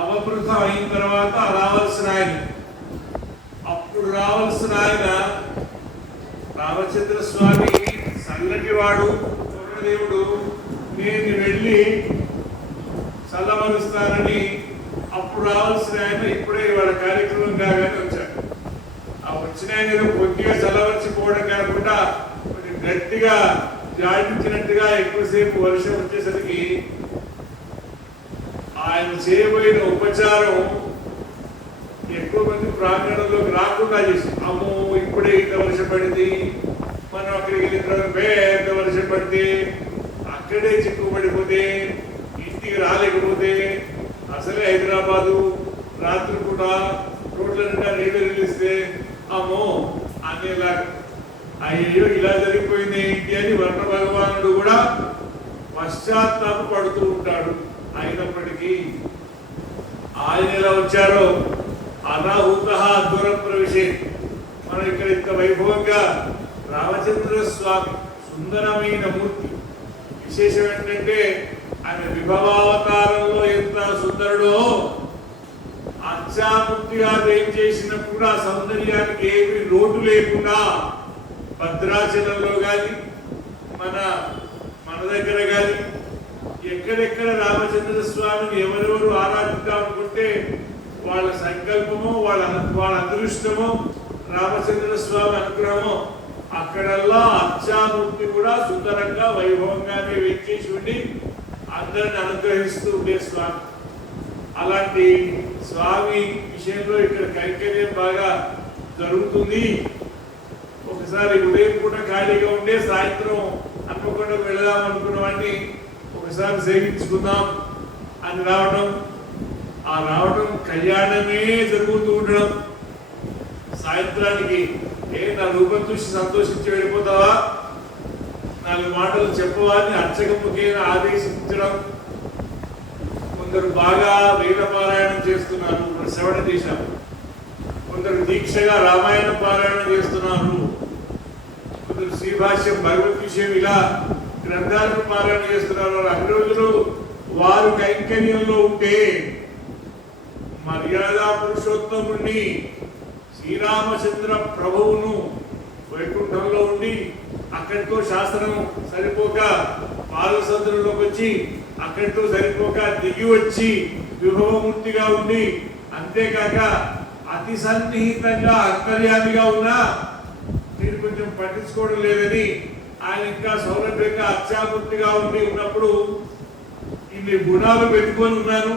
అవభృతం అయిన తర్వాత రావాల్సిన ఆయన, అప్పుడు రావాల్సిన ఆయన రామచంద్ర స్వామి చల్లటి వాడు పూర్ణదేవుడు, నేను వెళ్ళి చల్లమరుస్తానని అప్పుడు రావాల్సిన ఆయన ఇప్పుడే వాళ్ళ కార్యక్రమం కాగానే వచ్చాడు. ఆ వచ్చిన ఆయన కొద్దిగా చల్లవరిచిపోవడం కాకుండా కొంచెం గట్టిగా జాడించినట్టుగా ఎక్కువసేపు వర్షం వచ్చేసరికి ఆయన చేయబోయిన ఉపచారం ఎక్కువ మంది ప్రాంగణంలోకి రాకుండా చేసి, అమ్మో ఇప్పుడే ఇంత వర్షం పడింది, మనం అక్కడికి వెళ్ళిన తర్వాత పెద్ద వర్షం పడితే అక్కడే చిక్కుపడిపోతే ఇంటికి రాలేకపోతే అసలే హైదరాబాదు రాత్రిపూట రోడ్ల నిండా నీళ్ళు నిలిస్తే అమ్మో అనేలా, అయ్యో ఇలా జరిగిపోయింది ఏంటి అని వర్ణ భగవానుడు కూడా పశ్చాత్తాప పడుతూ ఉంటాడు. అయినప్పటికీ ఆయన ఎలా వచ్చారో అనాహూత దూర ప్రవేశే. మనం ఇక్కడ ఇంత వైభవంగా రామచంద్ర స్వామి సుందరమైన మూర్తి. విశేషం ఏంటంటే ఆయన విభవావతారంలో ఎంత సుందరుడో అర్చామూర్తిగా ఏం చేసినప్పుడు ఆ సౌందర్యానికి ఏమి లోటు లేకుండా భద్రాచలంలో కానీ మన దగ్గర కానీ ఎక్కడెక్కడ రామచంద్ర స్వామిని ఎవరెవరు ఆరాధిద్దాం అనుకుంటే వాళ్ళ సంకల్పమో వాళ్ళ అదృష్టమో రామచంద్ర స్వామి అనుగ్రహమో అక్కడల్లా అర్చామూర్తి కూడా సుందరంగా వైభవంగానే వెంచేసి ఉండి అందరిని అనుగ్రహిస్తూ ఉండే స్వామి. అలాంటి స్వామి విషయంలో ఇక్కడ కైంకర్యం బాగా జరుగుతుంది. ఒకసారి ఉదయం పూట ఖాళీగా ఉండే సాయంత్రం హన్మకొండకు వెళదాం అనుకున్న వాడిని ఒకసారి సేవించుకుందాం అని రావడం, ఆ రావడం కళ్యాణమే జరుగుతూ ఉండడం. సాయంత్రానికి నా రూపం చూసి సంతోషించి వెళ్ళిపోతావా, 4 మాటలు చెప్పవా అని అర్చకముఖేన ఆదేశించడం. కొందరు బాగా వేద పారాయణం చేస్తున్నారు, శ్రవణ చేశారు. కొందరు దీక్షగా రామాయణ పారాయణం చేస్తున్నారు. కొందరు శ్రీభాష్యం భగవద్ విషయం ఇలా గ్రంథాలను పారాయణ చేస్తున్నారు. అన్ని రోజులు వారు కైంకర్యంలో ఉంటే మర్యాదా పురుషోత్తముణ్ణి శ్రీరామచంద్ర ప్రభువును వైకుంఠంలో ఉండి అక్కడితో శాస్త్రం సరిపోక పాలసంద్రంలోకి వచ్చి అక్కడితో సరిపోక దిగి వచ్చి విభవమూర్తిగా ఉండి, అంతేకాక అతి సన్నిహితంగా అంతర్యామిగా ఉన్నా మీరు కొంచెం పట్టించుకోవడం లేదని ఆయన ఇంకా సౌలభ్యంగా అర్చామూర్తిగా ఉన్నప్పుడు ఇన్ని గుణాలు పెట్టుకొని ఉన్నాను,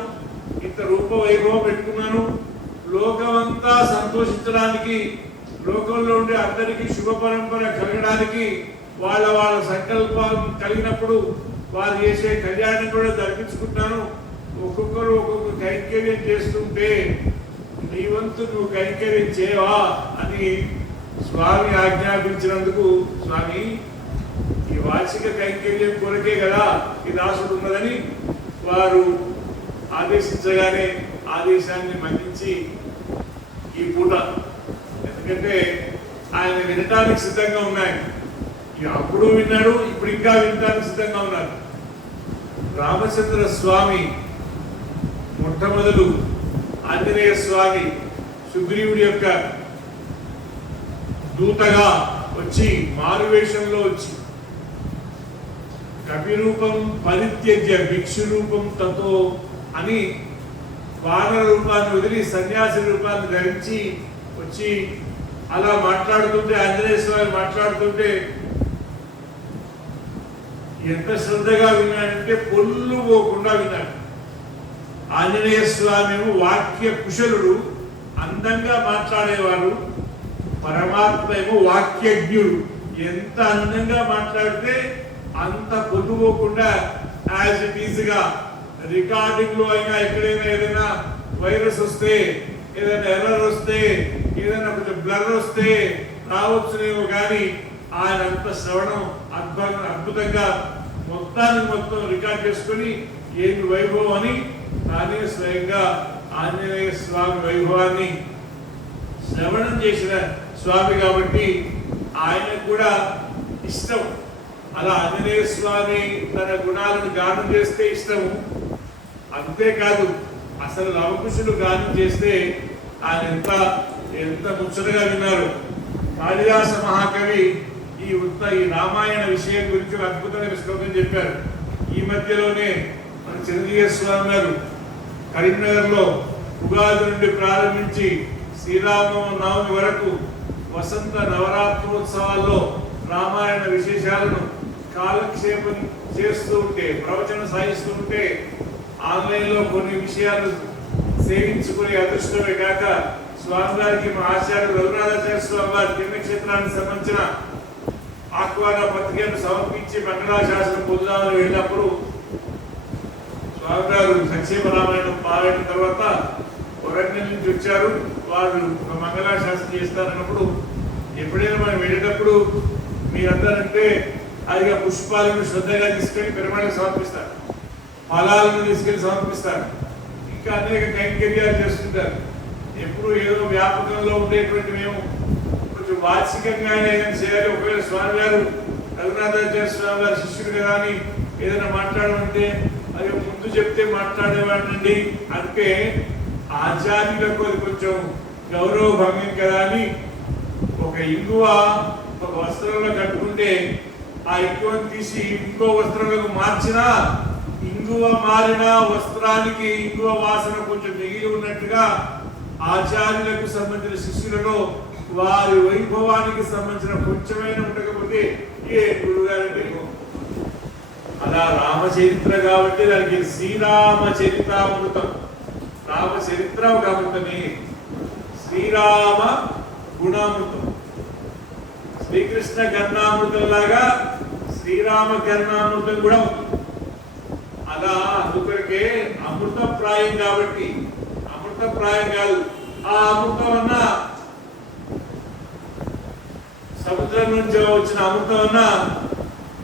ఇంత రూప వైభవం పెట్టుకున్నాను, లోకమంతా సంతోషించడానికి, లోకంలో ఉండే అందరికీ శుభ పరంపర కలగడానికి వాళ్ళ సంకల్పం కలిగినప్పుడు వారు చేసే కళ్యాణం కూడా జరిపించుకుంటాను. ఒక్కొక్కరు ఒక్కొక్క కైంకర్యం చేస్తుంటే నీ వంతు నువ్వు కైంకర్యం చేయవా అని స్వామి ఆజ్ఞాపించినందుకు, స్వామి ఈ వార్షిక కైంకర్యం కొరకే కదా ఈ దాసుడు ఉన్నదని వారు ఆదేశించగానే ఆదేశాన్ని మన్నించి ఈ పూట, ఎందుకంటే ఆయన వినటానికి సిద్ధంగా ఉన్నాయి, అప్పుడు విన్నాడు, ఇప్పుడు ఇంకా వినటానికి సిద్ధంగా ఉన్నారు. రామచంద్ర స్వామి మొట్టమొదలు ఆంజనేయ స్వామి సుగ్రీవుడి యొక్క దూతగా వచ్చి మారువేషంలో వచ్చి కపిరూపం పరిత్యజ్య భిక్షు రూపం తతో అని వానర రూపాన్ని వదిలి సన్యాసి రూపాన్ని ధరించి వచ్చి అలా మాట్లాడుతుంటే, ఆంజనేయ స్వామి మాట్లాడుతుంటే ఎంత శ్రద్ధగా విన్నాడంటే పొల్లు పోకుండా విన్నాడు. ఆంజనేయ స్వామి వాక్య కుశలుడు, అందంగా మాట్లాడేవారు. పరమాత్మ ఏమో వాక్యజ్ఞుడు, ఎంత అందంగా మాట్లాడితే అంత పొద్దుపోకుండా యాజ్ ఇట్ ఈజ్ గా రికార్డింగ్ లో అయినా ఎక్కడైనా ఏదైనా వైరస్ వస్తే, ఏదైనా ఎర్రర్ వస్తే, ఏదైనా కొంచెం బ్లర్ వస్తే రావచ్చునేమో కానీ ఆయన అంత శ్రవణం అద్భుతంగా మొత్తం రికార్డ్ చేసుకొని ఏమి వైభవం అని తానే స్వయంగా ఆంజనేయ స్వామి వైభవాన్ని శ్రవణం చేసిన స్వామి కాబట్టి ఆయనకు కూడా ఇష్టం. అలా ఆంజనేయ స్వామి తన గుణాలను గానం చేస్తే ఇష్టము. అంతేకాదు అసలు లవకుశులు గానం చేస్తే ఆయన ఎంత ఎంత ముచ్చటగా విన్నారు. కాళిదాస మహాకవి ఈ రామాయణ విషయం గురించి అద్భుతమైన శ్లోకం చెప్పారు. ఈ మధ్యలోనే మన చిరంజీవి స్వామి గారు కరీంనగర్లో ఉగాది నుండి ప్రారంభించి శ్రీరామనవమి వరకు వసంత నవరాత్రోత్సవాల్లో రామాయణ విశేషాలను కాలక్షేపం చేస్తూ ఉంటే, ప్రవచనం సాగిస్తూ ఉంటే ఆన్లైన్లో కొన్ని విషయాలు సేవించుకునే అదృష్టమే కాక స్వామి గారికి మా ఆచార్యుడు రఘునాథాచార్య స్వామి గారి పుణ్యక్షేత్రానికి సంబంధించిన ఆహ్వాన పత్రికను సమర్పించి మంగళాశాసనం పొందాలని వెళ్ళినప్పుడు స్వామి గారు సంక్షేమ రామాయణం పారాయణ తర్వాత వరంగల్ నుంచి వచ్చారు. వారు మంగళాశాసనం చేస్తారన్నప్పుడు ఎప్పుడైనా మనం వెళ్ళేటప్పుడు మీరందరంటే అది పుష్పాలను శ్రద్ధగా తీసుకెళ్లి పెరుమాళకు సమర్పిస్తారు, ఫలాలను తీసుకెళ్లి సమర్పిస్తారు, ఇంకా అనేక కైంకర్యాలు చేస్తుంటారు. ఎప్పుడు ఏదో వ్యాపకంలో ఉండేటువంటి మేము కొంచెం వార్షికంగానే చేయాలి. ఒకవేళ స్వామి గారు రఘునాథాచార్య స్వామి గారు శిష్యుడు కదా అని ఏదైనా మాట్లాడమంటే అది ముందు చెప్తే మాట్లాడేవాడినండి. అంటే ఆచార్యులకు అది కొంచెం గౌరవ భంగం కదా అని ఒక ఇంగువ ఒక వస్త్రంలో కట్టుకుంటే ఆ ఇంగువను తీసి ఇంకో వస్త్రంలోకి మార్చినా ఇంగువ మారిన వస్త్రానికి ఇంగువ వాసన కొంచెం మిగిలి ఉన్నట్టుగా ఆచార్యులకు సంబంధించిన శిష్యులలో వారి వైభవానికి సంబంధించిన కొంచెమైన ఉండకపోతే ఏ గురుగారంటే అలా రామచరిత్ర కాబట్టి దానికి శ్రీరామచరితామృతం. రామచరిత్ర ఒక అమృతమే, శ్రీరామ గుణామృతం. శ్రీకృష్ణ కర్ణామృతం లాగా శ్రీరామ కర్ణామృతం కూడా ఉంది. అలా అందుకొరకే అమృతప్రాయం కాబట్టి, అమృతప్రాయం కాదు ఆ అమృతం అన్నా సముద్రం నుంచి వచ్చిన అమృతం అన్నా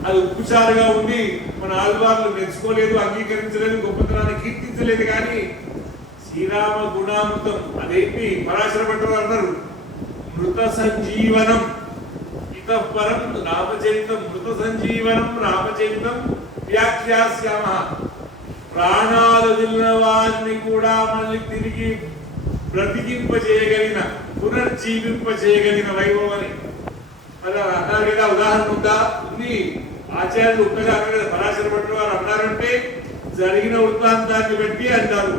అది ఉప్పుచారుగా ఉండి మన ఆళ్వార్లు మెచ్చుకోలేదు, అంగీకరించలేదు, గొప్పతనాన్ని కీర్తించలేదు. కానీ శ్రీరామ గుణామృతం అదేంటి పరాశర భట్టు అన్నారు, మృత సంజీవనం ఇతఃపరం రామచరితం, మృత సంజీవనం రామచరితం వ్యాఖ్యాస్యామ. ప్రాణాలు వదిలిన వారిని కూడా మళ్ళీ తిరిగి బ్రతికింపజేయగలిగిన, పునర్జీవింపజేయగలిగిన వైభవం అని మరి అన్నారు కదా. ఉదాహరణ ఉందా? ఉంది. ఆచార్యులు ఉత్తగా అన్నారు కదా, పరాశర భట్టు వారు అన్నారంటే జరిగిన వృత్తాంతాన్ని బట్టి అంటారు,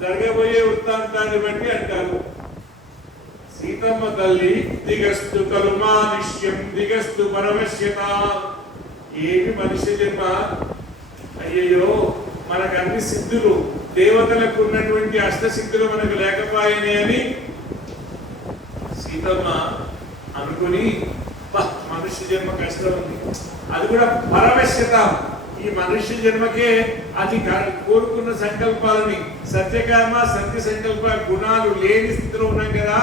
జరగబోయే వృత్తాంతాన్ని బట్టి అంటారు. సీతమ్మ తల్లి దిగస్తు కలుమానిష్యం దిగస్తు పరమశ్యత. ఏమి మనిషి జన్మ, అయ్యయ్యో మనకు అన్ని సిద్ధులు, దేవతలకు ఉన్నటువంటి అష్టసిద్ధులు మనకు లేకపోయానే అని సీతమ్మ అనుకుని మనుష్య జన్మ కష్టం ఉంది, అది కూడా పరమశ్యత. ఈ మనుష్య జన్మకే అది కోరుకున్న సంకల్పాలని సత్యకర్మ సత్య సంకల్ప గుణాలు లేని స్థితిలో ఉన్నాం కదా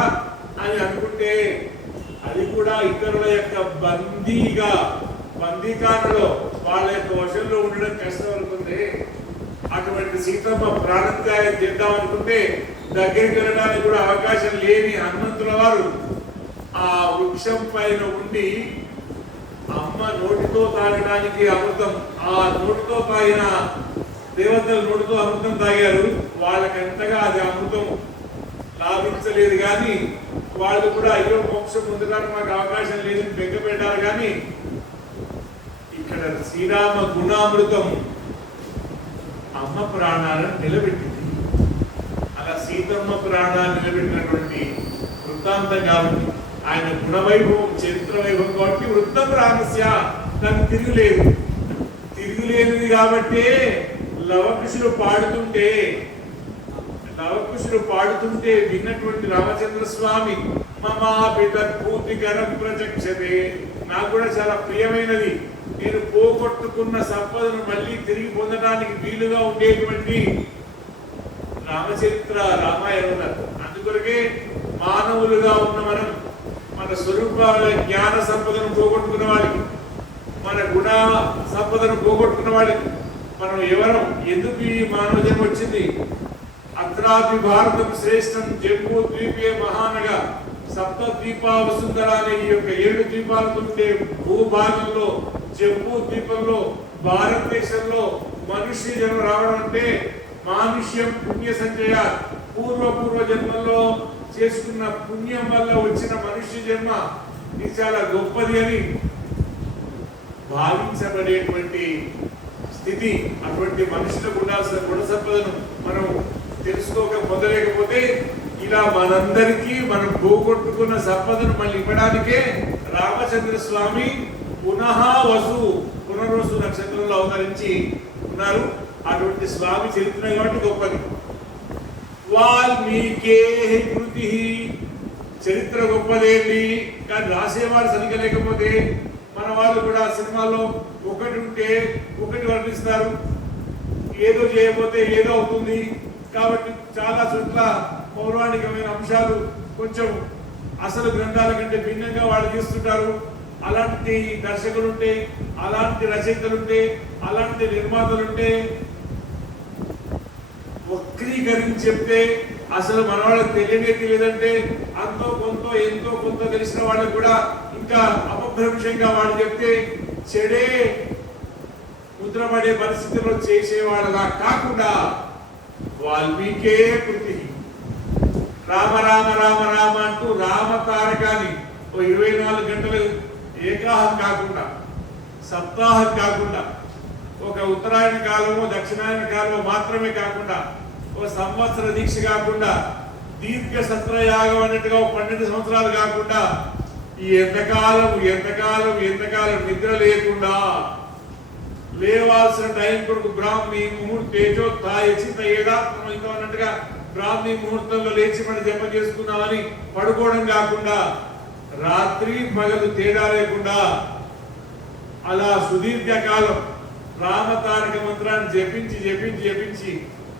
అని అనుకుంటే అది కూడా ఇతరుల యొక్క బందీకారులో వాళ్ళ యొక్క వశంలో ఉండడం కష్టం అనుకుంటే, అటువంటి సీతమ్మ ప్రాణత్యాగం చేద్దాం అనుకుంటే దగ్గరికి వెళ్ళడానికి కూడా అవకాశం లేని హనుమంతుల వారు ఆ వృక్షం పైన ఉండి అమ్మ నోటితో తాగడానికి అమృతం, ఆ నోటితో తాగిన దేవతల నోటితో అమృతం తాగారు. వాళ్ళకంతగా అది అమృతం లాభించలేదు. కానీ వాళ్ళు కూడా అయ్యో మోక్షం పొందడానికి మాకు అవకాశం లేదని బెంగపెట్టారు. కానీ ఇక్కడ శ్రీరామ గుణామృతం అమ్మ ప్రాణాలను నిలబెట్టింది. అలా సీతమ్మ ప్రాణాన్ని నిలబెట్టినటువంటి వృత్తాంతం కాబట్టి ఆయన గుణవైభవం చరిత్ర వైభవం కాబట్టి వృత్తం రామస్య దానికి తిరుగులేనిది కాబట్టి లవకుశులు పాడుతుంటే విన్నటువంటి రామచంద్ర స్వామి మమాపితూతికరం ప్రచక్షతే, నాకు కూడా చాలా ప్రియమైనది, నేను పోగొట్టుకున్న సంపదను మళ్ళీ తిరిగి పొందడానికి వీలుగా ఉండేటువంటి రామచరిత్ర రామాయణం. అందుకొరకే మానవులుగా ఉన్న మనం మన స్వరూప జ్ఞాన సంపదను పోగొట్టుకున్న వాళ్ళకి, మన గుణ సంపదను పోగొట్టుకున్న వాళ్ళకి మనం ఎవరం, ఎందుకు ఈ మానవ జన్మ వచ్చింది? అత్రాపి భారతం శ్రేష్టం జంబూ ద్వీపే మహానగా సప్త ద్వీపా వసుంధర అనే ఈ యొక్క 7 ద్వీపాలతో ఉండే భూభాగంలో జంబూ ద్వీపంలో భారతదేశంలో మనుష్య జన్మ రావడం అంటే మానుష్యం పుణ్య సంచయ, పూర్వ జన్మల్లో చేసుకున్న పుణ్యం వల్ల వచ్చిన మనుష్య జన్మ ఇది చాలా గొప్పది అని భావించబడేటువంటి స్థితి. అటువంటి మనుషులకు ఉండాల్సిన గుణ సంపదను మనం తెలుసుకోక పొందలేకపోతే ఇలా మనందరికీ మనం పోగొట్టుకున్న సంపదను మళ్ళీ ఇవ్వడానికే రామచంద్ర స్వామి పునర్వసు నక్షత్రంలో అవతరించి ఉన్నారు. అటువంటి స్వామి చరిత్ర కాబట్టి గొప్పది. వాల్మీకే కృతి, చరిత్ర గొప్పదేంటి, కానీ రాసేవాడు సరిగ్గా లేకపోతే మన వాళ్ళు కూడా సినిమాలో ఒకటి ఉంటే ఒకటి వర్ణిస్తారు, ఏదో చేయకపోతే ఏదో అవుతుంది. కాబట్టి చాలా చోట్ల పౌరాణికమైన అంశాలు కొంచెం అసలు గ్రంథాల కంటే భిన్నంగా వాళ్ళు చేస్తుంటారు. అలాంటి దర్శకులుంటే, అలాంటి రచయితలుంటే, అలాంటి నిర్మాతలుంటే వక్రీకరించి చెప్తే అసలు మన వాళ్ళకి తెలియదంటే ఎంతో కొంత తెలిసిన వాళ్ళకి కూడా ఇంకా అపభ్రంశంగా వాళ్ళు చెప్తే చెడే ముద్రపడే పరిస్థితుల్లో చేసేవాళ్ళగా కాకుండా వాల్మీకే కృతి, రామ రామ రామ రామ అంటూ రామ తారకాన్ని 24 గంటలు ఏకాహం కాకుండా, సప్తాహం కాకుండా, ఒక ఉత్తరాయణ కాలము దక్షిణాయన కాలము మాత్రమే కాకుండా, ఒక సంవత్సర దీక్ష కాకుండా, దీర్ఘ సత్రయాగం అన్నట్టుగా 12 సంవత్సరాలు కాకుండా, ఈ ఎంతకాలం నిద్ర లేకుండా లేవాల్సిన టైం కొరకు బ్రాహ్మీ ముహూర్తేజో తాయచిత ఏడాత్మతో అన్నట్టుగా బ్రాహ్మీ ముహూర్తంలో లేచి మనం జపం చేసుకున్నామని పడుకోవడం కాకుండా, రాత్రి పగలు తేడా లేకుండా అలా సుదీర్ఘకాలం రామతారక మంత్రాన్ని జపించి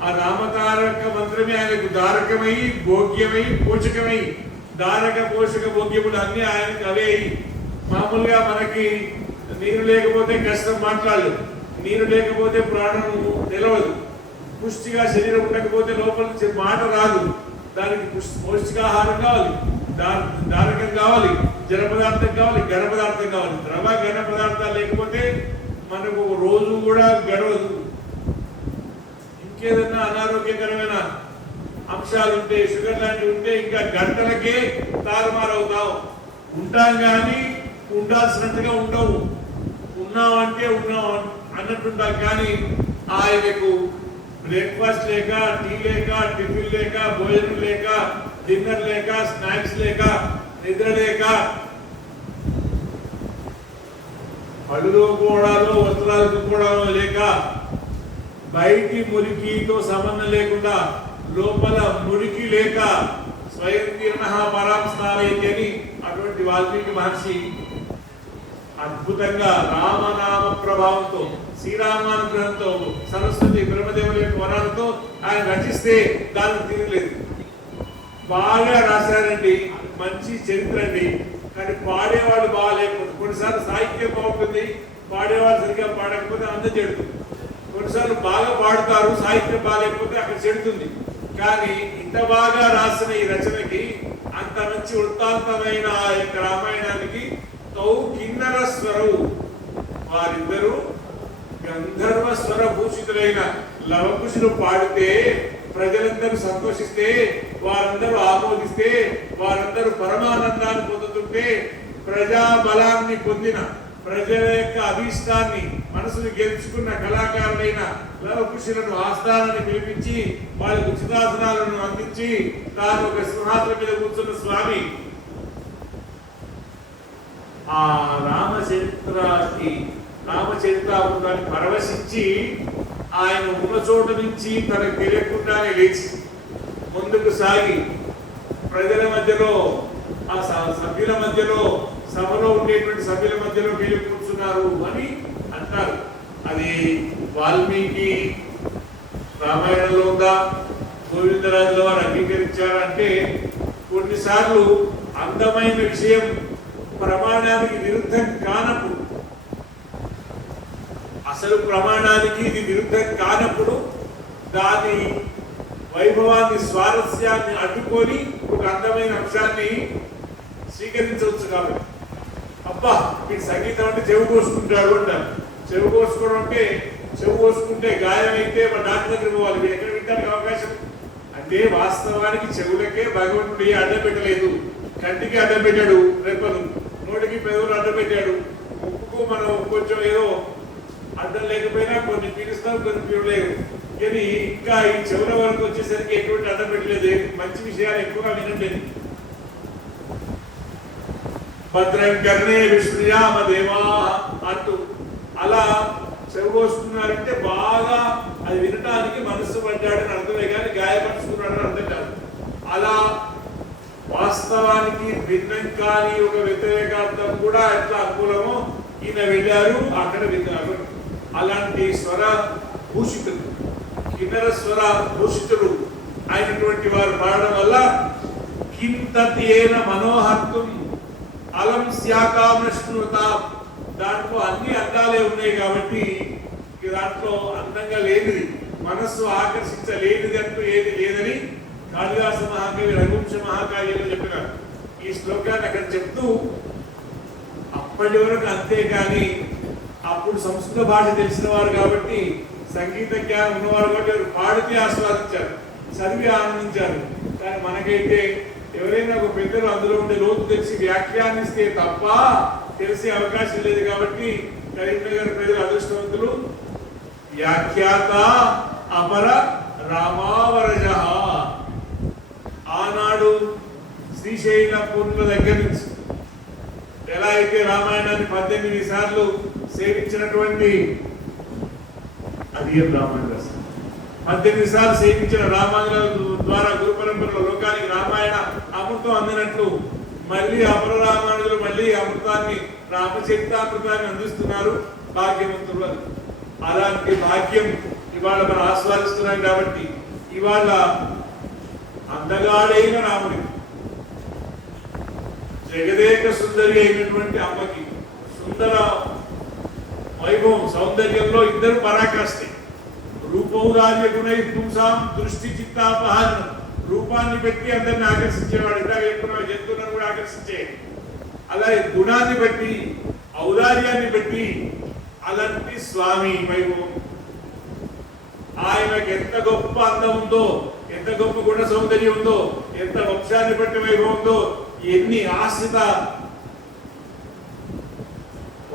ఆ రామతారక మంత్రమే ఆయనకు దారకమై భోగ్యమై పోషకమై, దారక పోషక భోగ్యములు అన్ని ఆయనకు అవే. మామూలుగా మనకి నీరు లేకపోతే కష్టం మాట్లాడలేదు, నీరు లేకపోతే ప్రాణం నిలవదు, పుష్టిగా శరీరం ఉండకపోతే లోపల నుంచి మాట రాదు. దానికి పౌష్టికాహారం కావాలి, దారకం కావాలి, జల పదార్థం కావాలి, ఘన పదార్థం కావాలి. ద్రవ ఘన పదార్థాలు లేకపోతే మనకు రోజు కూడా గడవదు. ఇంకేదన్నా అనారోగ్యకరమైన అంశాలు ఉంటే, షుగర్ లాంటివి ఉంటే ఇంకా గంటలకే తారుమారవుతాం. ఉంటాం కానీ ఉండాల్సినట్టుగా ఉండవు, ఉన్నామంటే ఉన్నాం అన్నట్టుంటాం. కానీ ఆయనకు బ్రేక్ఫాస్ట్ లేక, టీ లేక, టిఫిన్ లేక, భోజనం లేక, డిన్నర్ లేక, స్నాక్స్ లేక, నిద్ర లేక, పళ్ళు తోముకోవడాలు, వస్త్రాలు దుక్కోవడాలు లేక, బయటి మురికితో సంబంధం లేకుండా లోపల మురికి లేక స్వయం తీర్ణ పరాం స్థానైతే అని అటువంటి వాల్మీకి మహర్షి అద్భుతంగా రామనామ ప్రభావంతో, శ్రీరామానుగ్రహంతో, సరస్వతి బ్రహ్మదేవుల యొక్క వరాలతో ఆయన రచిస్తే దానికి తిరగలేదు. బాగా రాశారండి, మంచి చరిత్ర అండి. కానీ పాడేవాడు బాగాలేకపోతే, కొన్నిసార్లు సాహిత్యం బాగుంటుంది, పాడేవాడు సరిగ్గా పాడకపోతే అందం చెడుతుంది. కొన్నిసార్లు బాగా పాడుతారు, సాహిత్యం బాగాలేకపోతే అక్కడ చెడుతుంది. కానీ ఇంత బాగా రాసిన ఈ రచనకి, అంత మంచి వృత్తాంతమైన ఆ యొక్క రామాయణానికి తౌ కిన్నర స్వరవు, వారిద్దరూ గంధర్వ స్వర భూషితులైన లవకుశులు పాడితే, ప్రజలందరూ సంతోషిస్తే, వారందరూ ఆమోదిస్తే, వారందరూ పరమానందాన్ని పొందుతుంటే, ప్రజా బలాన్ని పొందిన, ప్రజల యొక్క అభీష్టాన్ని మనసును గెలుచుకున్న కళాకారులైన లవకుశులను ఆస్థానాన్ని పిలిపించి వాళ్ళకు ఉచితాసనాలను అందించి తాను ఒక సింహాసనం మీద కూర్చున్న స్వామి ఆ రామచరితామృతాన్ని పరవశించి ఆయన ఉన్న చోట నుంచి తనకు తెలియకుండానే లేచి ముందుకు సాగి ప్రజల మధ్యలో, ఆ సభ్యుల మధ్యలో, సభలో ఉండేటువంటి సభ్యుల మధ్యలో వీళ్ళు కూర్చున్నారు అని అంటారు. అది వాల్మీకి రామాయణంలో ఉందా, గోవిందరాజుల వారు అంగీకరించారంటే కొన్నిసార్లు అందమైన విషయం ప్రమాణానికి విరుద్ధం కానప్పుడు, అసలు ప్రమాణానికి ఇది విరుద్ధం కానప్పుడు దాని వైభవాన్ని, స్వారస్యాన్ని అడ్డుకొని ఒక అందమైన అంశాన్ని స్వీకరించవచ్చు. కాబట్టి అబ్బా వీటి సంగీతం అంటే చెవి కోసుకుంటాడు అంటారు. చెవి కోసుకోవడం అంటే, చెవి కోసుకుంటే గాయం అయితే మన డాక్టర్ దగ్గర పోవాలి, ఎక్కడ వినడానికి అవకాశం. అంటే వాస్తవానికి చెవులకే భగవంతుడు అడ్డం పెట్టలేదు, కంటికి అడ్డం పెట్టాడు రెప్పలు, నోటికి పెదవులు అడ్డం పెట్టాడు, ముక్కుకు మనం కొంచెం ఏదో అడ్డం లేకపోయినా కొన్ని పీలుస్తాం, కొన్ని పీలలేవు. కానీ ఇంకా ఈ చెవుల వరకు వచ్చేసరికి ఎటువంటి అడ్డం పెట్టలేదు, మంచి విషయాలు ఎక్కువగా వినండి. భద్రం కర్ణే విష్ణుయామ దేవా అంటూ అలా చెవుకొస్తున్నారంటే బాగా అది వినడానికి మనస్సు పడ్డాడని అర్థమే కానీ గాయపరుచుకున్నాడని అర్థం కాదు. అలా వాస్తవానికి భిన్నం కాని ఒక వ్యతిరేకార్థం కూడా ఎట్లా అనుకూలమో ఈయన వెళ్ళారు, అక్కడ విన్నారు. అలాంటి స్వర భూషితులు, కిన్నర స్వర భూషితులు అయినటువంటి వారు పాడడం వల్ల కింతేన మనోహర్తం అలం శాకామృష్ణుత, దాంట్లో అన్ని అందాలే ఉన్నాయి కాబట్టి దాంట్లో అందంగా లేనిది, మనస్సు ఆకర్షించలేనిది అంటూ ఏది లేదని కాళిదాస మహాకవి రఘువంశ మహాకావ్యంలో చెప్పినారు. ఈ శ్లోకాన్ని అక్కడ చెప్తూ అప్పటి వరకు అంతేకాని అప్పుడు సంస్కృత భాష తెలిసిన వారు కాబట్టి, సంగీత జ్ఞానం ఉన్నవారు కాబట్టి వారు పాడితే ఆస్వాదించారు, చదివి ఆనందించారు. కానీ మనకైతే ఎవరైనా ఒక పెద్దలు అందులో ఉండే లోతు తెలిసి వ్యాఖ్యానిస్తే తప్ప తెలిసే అవకాశం లేదు. కాబట్టి కరీంనగర్ ప్రజలు అదృష్టవంతులు. వ్యాఖ్యాత అపర రామావరజ. ఆనాడు శ్రీశైల పూర్ణుల దగ్గర నుంచి ఎలా అయితే రామాయణాన్ని 18 సార్లు సేవించినటువంటి అది రామాయణ 18 సార్లు సేవించిన రామాయణ ద్వారా గురు పరంపరలో లోకానికి రామాయణ అమృతం అందినట్లు మళ్ళీ అపర రామానుజులు మళ్ళీ అమృతాన్ని, రామచరితామృతాన్ని అందిస్తున్నారు భాగ్యవంతులు. అలాంటి భాగ్యం ఇవాళ మనం ఆస్వాదిస్తున్నాం. కాబట్టి ఇవాళ అందగాడైన రాముడి, జగదేక సుందరి అయినటువంటి అమ్మకి సుందర వైభవం సౌందర్యంలో ఇద్దరు పరాకాష్ఠే. రూపౌరాజ్య గుణై పుంసాం దృష్టి చిత్తాపహారం. రూపాన్ని పెట్టి అందరిని ఆకర్షించేవాడు, ఇందాక చెప్పుకున్న జంతువులను కూడా ఆకర్షించే. అలాగే గుణాన్ని బట్టి, ఔదార్యాన్ని బట్టి అలాంటి స్వామి వైభవం. ఆయనకి ఎంత గొప్ప అందం ఉందో, ఎంత గొప్ప గుణ సౌందర్యం ఉందో, ఎంత వంశాన్ని బట్టి వైభవం ఉందో, ఎన్ని ఆశ్రిత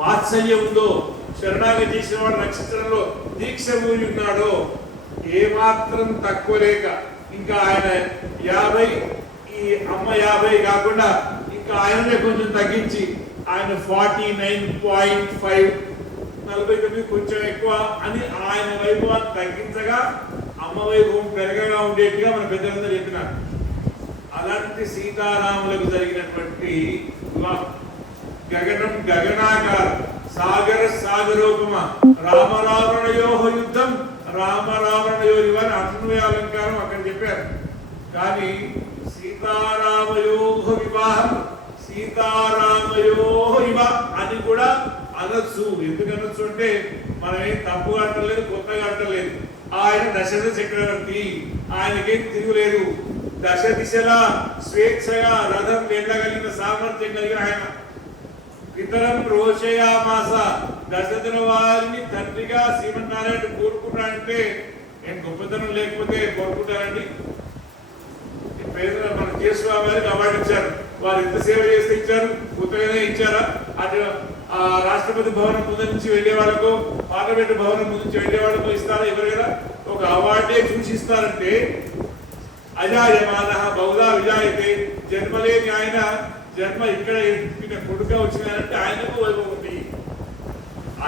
వాత్సల్యం ఉందో, శరణాగతి చేసిన వాడు రక్షించడంలో దీక్ష మూలి ఉన్నాడో, ఏమాత్రం తక్కువ లేక ఇంకా ఆయన 50, ఈ అమ్మ 50 కాకుండా ఇంకా ఆయననే కొంచెం తగ్గించి ఆయన 49.5, 49 కొంచెం ఎక్కువ అని ఆయన వైభవాన్ని తగ్గించగా అమ్మ వైభవం పెరగగా ఉండేట్టుగా మన పెద్దలందరూ చెప్పినారు. అలాంటి సీతారాములకు జరిగినటువంటి గగనం గగనాకార సాగర సాగరోపమ రామరావణయో యుద్ధం రామరావణయో ఇవన్నీ అన్వయ అలంకారం అక్కడ చెప్పారు. కానీ సీతారామయో వివాహం సీతారామయో ఇవ అని కూడా అనొచ్చు. ఎందుకు అనొచ్చు అంటే మనం ఏం తప్పుగా అంటలేదు, కొత్తగా అంటలేదు. ఆయన దశరథ చక్రవర్తి, ఆయనకేం తిరుగులేదు. దశ దిశలా స్వేచ్ఛగా రథం వెళ్ళగలిగిన సామర్థ్యం కలిగిన ఆయన. ఇతరం రోషయామాస, దశరథుల వారిని తండ్రిగా శ్రీమన్నారాయణ కోరుకున్నాడంటే ఏం గొప్పతనం లేకపోతే కోరుకుంటారండి? పేదలు మన కేశవ గారికి అవార్డు ఇచ్చారు, వారు ఎంత సేవ చేస్తే ఇచ్చారు, కొత్తగానే ఇచ్చారా? అటు రాష్ట్రపతి భవనం ముందు నుంచి వెళ్లే వాళ్ళకు, పార్లమెంట్ భవనం ముందు నుంచి వెళ్లే వాళ్ళకు ఇస్తారా? ఎవరు కదా ఒక అవార్డే చూసి ఇస్తారంటే అజాయమాన బహుళా విజాయితే, జన్మలేని ఆయన జన్మ ఇక్కడ కొడుక వచ్చినారంటే ఆయనకు వైభవం ఉంది.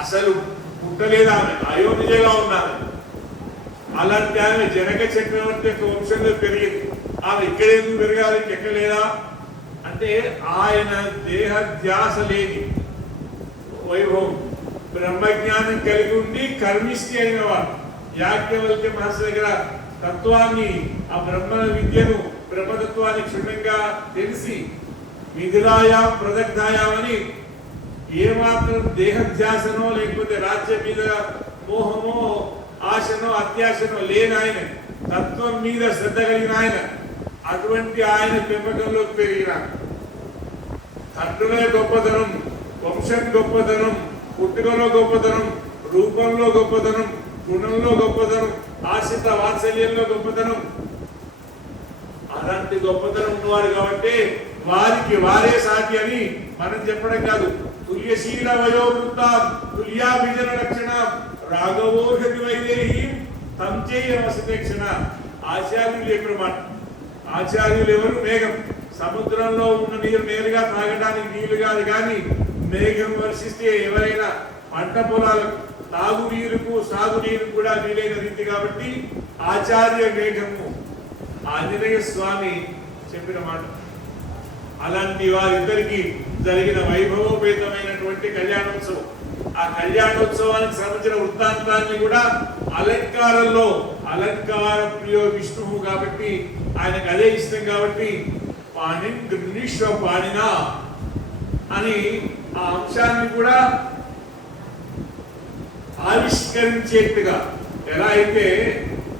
అసలు పుట్టలేదు ఆమె, అయోనిజగా ఉన్నారు. అలాంటి ఆమె జనక చక్రవర్తి యొక్క వంశంలో పెరిగింది. ఆమె ఇక్కడేందుకు పెరగాలి, ఎక్కడ లేదా అంటే ఆయన దేహ ధ్యాస లేని వైభవం, బ్రహ్మజ్ఞానం కలిగి ఉండి కర్మిష్టి అయిన వాడు. యాజ్ఞవల్క్య మహర్షి దగ్గర తత్వాన్ని, ఆ బ్రహ్మ విద్యను, బ్రహ్మతత్వాన్ని క్షుణ్ణంగా తెలిసి విధిలాయాం ప్రదగ్ధాయామని ఏమాత్రం దేహధ్యాసనో లేకపోతే రాజ్యం మీద మోహమో ఆశనో అత్యాశనో లేని ఆయన, తత్వం మీద శ్రద్ధ కలిగిన ఆయన. అటువంటి ఆయన పెంపకంలోకి పెరిగిన తండ్రులే గొప్పతనం, వంశం గొప్పతనం, పుట్టుకలో గొప్పతనం, రూపంలో గొప్పతనం, గుణంలో గొప్పతనం, ఆశ్రిత వాత్సల్యంలో గొప్పతనం. అలాంటి గొప్పతనం ఉన్నవారు కాబట్టి వారికి వారే సాటి అని మనం చెప్పడం కాదు. తుల్యశీల వయోవృత్త తుల్యా విజన లక్షణ రాఘవోహి వైదేహి తంచేయమసపేక్షణ. ఆచార్యులు ఎప్పుడు మాట. ఆచార్యులు ఎవరు? మేఘం. సముద్రంలో ఉన్న నీరు నేరుగా తాగడానికి నీళ్లు కాదు, కానీ మేఘం వర్షిస్తే ఎవరైనా పంట పొలాలకు తాగునీరుకు సాగునీరుకు కూడా వీలైన రీతి కాబట్టి ఆచార్య మేఘము ఆంజనేయ స్వామి చెప్పిన మాట. అలాంటి వారిద్దరికి జరిగిన వైభవోపేతమైనటువంటి కళ్యాణోత్సవం. ఆ కళ్యాణోత్సవానికి సంబంధించిన వృత్తాంతాన్ని కూడా అలంకారంలో, అలంకార ప్రియో విష్ణువు కాబట్టి ఆయనకు అదే ఇష్టం కాబట్టి పాణి గృహీశ్వ పాణిన అని ఆ అంశాన్ని కూడా ఆవిష్కరించేట్టుగా, ఎలా అయితే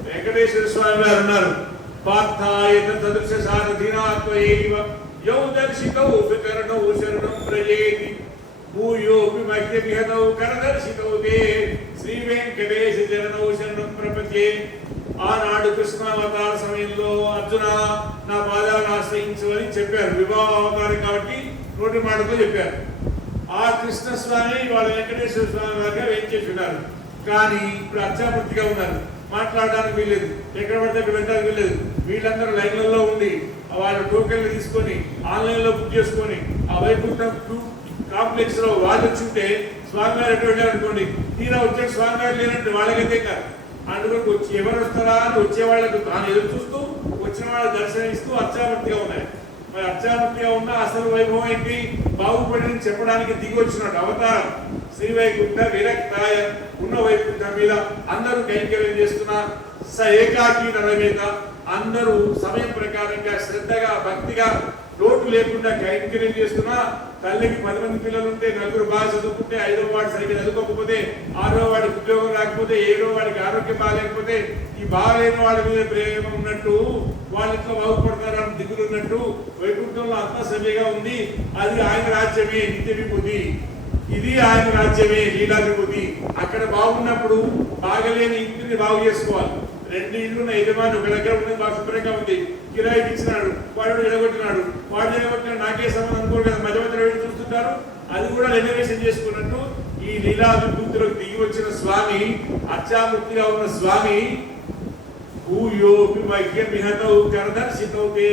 వెంకటేశ్వర స్వామి గారు ఉన్నారు, పార్థాయత సదృశ సారథినాత్మయేవ యౌ దర్శితౌ వికరణౌ శరణం ప్రజేతి భూయోపి మధ్యమిహతౌ కరదర్శితౌ తే శ్రీ వెంకటేశ చరణౌ శరణం ప్రపద్యే. ఆనాడు కృష్ణావతార సమయంలో అర్జున నా పాదాలను ఆశ్రయించు అని చెప్పారు. వివాహ అవతారం కాబట్టి నోటి మాటతో చెప్పారు. ఆ కృష్ణస్వామి వాళ్ళ వెంకటేశ్వర స్వామి వారిగా వేయించేసి ఉన్నారు. కానీ ఇప్పుడు అత్యాపత్తిగా ఉన్నారు, మాట్లాడడానికి వీల్లేదు, ఎక్కడ పడితే అక్కడ వెళ్ళడానికి వీల్లేదు. వీళ్ళందరూ లైన్లలో ఉండి వాళ్ళ టోకెన్లు తీసుకొని ఆన్లైన్లో బుక్ చేసుకొని ఆ వైకుంఠం కాంప్లెక్స్ లో వాళ్ళు వచ్చుంటే స్వామివారు ఎటు వెళ్ళారు అనుకోండి, తీరా వచ్చే స్వామివారు లేనంటే వాళ్ళకైతే కాదు. అందులోకి వచ్చి ఎవరు వస్తారా అని వచ్చే వాళ్ళకు తాను ఎదురు చూస్తూ వచ్చిన వాళ్ళకి దర్శనమిస్తూ అత్యాపత్తిగా ఉన్నాయి. మరి అత్యాపత్తిగా ఉన్న అసలు వైభవం ఏంటి? బాగుపడి చెప్పడానికి దిగి వచ్చినట్టు అవతారం. శ్రీ వైకుంఠ విరక్తాయ ఉన్న వైకుంఠం మీద అందరూ కైంకర్యం చేస్తున్నా స ఏకాకి నరమేత అందరూ సమయం ప్రకారంగా శ్రద్ధగా భక్తిగా లోటు లేకుండా కైంకర్యం చేస్తున్నా. తల్లికి 10 మంది పిల్లలు ఉంటే 4 బాగా చదువుకుంటే 5వ వాడు సరిగ్గా చదువుకోకపోతే 6వ వాడికి ఉద్యోగం రాకపోతే 7వ వాడికి ఆరోగ్యం బాగాలేకపోతే ఈ బాగాలేని వాళ్ళ మీద ప్రేమ ఉన్నట్టు వాళ్ళ ఇంట్లో బాగుపడతారని దిగులు ఉన్నట్టు వైకుంఠంలో అంతా సవ్యగా ఉంది. అది ఆయన రాజ్యమే నిత్య విభూతి, ఇది ఆయన రాజ్యమే లీలా విభూతి. అక్కడ బాగున్నప్పుడు బాగలేని ఇంటిని బాగు చేసుకోవాలి. 2 ఇళ్ళు ఉన్న యజమాని ఒక దగ్గర ఉన్నది బాగా శుభ్రంగా ఉంది, కిరాయికి ఇచ్చినాడు, వాడు ఎడగొట్టినాడు, వాడు ఎడగొట్టిన నాకే సంబంధం అనుకోరు కదా, మధ్య మధ్య చూస్తుంటారు. అది కూడా రెనోవేషన్ చేసుకున్నట్టు ఈ లీలా విభూతిలోకి దిగి వచ్చిన స్వామి, అత్యామృతిగా ఉన్న స్వామి భూయోపి మహ్యమిహతౌ కరదర్శితౌతే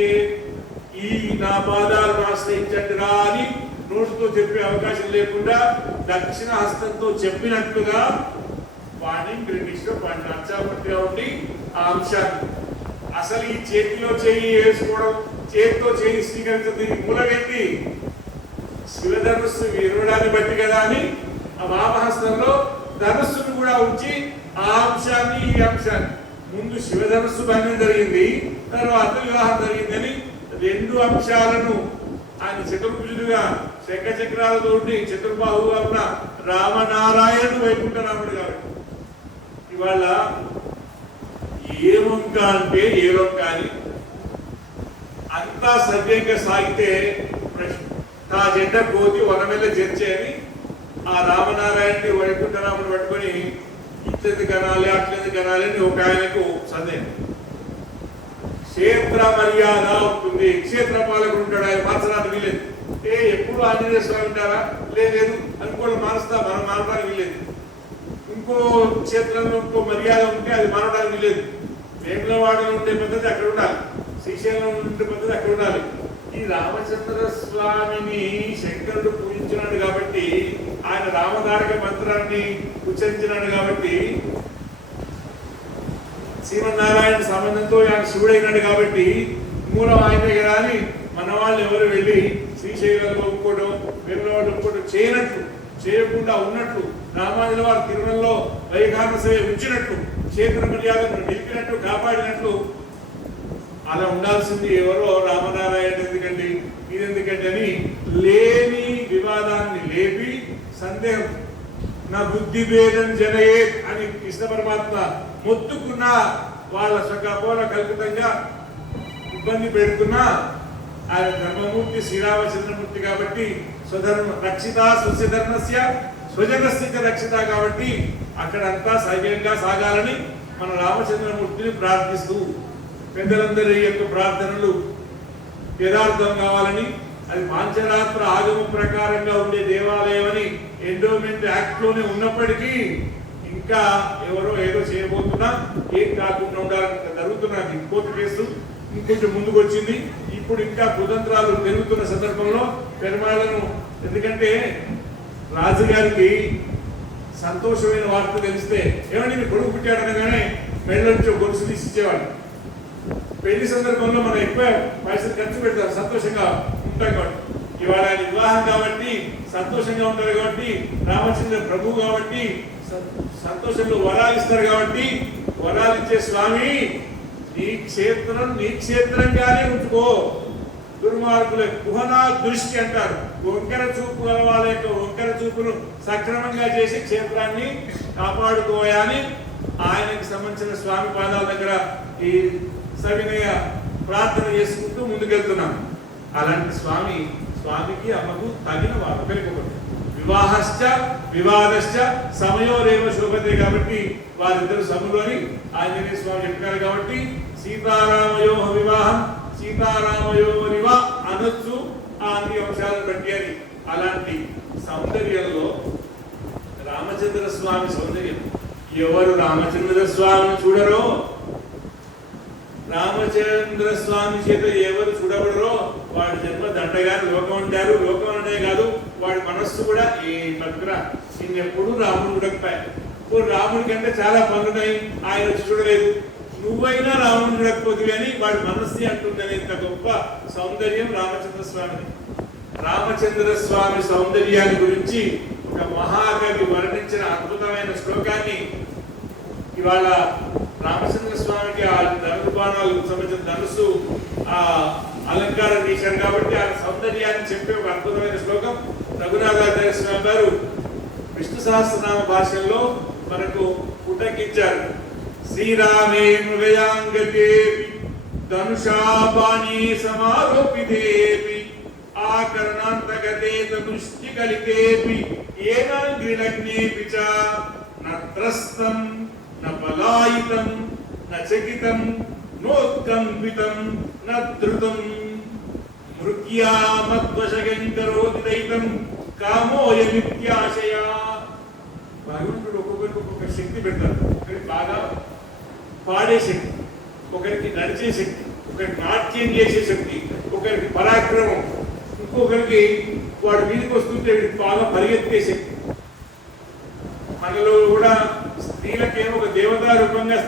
ఈ నా పాదాలను ఆశ్రయించండి రా అని నోటితో చెప్పే అవకాశం లేకుండా దక్షిణ హస్తంతో చెప్పినట్లుగా వాణి బ్రిటిష్ లో వాడిని అత్యామృతిగా ఉండి ఆ అంశాన్ని అసలు ఈ చేతిలో చేయి వేసుకోవడం, చేతితో చేయి స్వీకరించడం మూలమేంటి? శివధనుస్సు విరవడాన్ని బట్టి కదా అని ఆ వామహస్తంలో ధనుస్సును కూడా ఉంచి ఆ అంశాన్ని ఈ అంశాన్ని ముందు శివధనుస్సు బంధం జరిగింది, తర్వాత వివాహం జరిగిందని 2 అంశాలను ఆయన చతుర్భుజుడుగా శంఖచక్రాలతో ఉండి చతుర్బాహుగా ఉన్న రామనారాయణుడు వైకుంఠ రాముడు కాబట్టి ఇవాళ ఏ వంక అంటే ఏ వంక అని అంతా సవ్యంగా సాగితే నా జెండ కోతి వనమెల్ల చర్చే అని ఆ రామనారాయణని వైకుంఠరాముడు పట్టుకొని ఇట్లది కనాలి అట్లది కనాలి అని ఒక ఆయనకు సందేహం. క్షేత్ర మర్యాద ఉంటుంది, క్షేత్ర పాలకుడు ఉంటాడు, ఆయన మార్చడానికి వీలేదు. ఎప్పుడు ఆంజనేయ స్వామి ఉంటారా? లేదు అనుకోవడం మారుస్తా, మనం మారడానికి వీలేదు. ఇంకో క్షేత్రంలో ఇంకో మర్యాద ఉంటే అది మారడానికి వీలేదు. వేములవాడలో ఉండే పద్ధతి అక్కడ ఉండాలి, శ్రీశైలంలో ఉండే పద్ధతి అక్కడ ఉండాలి. ఈ రామచంద్ర స్వామిని శంకరుడు పూజించినాడు కాబట్టి, ఆయన రామధారక మంత్రాన్ని ఉచ్చరించినాడు కాబట్టి, శ్రీమన్నారాయణ సంబంధంతో ఆయన శివుడైనాడు కాబట్టి మూలం ఆయనే కదా అని మన వాళ్ళు ఎవరు వెళ్ళి శ్రీశైలంలో ఒప్పుకోవడం, వేములవాడ ఒప్పుకోవడం చేయనట్లు, చేయకుండా ఉన్నట్లు, రామానుజుల వారు తిరుమలలో వైఖాన సేవ ఉంచినట్లు, క్షేత్ర మర్యాదను నిలిపినట్లు, కాపాడినట్లు అలా ఉండాల్సింది ఎవరో రామనారాయణ ఎందుకండి, ఇది ఎందుకండి అని లేని వివాదాన్ని లేపి సందేహం నా బుద్ధి భేదం జనయే అని కృష్ణ పరమాత్మ మొత్తుకున్న వాళ్ళ సకపోల కల్పితంగా ఇబ్బంది పెడుతున్నా ఆయన ధర్మమూర్తి శ్రీరామచంద్రమూర్తి కాబట్టి స్వధర్మ రక్షిత స్వస్య స్వజనస్య రక్షిత కాబట్టి అక్కడంతా సవ్యంగా సాగాలని మన రామచంద్రమూర్తిని ప్రార్థిస్తూ పెద్దలందరి యొక్క ప్రార్థనలు యథార్థం కావాలని, అది పాంచరాత్ర ఆగమ ప్రకారంగా ఉండే దేవాలయం అని ఎండోమెంట్ యాక్ట్ లోనే ఉన్నప్పటికీ ఇంకా ఎవరో ఏదో చేయబోతున్నా ఏం కాకుండా ఉండాలని జరుగుతున్నది కోర్టు కేసు ఇంకొంచెం ముందుకు వచ్చింది. ఇప్పుడు ఇంకా కుతంత్రాలు పెరుగుతున్న సందర్భంలో పెరుమాళ్లను, ఎందుకంటే రాజుగారికి సంతోషమైన వార్త తెలిస్తే ఏమంటే మీ కొడుకు పుట్టాడనగానే మెళ్ళ నుంచి గొలుసు తీసి ఇచ్చేవాడు. పెళ్లి సందర్భంలో మనం ఎక్కువ పైసలు ఖర్చు పెడతాం, సంతోషంగా ఉంటాం కాబట్టి. ఇవాళ ఆయన వివాహం కాబట్టి సంతోషంగా ఉంటారు కాబట్టి, రామచంద్ర ప్రభు కాబట్టి సంతోషంలో వరాలు ఇస్తారు కాబట్టి, వరాలు ఇచ్చే స్వామి నీ క్షేత్రంగానే ఉంచుకో. దుర్మార్గుల కుహనా దృష్టి అంటారు, వంకర చూపు గల వాళ్ళ యొక్క వంకర చూపును సక్రమంగా చేసి క్షేత్రాన్ని కాపాడుకోయాని ఆయనకి సంబంధించిన స్వామి పాదాల దగ్గర ఈ సవినయ ప్రార్థన చేసుకుంటూ ముందుకెళ్తున్నాం. అలాంటి స్వామికి అమ్మకు తగిన వారు ఒకరికొకరు. వివాహశ్చ వివాదశ్చ సమయోరేవ శోభతే కాబట్టి వారిద్దరు సములోని ఆంజనేయ స్వామి చెప్పినారు కాబట్టి సీతారామయో వివాహం సీతారామయోరివా అనొచ్చు ఆ అన్ని అంశాలను బట్టి అని. అలాంటి సౌందర్యంలో రామచంద్ర స్వామి సౌందర్యం, ఎవరు రామచంద్ర స్వామిని చూడరో, రామచంద్ర స్వామి చేత ఎవరు చూడబడరో వాడి జన్మ దండగాని లోకం అంటారు. లోకం అంటే కాదు, వాడి మనస్సు కూడా ఏ పక్కన ఎప్పుడు రాముడు చూడకపోయా. ఇప్పుడు రాముడి కంటే చాలా పనులున్నాయి, ఆయన వచ్చి చూడలేదు. నువ్వైనా రాముడు చూడకపోతే అని వాడి మనస్సు అంటుందని ఇంత గొప్ప సౌందర్యం రామచంద్ర స్వామిని. రామచంద్ర స్వామి సౌందర్యాన్ని గురించి ఒక మహాకవి వర్ణించిన అద్భుతమైన శ్లోకాన్ని ఇవాళ రామచంద్ర స్వామికి ఆ ధనుర్బాణాలు సంబంధించిన ధనుసు ఆ అలంకారం చేశారు కాబట్టి ఆ సౌందర్యాన్ని చెప్పే ఒక అద్భుతమైన శ్లోకం రఘునాథాచార్య స్వామి గారు విష్ణు సహస్రనామ భాషల్లో మనకు పుటకించారు. శ్రీరామే మృగయాంగతేపి ధనుషాబాణీ సమారోపితేపి ఆకర్ణాంతగతే తనుష్టికలితేపి ఏనాగ్రిలగ్నేపి చ నత్రస్తం న పలాయితం న చకితం నోత్కంపితం న ధృతం మృగ్యామద్వశగం కరోతి దైతం కామోయమిత్యాశయా. భగవంతుడు ఒక్కొక్కరికి ఒక్కొక్క శక్తి పెడతాడు. ఒకరికి బాగా పాడే శక్తి, ఒకరికి నడిచే శక్తి, ఒకరికి నాట్యం చేసే శక్తి, ఒకరికి పరాక్రమం, ఇంకొకరికి వాడు మీదకి వస్తుంటే వీడికి బాగా పరిగెత్తే శక్తి. మనలో కూడా స్త్రీలకేమో ఒక దేవతా రూపంగా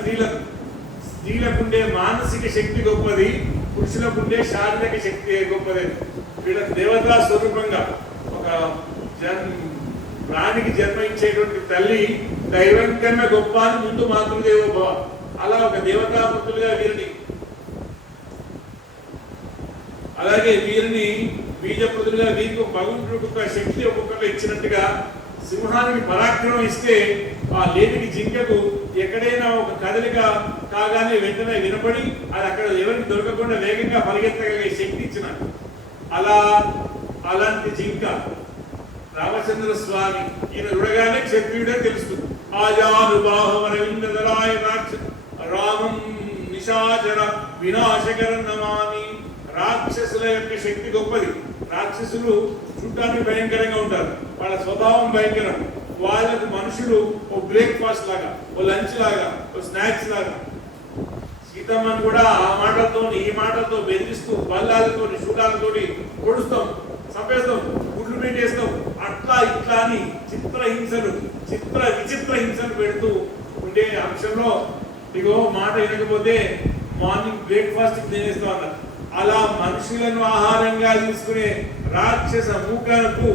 స్త్రీలకుండే మానసిక శక్తి గొప్పది, పురుషులకుండే శారీరక శక్తి గొప్పది. వీళ్ళకి దేవతా స్వరూపంగా ఒక ప్రాణికి జన్మించేటువంటి తల్లి దైవం కన్నా గొప్ప అని ముందు మాతృదేవోభవ, అలా ఒక దేవతామూర్తులుగా వీరిని, అలాగే వీరిని బీజప్రదులుగా వీరికి భగవంతుడికి ఒక శక్తి ఒక్కొక్కరు ఇచ్చినట్టుగా సింహానికి పరాక్రమం ఇస్తే ఆ లేనికి జింకకు ఎక్కడైనా ఒక కదలిక కాగానే వెంటనే వినపడి అది అక్కడ ఎవరికి దొరకకుండా వేగంగా పరిగెత్తగలిగే శక్తి ఇచ్చిన అలాంటి జింక రామచంద్ర స్వామి. ఈయన చూడగానే క్షత్రియుడే తెలుస్తుంది. ఆజానుబాహురవిందరాయ రామం నిశాచర వినాశకరం నమామి. రాక్షసుల యొక్క శక్తి గొప్పది. రాక్షసులు చూడటానికి భయంకరంగా ఉంటారు, వాళ్ళ స్వభావం భయంకరం. వాళ్ళకు మనుషులు ఓ బ్రేక్ఫాస్ట్ లాగా, ఓ లంచ్ లాగా, ఓ స్నాక్స్ లాగా. సీతమ్మని కూడా ఆ మాటలతో ఈ మాటలతో బెదిరిస్తూ బల్లాలతో చూడాలతో పొడుస్తాం, చంపేస్తాం, గుడ్లు పెట్టేస్తాం, అట్లా ఇట్లా అని విచిత్ర హింసలు పెడుతూ ఉండే అంశంలో ఇగో మాట వినకపోతే మార్నింగ్ బ్రేక్ఫాస్ట్ తినేస్తాం అన్నారు. అలా మనుషులను ఆహారంగా తీసుకునే రాక్షస మూకలకు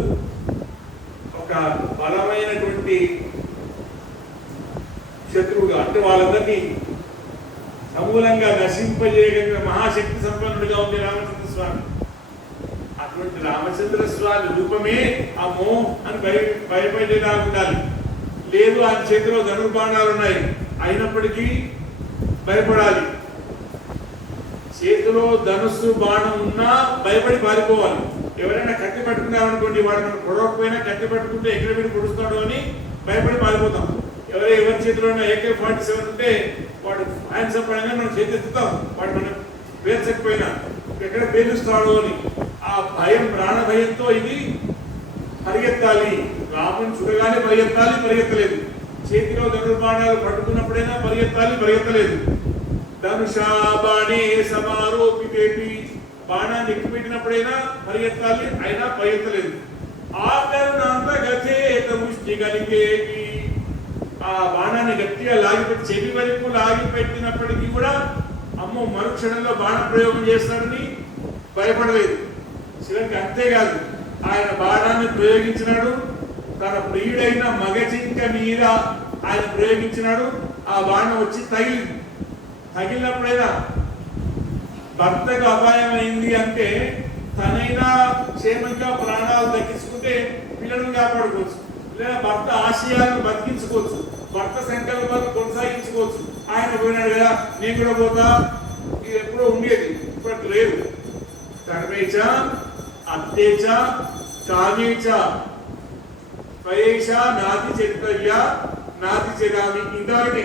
ఒక బలమైనటువంటి శత్రువుగా, అంటే వాళ్ళందరినీ సమూలంగా నశింపజేయగలిగిన మహాశక్తి సంపన్నుడిగా ఉంది రామచంద్ర స్వామి. అటువంటి రామచంద్ర స్వామి రూపమే అమ్మో అని భయపడేలా ఉండాలి. లేదు ఆయన చేతిలో ధనుర్బాణాలు ఉన్నాయి, అయినప్పటికీ భయపడాలి. చేతిలో ధనుస్సు బాణం ఉన్నా భయపడి పారిపోవాలి. ఎవరైనా కత్తి పట్టుకున్నారనుకోండి, వాడు మనం పొడవకపోయినా కత్తి పట్టుకుంటే ఎక్కడ మీరు పొడుస్తాడో అని భయపడి పారిపోతాం. ఎవరి చేతిలో AK-47 ఉంటే వాడు హ్యాండ్స్ అప్ అయినా మనం చేతి ఎత్తుతాం, వాడు మనం పేర్చకపోయినా ఎక్కడ పేలుస్తాడు అని ఆ భయం, ప్రాణ భయంతో ఇది పరిగెత్తాలి. రాముని చూడగానే పరిగెత్తలేదు. చేతిలో ధనుర్బాణాలు పట్టుకున్నప్పుడైనా పరిగెత్తలేదు. ధనుషా బాణే సమారోపితేపి, బాణాన్ని ఎక్కుపెట్టినప్పుడైనా పరిగెత్తాలి, అయినా పరిగెత్తలేదు. ఆకరుణాంత గచేత ముష్టి కలిగేటి, ఆ బాణాన్ని గట్టిగా లాగిపెట్టి చెవి వరకు లాగిపెట్టినప్పటికీ కూడా అమ్మో మరుక్షణంలో బాణ ప్రయోగం చేస్తాడని భయపడలేదు. శివునికి అంతేకాదు, ఆయన బాణాన్ని ప్రయోగించినాడు, తన ప్రియుడైన మగజింక మీద ఆయన ప్రయోగించినాడు. ఆ బాణం వచ్చి తగిలినప్పుడైనా భర్తకు అపాయం అయింది అంటే తనైనా క్షేమంగా ప్రాణాలు దక్కించుకుంటే పిల్లలను కాపాడుకోవచ్చు, లేదా భర్త ఆశయాలను బతికించుకోవచ్చు, భర్త సంకల్పాలను కొనసాగించుకోవచ్చు. ఆయన పోయినాడు కదా, నేను కూడా పోతా, ఇది ఎప్పుడో ఉండేది, ఇప్పుడు లేదు. కర్మేచ అత్తేచ కామేచ పయేష నాతి చరితవ్య నాతి చరామి. ఇంతవరకే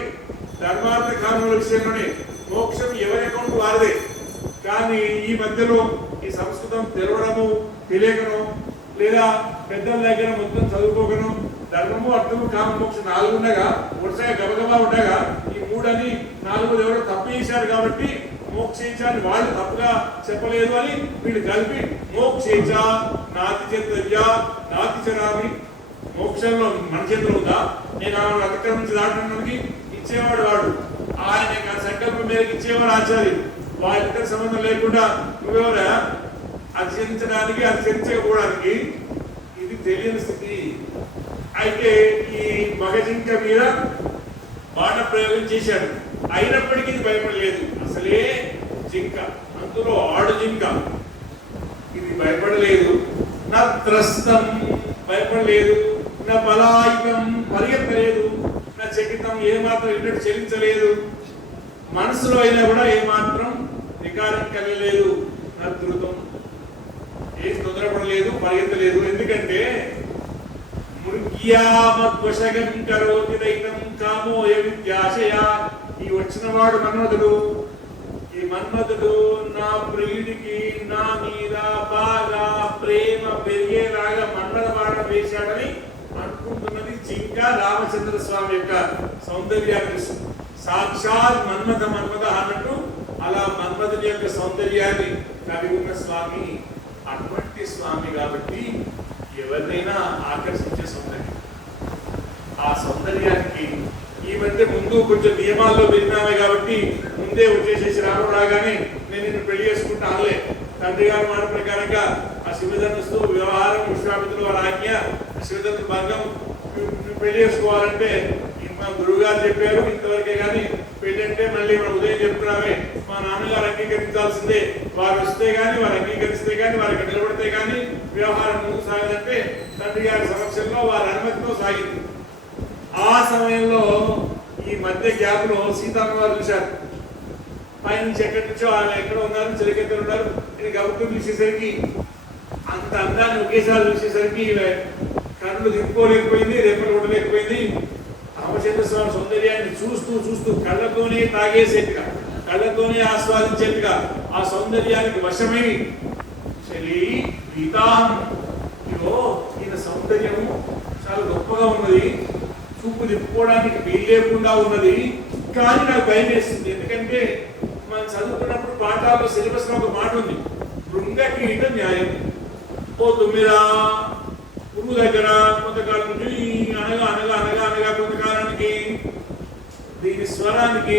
ధర్మార్థ కామముల విషయంలోనే మోక్షం ఎవరి అకౌంట్ వారిదే. కానీ ఈ మధ్యలో ఈ సంస్కృతం తెలవడము తెలియకను, లేదా పెద్దల దగ్గర మొత్తం చదువుకోకను, ధర్మము అర్థము కామ మోక్షం 4 ఉండగా వరుసగా గబగబా ఉండగా ఈ 3 అని 4 ఎవరో తప్పు చేశారు కాబట్టి మోక్షేచాన్ని వాళ్ళు తప్పుగా చెప్పలేదు అని వీళ్ళు కలిపి మోక్షేచ నాతి చరితవ్య నాతి చరామి. మోక్షంలో మన చేతిలో ఉందా? నేను ఆ అతిక్రమించి దాటడానికి ఇచ్చేవాడు వాడు, ఆయన సంకల్పం మేరకు ఇచ్చేవాడు ఆచార్య. వాళ్ళిద్దరి సంబంధం లేకుండా నువ్వెవరా అత్యరించడానికి అత్యరించకపోవడానికి? ఇది తెలియని స్థితి. అయితే ఈ మగజింక మీద బాణ ప్రయోగం చేశాడు, అయినప్పటికీ ఇది భయపడలేదు. అసలే జింక, అందులో ఆడు జింక, ఇది భయపడలేదు. నా త్రస్తం భయపడలేదు, నా బలాయుధం పరిగెత్తలేదు, నా చకితం ఏమాత్రం ఇన్నట్టు చెల్లించలేదు, మనసులో అయినా కూడా ఏమాత్రం వికారం కలగలేదు. నా ధృతం ఏం తొందరపడలేదు, పరిగెత్తలేదు. ఎందుకంటే మృగ్యామద్వశగం కరోతి దైతం కామోయ విద్యాశయ. ఈ వచ్చిన వాడు మన్మధుడు. ఈ మన్మధుడు నా ప్రియుడికి నా మీద బాగా ప్రేమ పెరిగేలాగా మన్మథ బాణం వేశాడని అనుకుంటున్నది జింక. రామచంద్ర స్వామి యొక్క సౌందర్యాన్ని సాక్షాత్ మన్మథ అన్నట్టు అలా మన్మథుని యొక్క సౌందర్యాన్ని కలిగి ఉన్న స్వామి. అటువంటి స్వామి కాబట్టి ఎవరినైనా ఆకర్షించే సౌందర్యం. ఆ సౌందర్యానికి ఈ మధ్య ముందు కొంచెం నియమాల్లో విన్నామే కాబట్టి ముందే వచ్చేసేసి రాముడు రాగానే నేను నిన్ను పెళ్లి చేసుకుంటా అనలే. తండ్రి గారి మాట ప్రకారంగా ఆ శివధనుస్తూ వ్యవహారం విశ్వామిత్రుల వారి ఆజ్ఞ, శివధను భంగం, పెళ్లి చేసుకోవాలంటే మా గురువు గారు చెప్పారు ఇంతవరకే, కానీ పెళ్లి అంటే మళ్ళీ మనం ఉదయం చెప్తున్నామే మా నాన్నగారు అంగీకరించాల్సిందే. వారు వస్తే గాని, వారు అంగీకరిస్తే గాని, వారికి నిలబడితే గాని వ్యవహారం ముందుకు సాగదంటే తండ్రి గారి సమక్షంలో వారి అనుమతితో సాగింది. ఆ సమయంలో ఈ మధ్య గ్యాప్ లో సీతమ్మ వారు చూశారు. పైనుంచి ఎక్కడి నుంచో ఆమె ఎక్కడ ఉన్నారు, చెలికెత్తలు ఉన్నారు. ఇది గబుక్కుని చూసేసరికి, అంత అందాన్ని ఒకేసారి చూసేసరికి కళ్ళు తిప్పుకోలేకపోయింది, రెప్పలు కొట్టలేకపోయింది. రామచంద్ర స్వామి సౌందర్యాన్ని చూస్తూ చూస్తూ కళ్ళతోనే తాగేసేట్టుగా, కళ్ళతోనే ఆస్వాదించేట్టుగా ఆ సౌందర్యానికి వశమై చలి గీతాం, ఇదో ఈయన సౌందర్యము చాలా గొప్పగా ఉన్నది, చూపు తిప్పుకోవడానికి వీలు లేకుండా ఉన్నది, కానీ నాకు భయం వేస్తుంది. ఎందుకంటే మనం చదువుకున్నప్పుడు పాఠాల్లో సిలబస్ లో ఒక మాట ఉంది, బృంగకీట న్యాయం. ఓ 9 పురుగు దగ్గర కొంతకాలం నుంచి అనగా అనగా అనగా అనగా కొంతకాలానికి దీని స్వరానికి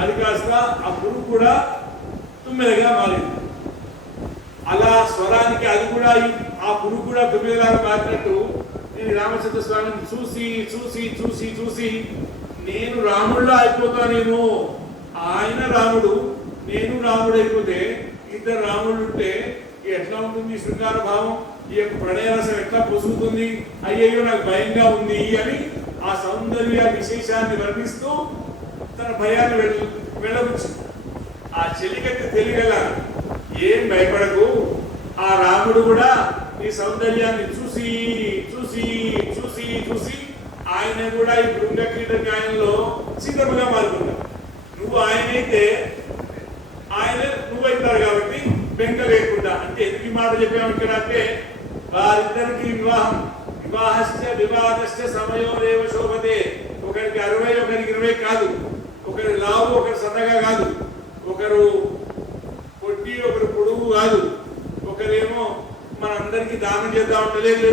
అది కాస్త ఆ పురుగు కూడా 9గా మారింది. అలా స్వరానికి అది కూడా ఆ పురుగు కూడా 9గా మారినట్టు నేను రామచంద్ర స్వామిని చూసి చూసి చూసి చూసి నేను రాముడిలా అయిపోతానేమో. ఆయన రాముడు, నేను రాముడు అయిపోతే ఇద్దరు రాముడు ఉంటే ఎట్లా ఉంటుంది శృంగార భావం, ఈ యొక్క ప్రణయరసం ఎట్లా పొసుగుతుంది, అయ్యయ్యో నాకు భయంగా ఉంది అని ఆ సౌందర్య విశేషాన్ని వర్ణిస్తూ తన భయాన్ని వెళ్ళవచ్చు. ఆ చెలికత్తి తెలియగల ఏం భయపడకు, ఆ రాముడు కూడా ఈ సౌందర్యాన్ని చూసి చూసి చూసి చూసి ఆయన కూడా ఈ భృంగ కీటకాయంలో సీతమ్మగా మారుకున్నావు. నువ్వు ఆయనైతే ఆయన నువ్వైతారు కాబట్టి బెంక లేకుండా. అంటే ఎందుకు ఈ మాట చెప్పాము ఇక్కడ అంటే వారిద్దరికి వివాహస్య సమయం రేవ శోభతే. ఒకరికి 60 ఒకరికి 20 కాదు, ఒకరి లావు ఒకరు సన్నగా కాదు, ఒకరు పొట్టి ఒకరు పొడుగు కాదు, ఒకరేమో మనందరికీ దానం చేద్దాం లేదు.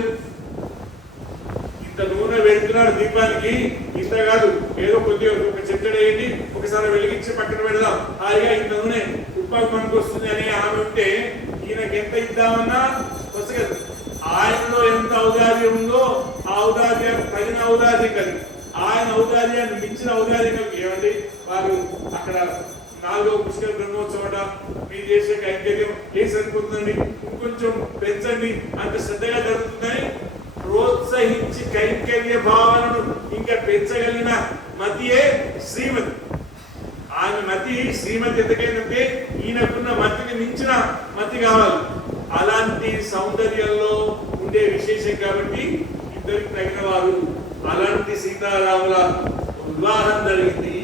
ఇంత నూనె పెడుతున్నారు దీపానికి, ఇంత కాదు, ఏదో కొద్దిగా ఒక చెట్టెడ వేయండి, ఒకసారి వెలిగించి పక్కన పెడదాం, హాయిగా ఇంత నూనె ఉప్పాకు మనకు వస్తుంది అని ఆమె ఉంటే ఈయనకి ఎంత ఇద్దామన్నా వస్తుంది. ఆయనలో ఎంత ఔదార్యం ఉందో ఆ ఔదార్యాన్ని తగిన ఔదార్యం కలిగి, ఆయన ఔదార్యాన్ని మించిన ఔదార్యం కలిగి. ఏమండి వారు అక్కడ 4వ పుష్కర బ్రహ్మోత్సవట మీరు చేసే కైంకర్యం ఏ సరిపోతుందండి, ఇంకొంచెం పెంచండి, అంత శ్రద్ధగా జరుగుతుందని ప్రోత్సహించి కైంకర్య భావనను ఇంకా పెంచగలిగిన మతియే శ్రీమతి. ఆమె మతి శ్రీమతి ఎందుకంటే ఈయనకున్న మతిని మించిన మతి కావాలి. అలాంటి సౌందర్యంలో ఉండే విశేషం కాబట్టి ఇద్దరికి తగిన వారు. అలాంటి సీతారాముల వివాహం జరిగింది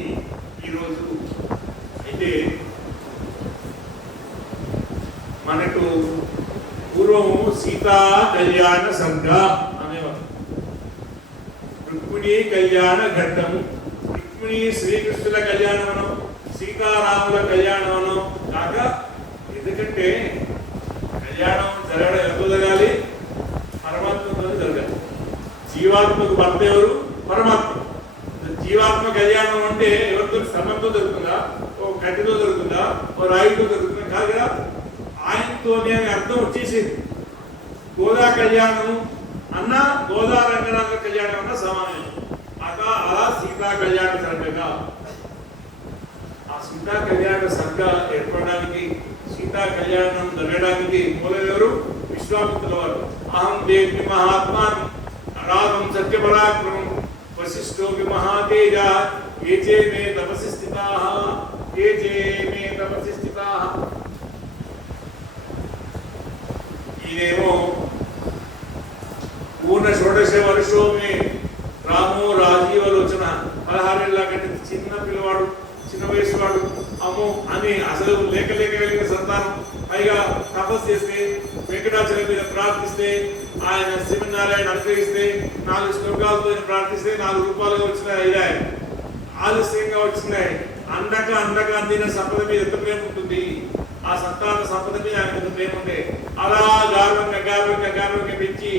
ఈరోజు. అయితే మనకు పూర్వము సీతా కళ్యాణ సంఘ అనేవారు. రుక్మిణి కళ్యాణ ఘట్టము, రుక్మిణి శ్రీకృష్ణుల కళ్యాణమనం, సీతారాముల కళ్యాణమనం కాక, ఎందుకంటే కళ్యాణం జరగడం ఎంతో జరగాలి, పరమాత్మతో జరగాలి. జీవాత్మకు భర్త ఎవరు? పరమాత్మ. జీవాత్మ కళ్యాణం అంటే ఎవరితో? శ్రమంతో జరుగుతుందా, ఓ గడ్డితో జరుగుతుందా, ఓ రాయితో జరుగుతుందా? కాదు కదా, ఆయనతో నేను అర్థం వచ్చేసింది. గోదా కళ్యాణం అన్న, గోదా రంగనాథ కళ్యాణం అన్న సమానం. అలా సీతా కళ్యాణ సంఘగా, ఆ సీతా కళ్యాణ సంఘ ఏర్పడడానికి, సీతా కళ్యాణం జరగడానికి మూలెవరు? విశ్వామిత్రుల వారు. అహం దేవి మహాత్మాన్ అరాగం సత్యపరాక్రమం వశిష్ఠోపి మహాతేజ ఏజే మే తపసి స్థితాః ఏజే మే తపసి స్థితాః. ఈయనేమో పూర్ణ 16 వర్షో మే రామో రాజీవలోచన, 16 ఏళ్ళ కంటే చిన్న పిల్లవాడు, చిన్న వయసు వాడు, అమ్మో అని అసలు లేక కలిగిన సంతానం. పైగా తపస్సు చేస్తే, వెంకటాచలం మీద ప్రార్థిస్తే, ఆయన శ్రీమన్నారాయణ అనుగ్రహిస్తే, 4 శ్లోకాలతో ప్రార్థిస్తే 4 రూపాయలుగా వచ్చినాయి, అయ్యాయి ఆలస్యంగా వచ్చినాయి. అండక అందిన సంపద మీద ఎంత ప్రేమ ఉంటుంది, ఆ సంతాన సంపద మీద ఆయన ఎంత ప్రేమ ఉంటే అలా గార్వంగా పెంచి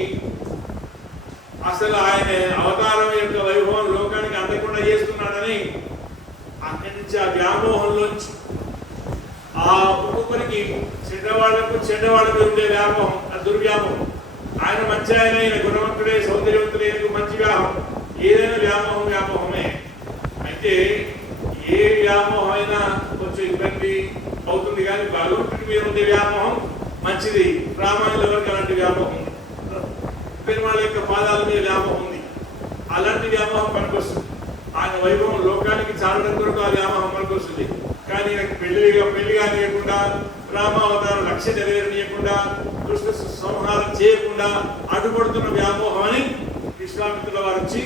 అసలు ఆయన అవతారం యొక్క వైభవం లోకానికి అందకుండా చేస్తున్నాడని అక్కడి నుంచి ఆ వ్యామోహంలోంచి, ఆ ఒక్కొక్కరికి చెడ్డవాళ్ళ మీద ఉండే వ్యామోహం, ఆ దుర్వ్యామోహం. ఆయన మంచి ఆయన గుణవంతుడే, సౌందర్యవంతుడే, మంచి వ్యామోహం. ఏదైనా వ్యామోహమే. అయితే ఏ వ్యామోహం అయినా కొంచెం ఇబ్బంది అవుతుంది, కానీ భగవంతుడి మీద ఉండే వ్యామోహం మంచిది. రామాయణంలో ఎవరికి అలాంటి వ్యామోహం ఉంది, పెరుమాళ యొక్క పాదాల మీద వ్యామోహం ఉంది. అలాంటి వ్యామోహం పనికొస్తుంది. ఆయన వైభవం లోకానికి చాలడం కొరకు ఆ వ్యామోహం పనికొస్తుంది. కానీ నాకు పెళ్లిగా చేయకుండా, రామావతారం లక్ష్య నెరవేరనీయకుండా, దుష్ట సంహారం చేయకుండా అడ్డుపడుతున్న వ్యామోహం అని విశ్వామిత్రుల వారు వచ్చి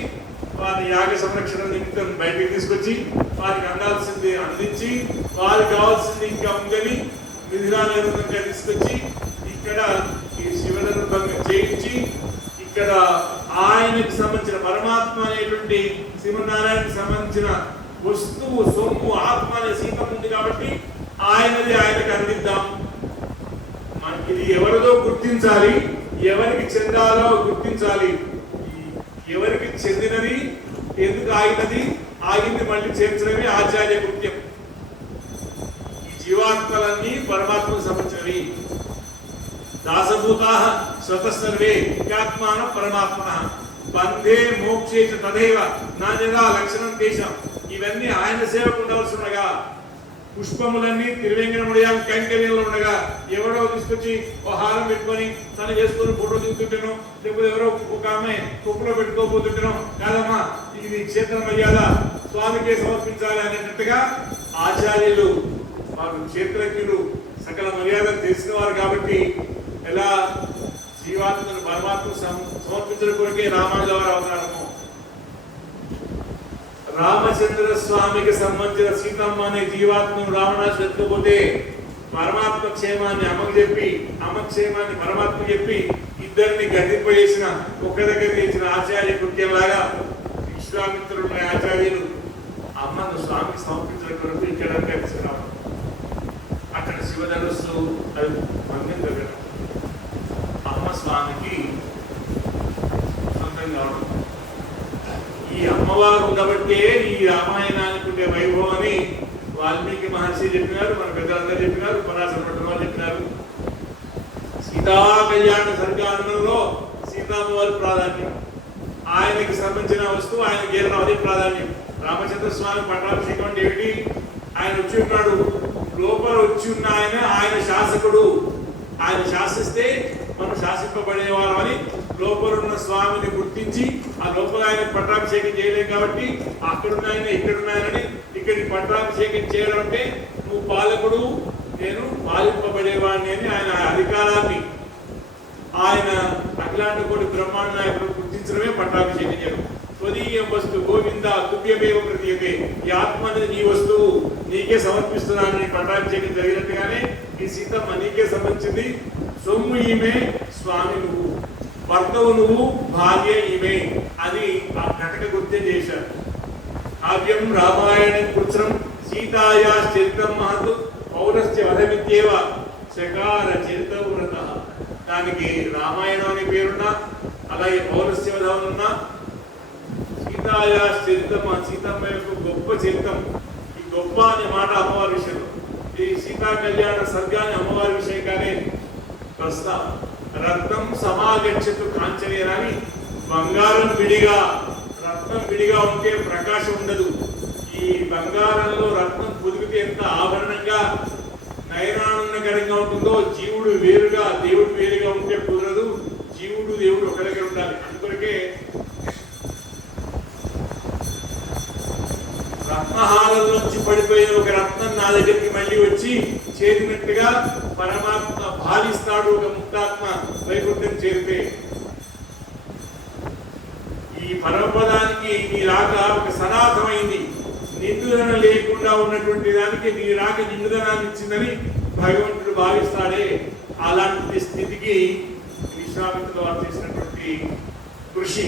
వారి యాగ సంరక్షణ నిమిత్తం బయటికి తీసుకొచ్చి వారికి అందాల్సింది అందించి, వారికి కావాల్సింది ఇంకా ఉందని విధిరానిగా తీసుకొచ్చి ఇక్కడ ఈ శివధర్మంగా చేయించి, ఇక్కడ ఆయనకి సంబంధించిన పరమాత్మ అనేటువంటి శ్రీమన్నారాయణకి సంబంధించిన వస్తువు, సొమ్ము, ఆత్మ అనే సీతం ఉంది కాబట్టి ఆయనకి అందిద్దాం. మనకి ఇది ఎవరిదో గుర్తించాలి, ఎవరికి చెందాలో గుర్తించాలి. ఎవరికి చెందినది, ఎందుకు ఆగింది మళ్ళీ చేర్చడమే ఆచార్య కృత్యం. ఈ జీవాత్మలన్నీ పరమాత్మకు సంబంధించినవి. దాసభూతా స్వతసర్వే ఆత్మానం పరమాత్మన బంధే మోక్షే తదేవ నాణ్యదా లక్షణం దేశం. ఇవన్నీ ఆయన సేవకు ఉండవలసి ఉండగా, పుష్పములన్నీ తిరువేంకటముడియాల కైంకర్యంలో ఉండగా ఎవరో తీసుకొచ్చి ఓ హారం పెట్టుకొని తను చేసుకొని ఫోటో దిగుతుంటాను, లేకపోతే ఎవరో ఒక ఆమె కుప్పలో పెట్టుకోబోతుంటాను. కాదమ్మా, ఇది క్షేత్ర మర్యాద, స్వామికే సమర్పించాలి అనేటట్టుగా ఆచార్యులు, వారు క్షేత్రజ్ఞులు, సకల మర్యాదలు తెలిసిన వారు కాబట్టి ఎలా జీవాత్మను పరమాత్మకు సమర్పించడం కొరకే రామానుజ వారి అవతారము. రామచంద్ర స్వామికి సంబంధించిన సీతమ్మ అనే జీవాత్మను రావణాసు ఎత్తుకుపోతే పరమాత్మ క్షేమాన్ని అమ్మకు చెప్పి అమ్మ క్షేమాన్ని పరమాత్మ చెప్పి ఇద్దరిని గదింపజేసిన ఒక దగ్గర చేసిన ఆచార్య కృత్యంలాగా విశ్వామిత్రుడు ఆచార్యులు అమ్మను స్వామికి సమర్పించిన కొరకు ఇక్కడ తీసుకురావడం, అక్కడ శివధనుస్సు అది మందిరం దగ్గర అమ్మ స్వామికి సొంతం కావడం. ఈ అమ్మవారు ఉండబట్టే ఈ రామాయణానికి ఉండే వైభవాన్ని వాల్మీకి మహర్షి చెప్పినారు, మన పెద్దలందరూ చెప్పినారు, పరాశర పట్టణంలో చెప్పినారు. సీతా కళ్యాణ సర్గానంలో సీతామ్మవారి ప్రాధాన్యం, ఆయనకి సంబంధించిన వస్తువు ఆయన గీరరావది ప్రాధాన్యం. రామచంద్ర స్వామి పట్టాభిషేకం అంటే ఏమిటి? ఆయన వచ్చి ఉన్నాడు, లోపల వచ్చి ఉన్న ఆయన శాసకుడు, ఆయన శాసిస్తే మనం శాసింపబడేవాళ్ళం అని లోపలున్న స్వామిని గుర్తించి ఆ లోపల ఆయన పట్టాభిషేకం చేయలేం కాబట్టి అక్కడున్నాయన ఇక్కడున్నాయనని ఇక్కడికి పట్టాభిషేకం చేయడం అంటే నువ్వు పాలకుడు, నేను పాలింపబడేవాడిని అని ఆయన అధికారాన్ని ఆయన అఖిలాండ కోటి బ్రహ్మాండ నాయకుడు గుర్తించడమే పట్టాభిషేకం చేయడం. స్వదీయం వస్తు గోవింద తుభ్యమేవ ప్రతీయతే, ఈ ఆత్మ అనేది నీ వస్తువు, నీకే సమర్పిస్తున్నాను. నీ పట్టాభిషేకం జరిగినట్టుగానే ఈ సీతమ్మ నీకే సంబంధించింది. సొమ్ము ఈమె, స్వామి నువ్వు, భర్తవు నువ్వు, భార్య ఈమె అని ఆ ఘటక గుర్తం చేశారు. కావ్యం రామాయణం కృత్రం సీతాయా చరితం మహత్ పౌరస్య వధమిత్యేవ చకార చరిత వ్రత. దానికి రామాయణం అనే పేరున్నా, అలాగే పౌరస్య వధం ఉన్నా, సీతాయా చరితం, సీతమ్మ యొక్క గొప్ప చరితం. ఈ గొప్ప అనే మాట అమ్మవారి విషయంలో, ఈ సీతా కళ్యాణ సర్గాన్ని అమ్మవారి విషయంగానే ప్రస్తావం. రత్నం సమాగచ్చతు కాంచనేరాని, బంగారం విడిగా రత్నం విడిగా ఉంటే ప్రకాశం ఉండదు. ఈ బంగారంలో రత్నం పొదిగితే ఎంత ఆభరణంగా నయనానందకరంగా ఉంటుందో, జీవుడు వేరుగా దేవుడు వేరుగా ఉంటే కుదరదు. జీవుడు దేవుడు ఒక దగ్గర ఉండాలి. అందుకొరకే రత్నహారంలోంచి పడిపోయిన ఒక రత్నం నా దగ్గరికి మళ్ళీ వచ్చి చేరినట్టుగా పరమాత్మ భావిస్తాడు ఒక ముక్తాత్మ వైకుంఠం చేరితే. ఈ పరమపదానికి నీ రాక ఒక సనాతమైంది, నిండుదనం లేకుండా ఉన్నటువంటి దానికి నీ రాక నిండుదనాన్ని ఇచ్చిందని భగవంతుడు భావిస్తాడే. అలాంటి స్థితికి విశ్వామిత్రులు వారు చేసినటువంటి కృషి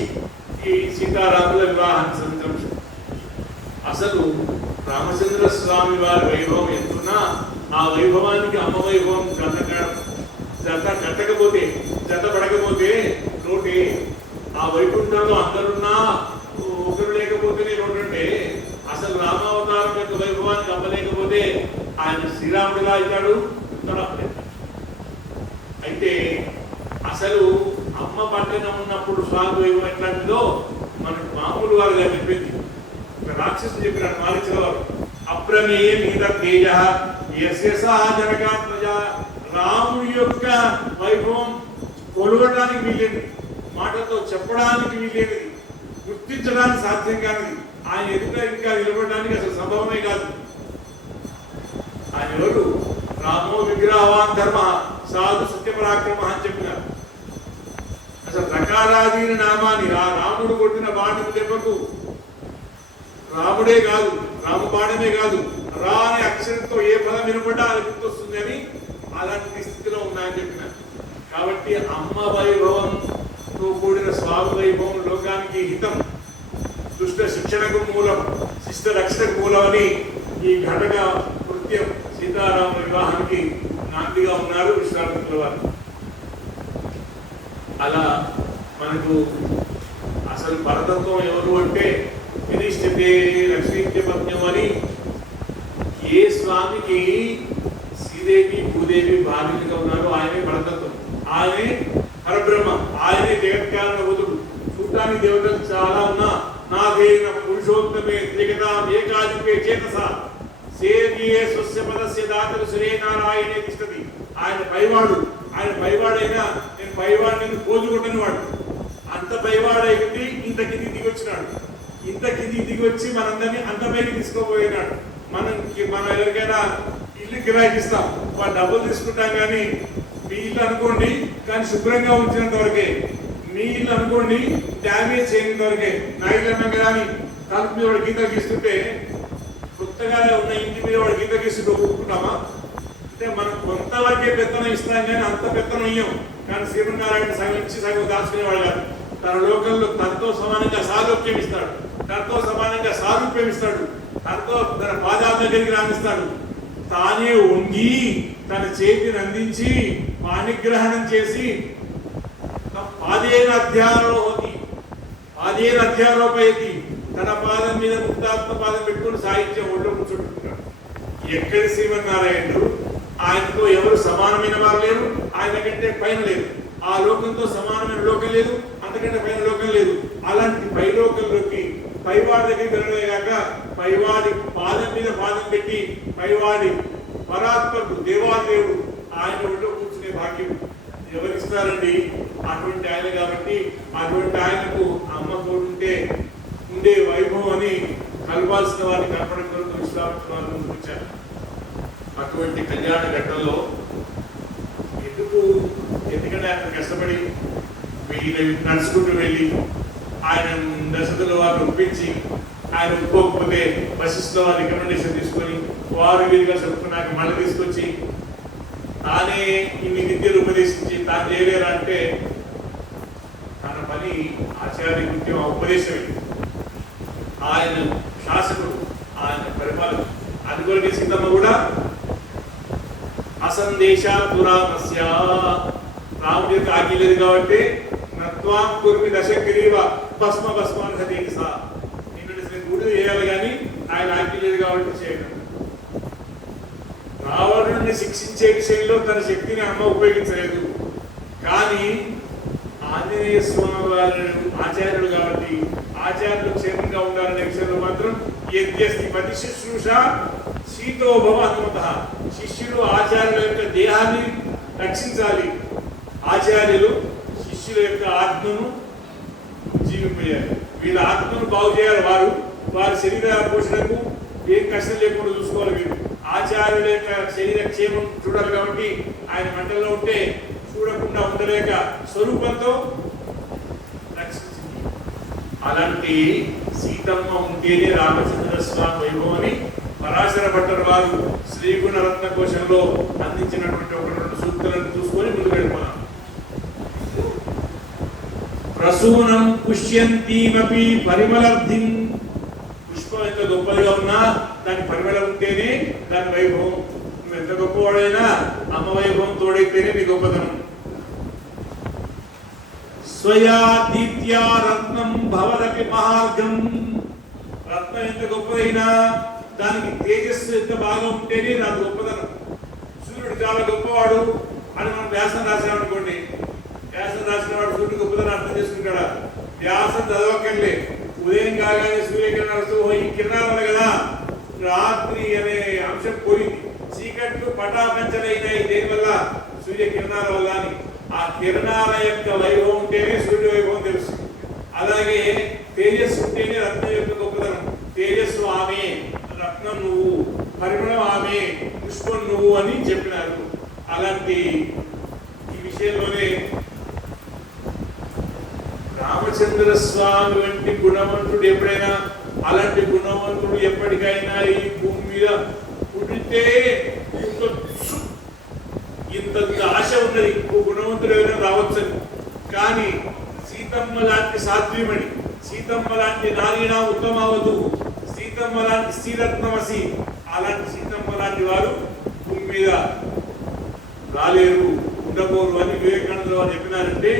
ఈ సీతారాముల వివాహాన్ని సంతోషం. అసలు రామచంద్ర స్వామి వారి వైభవం ఎంతున్నా ఆ వైభవానికి అమ్మ వైభవం జత పడకపోతే లోటే. ఆ వైకుంఠంలో అందరున్నా ఒకరు లేకపోతేనే లోటు. అంటే అసలు రామావతారం యొక్క వైభవానికి అమ్మలేకపోతే ఆయన శ్రీరాముడిగా అవుతాడు. అయితే అసలు అమ్మ పక్కన ఉన్నప్పుడు స్వామి వైభవం ఎట్లాంటిదో మనకు మామూలు వారుగా చెప్పింది. రాక్షసుడు చెప్పినాడు మారీచుల వారు, అప్రమేయ మీద తేజ జనకాత్మజ. రాముడి యొక్క వైభవం కొలవడానికి వీలేనిది, మాటతో చెప్పడానికి వీలేనిది, గుర్తించడానికి సాధ్యం కానిది. ఆయన ఎదుట ఇంకా నిలబడడానికి అసలు సంభవమే కాదు. ఆయన ఎవరు? రామో విగ్రహవాన్ ధర్మ సాధు సత్యపరాక్రమ అని చెప్పినారు. అసలు రకారాదీన నామాన్ని ఆ రాముడు కొట్టిన బాణం దెబ్బకు రాముడే కాదు, రాము బాణమే కాదు, రా అనే అక్షరంతో ఏ పదం వినపడ్డా అది గుర్తొస్తుంది అని అలాంటి స్థితిలో ఉన్నాయని చెప్పినారు. కాబట్టి అమ్మ వైభవంతో కూడిన స్వామి వైభవం లోకానికి హితం, దుష్ట శిక్షణకు మూలం, శిష్ట రక్షణకు మూలం అని ఈ ఘటన కృత్యం సీతారాముల వివాహానికి నాందిగా ఉన్నారు విశ్వామిత్రుల వారు. అలా మనకు అసలు పరతత్వం ఎవరు అంటే వినిష్ఠతే లక్ష్మీత్య పత్నం అని. ఏ స్వామికి శ్రీదేవి భూదేవి భార్యలుగా ఉన్నారో ఆయనే పరతత్వం, ఆయనే పరబ్రహ్మ, ఆయనే జగత్కారణభూతుడు. చూడటానికి దేవతలు చాలా ఉన్నా నాదేన పురుషోత్తమే త్రిగత ఏకాధిపే చేతస సేవియే స్వస్య పదస్య దాతలు శ్రీనారాయణే తిష్టతి. ఆయన పైవాడు, ఆయన పైవాడైనా నేను పైవాడిని పోజుకుంటున్న వాడు. అంత పైవాడైంది ఇంత కింది దిగి వచ్చినాడు, ఇంత కింది దిగి వచ్చి మనందరినీ అంత పైకి తీసుకోబోయినాడు. మనం ఎవరికైనా ఇల్లు కిరాయికి ఇస్తాం, వాళ్ళు డబ్బులు తీసుకుంటాం, కానీ మీ ఇల్లు అనుకోండి కానీ శుభ్రంగా ఉంచినంత వరకే, మీ ఇల్లు అనుకోండి డ్యామేజ్ చేయనంత వరకే. నా ఇల్లు అన్నాం కానీ తలుపు మీద వాడు గీత గీస్తుంటే కొత్తగా ఉన్న ఇంటి మీద వాడు గీత గీస్తుంటే ఒప్పుకుంటామా? అంటే మనం కొంతవరకే పెత్తనం ఇస్తాం కానీ అంత పెత్తనం ఇయ్యం. కానీ శ్రీమన్నారాయణ సగం ఇచ్చి సగం దాచుకునేవాడు కాదు. తన లోకంలో తనతో సమానంగా సారూప్యం ఇస్తాడు, తనతో సమానంగా సారూప్యం ఇస్తాడు, తనతో తన పాదాల దగ్గరికి రాణిస్తాడు. తానే వంగి తన చేతిని అందించి పాణిగ్రహణం చేసి పాదేన అధ్యారోపయతి తన పాదం మీద ముక్తాత్మ పాదం పెట్టుకుని సాహిత్యం ఒళ్ళో కూర్చోబెట్టుకున్నాడు. ఎక్కడి శ్రీమన్నారాయణుడు ఆయనతో ఎవరు సమానమైన వారు లేరు, ఆయన కంటే పైన లేదు. ఆ లోకంతో సమానమైన లోకం లేదు, అంతకంటే పైన లోకం లేదు. అలాంటి పైలోకంలోకి పైవాడి దగ్గరికి వెళ్ళడమే కాక పైవాడి పాదం మీద పాదం పెట్టి పైవాడి పరాత్మకు దేవాదేవుడు ఆయన ఒళ్ళో కూర్చునే భాగ్యం ఎవరిస్తారండి? అటువంటి ఆయన. కాబట్టి అటువంటి ఆయనకు అమ్మ తోడుంటే ఉండే వైభవం అని కలపాల్సిన వారిని కనపడం కొరకు విశ్వామిత్ర వారు ముందుకొచ్చారు. అటువంటి కళ్యాణ ఘట్టంలో ఎందుకంటే ఆయన కష్టపడి నడుచుకుంటూ వెళ్ళి ఆయన దశరథుల వారిని ఒప్పించి ఆయన ఒప్పుకోకపోతే వశిష్ఠుల వారి రికమెండేషన్ తీసుకొని వారు వీరిగా చెప్పుకున్నాక మళ్ళీ తీసుకొచ్చి తానే ఇన్ని విద్యలు ఉపదేశించి తాను చేయలేరా అంటే తన పని ఆచార్య కృత్యం ఉపదేశమే. ఆయన శాసకుడు, ఆయన పరిపాలన. అందుకొరకే సీతమ్మ కూడా అసందేశాపురామస్య రాముడి యొక్క ఆజ్ఞ లేదు కాబట్టి నత్వాం కుర్మి దశగ్రీవ భస్మ భస్మాన్హతి సా నిన్ను గుడి చేయాలి కానీ ఆయన ఆజ్ఞ లేదు కాబట్టి చేయడం. రావణుడిని శిక్షించే విషయంలో తన శక్తిని అమ్మ ఉపయోగించలేదు. కానీ ఆంజనేయ స్వామి వారు ఆచార్యుడు కాబట్టి ఆచార్యులు క్షేమంగా ఉండాలనే విషయంలో మాత్రం యజ్ఞస్తి పతి శుశ్రూష శీతోభవ అనుమత. శిష్యులు ఆచార్యుల యొక్క దేహాన్ని రక్షించాలి, ఆచార్యులు శిష్యుల యొక్క ఆత్మను జీవింపజేయాలి. వీళ్ళ ఆత్మను బాగు చేయాలి. వారి శరీర పోషణకు ఏం కష్టం లేకుండా చూసుకోవాలి. వీరు ఆచార్యుల యొక్క శరీర క్షేమం చూడాలి కాబట్టి ఆయన మంటల్లో ఉంటే చూడకుండా ఉండలేక స్వరూపంతో రక్షించింది. అలాంటి సీతమ్మ ఉంటేనే రామచంద్ర స్వామి వైభవం అని పరాశర భట్టర్ వారు శ్రీగుణ రత్న కోశంలో అందించినటువంటి ఒక రెండు సూక్తులను చూసుకొని ముందుకు వెళ్ళిపోదాం. ప్రసూనం పుష్యంతీమపి పరిమళబ్ధిం. పుష్పం ఎంత గొప్పదిగా ఉన్నా దాని పరిమళం ఉంటేనే దాని వైభవం. నువ్వు ఎంత గొప్పవాడైనా అమ్మ వైభవం తోడైతేనే నీ గొప్పతనం. స్వయా దీత్యా రత్నం భవదపి మహార్గం. రత్నం ఎంత గొప్పదైనా దానికి తేజస్సు ఎంత బాగా ఉంటేనే నాకు గొప్పతనం. సూర్యుడు చాలా గొప్పవాడు అని మనం వ్యాసం రాసామనుకోండి, వ్యాసం రాసిన వాడు సూర్యుడు గొప్పతనం అర్థం చేసుకుంటాడా? వ్యాసం చదవకండి. ఉదయం కాగానే సూర్యకిరణాలు వస్తూ ఈ కిరణాల వల్ల కదా రాత్రి అనే అంశం పోయింది. చీకట్లు పటాపంచలైనాయి దేనివల్ల? సూర్యకిరణాల వల్ల. అని ఆ కిరణాల యొక్క వైభవం ఉంటేనే సూర్య వైభవం తెలుస్తుంది. అలాగే తేజస్సు ఉంటేనే రత్నం యొక్క గొప్పతనం. తేజస్సు ఆమె, రత్నం నువ్వు, పరిమళం ఆమె, పుష్పం నువ్వు అని చెప్పినారు. అలాంటి ఈ విషయంలోనే రామచంద్ర స్వామి వంటి గుణవంతుడు ఎప్పుడైనా, అలాంటి గుణవంతుడు ఎప్పటికైనా ఈ భూమి మీద పుట్టితే ఇంత ఆశ ఉన్నది. గుణవంతుడు ఏదైనా రావచ్చని. కానీ సీతమ్మ లాంటి సాధ్వీమణి, సీతమ్మ లాంటి నారీణ ఉత్తమావతు, సీతమ్మ లాంటి శ్రీరత్నమసి, అలాంటి సీతమ్మ లాంటి వారు భూమి మీద రాలేరు, ఉండబోరు అని వివేకానంద వారు చెప్పినారంటే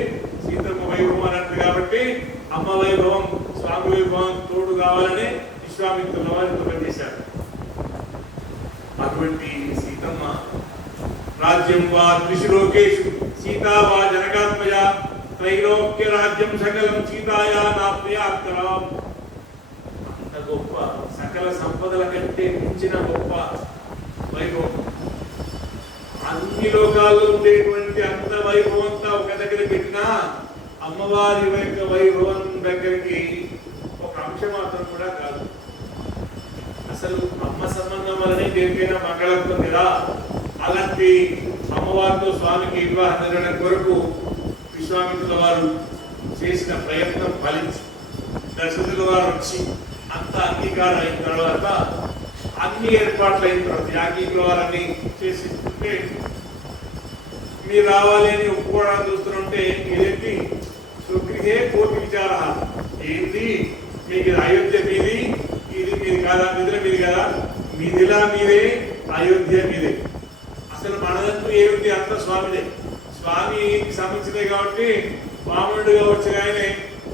సీతమ్మ వైభవం అన్నట్టు. కాబట్టి అమ్మ వైభవం, స్వామి వైభవం తోడు కావాలని విశ్వామిత్రుల వారితో పనిచేశారు. అటువంటి సీతమ్మ రాజ్యం వా త్రిశులోకేషు సీతా వా జనకాత్మజ త్రైలోక్య రాజ్యం సకలం సీతాయా నాప్యాత్కరాం. అంత గొప్ప, సకల సంపదల కంటే మించిన గొప్ప వైభవం. అన్ని లోకాల్లో ఉండేటువంటి అంత వైభవంతా ఒక దగ్గర పెట్టినా అమ్మవారి యొక్క వైభవం దగ్గరికి ఒక అంశం మాత్రం కూడా కాదు. అసలు అమ్మ సంబంధం వల్లనే దేనికైనా మంగళత్వం కదా. అలాంటి అమ్మవారితో స్వామికి వివాహం జరగడం కొరకు విశ్వామిత్రుల వారు చేసిన ప్రయత్నం ఫలించి దశరథుల వారు వచ్చి అంత అంత అంగీకారం అయిన తర్వాత అన్ని ఏర్పాట్లు అయిన తర్వాత యాజ్ఞికుల వారని చేసిస్తుంటే మీరు రావాలి అని ఒప్పుకోవడానికి చూస్తుంటే మీరేంటి సుగ్రీహే కోటి విచార ఏంటి మీకు అయోధ్య మీది, ఇది మీది కాదా, మిథుల మీది కదా, మిథిలా మీదే, అయోధ్య మీదే. అసలు మనదంటూ ఏమిటి, అంత స్వామిదే. స్వామికి సంబంధించినది కాబట్టి వామనుడిగా వచ్చిన ఆయనే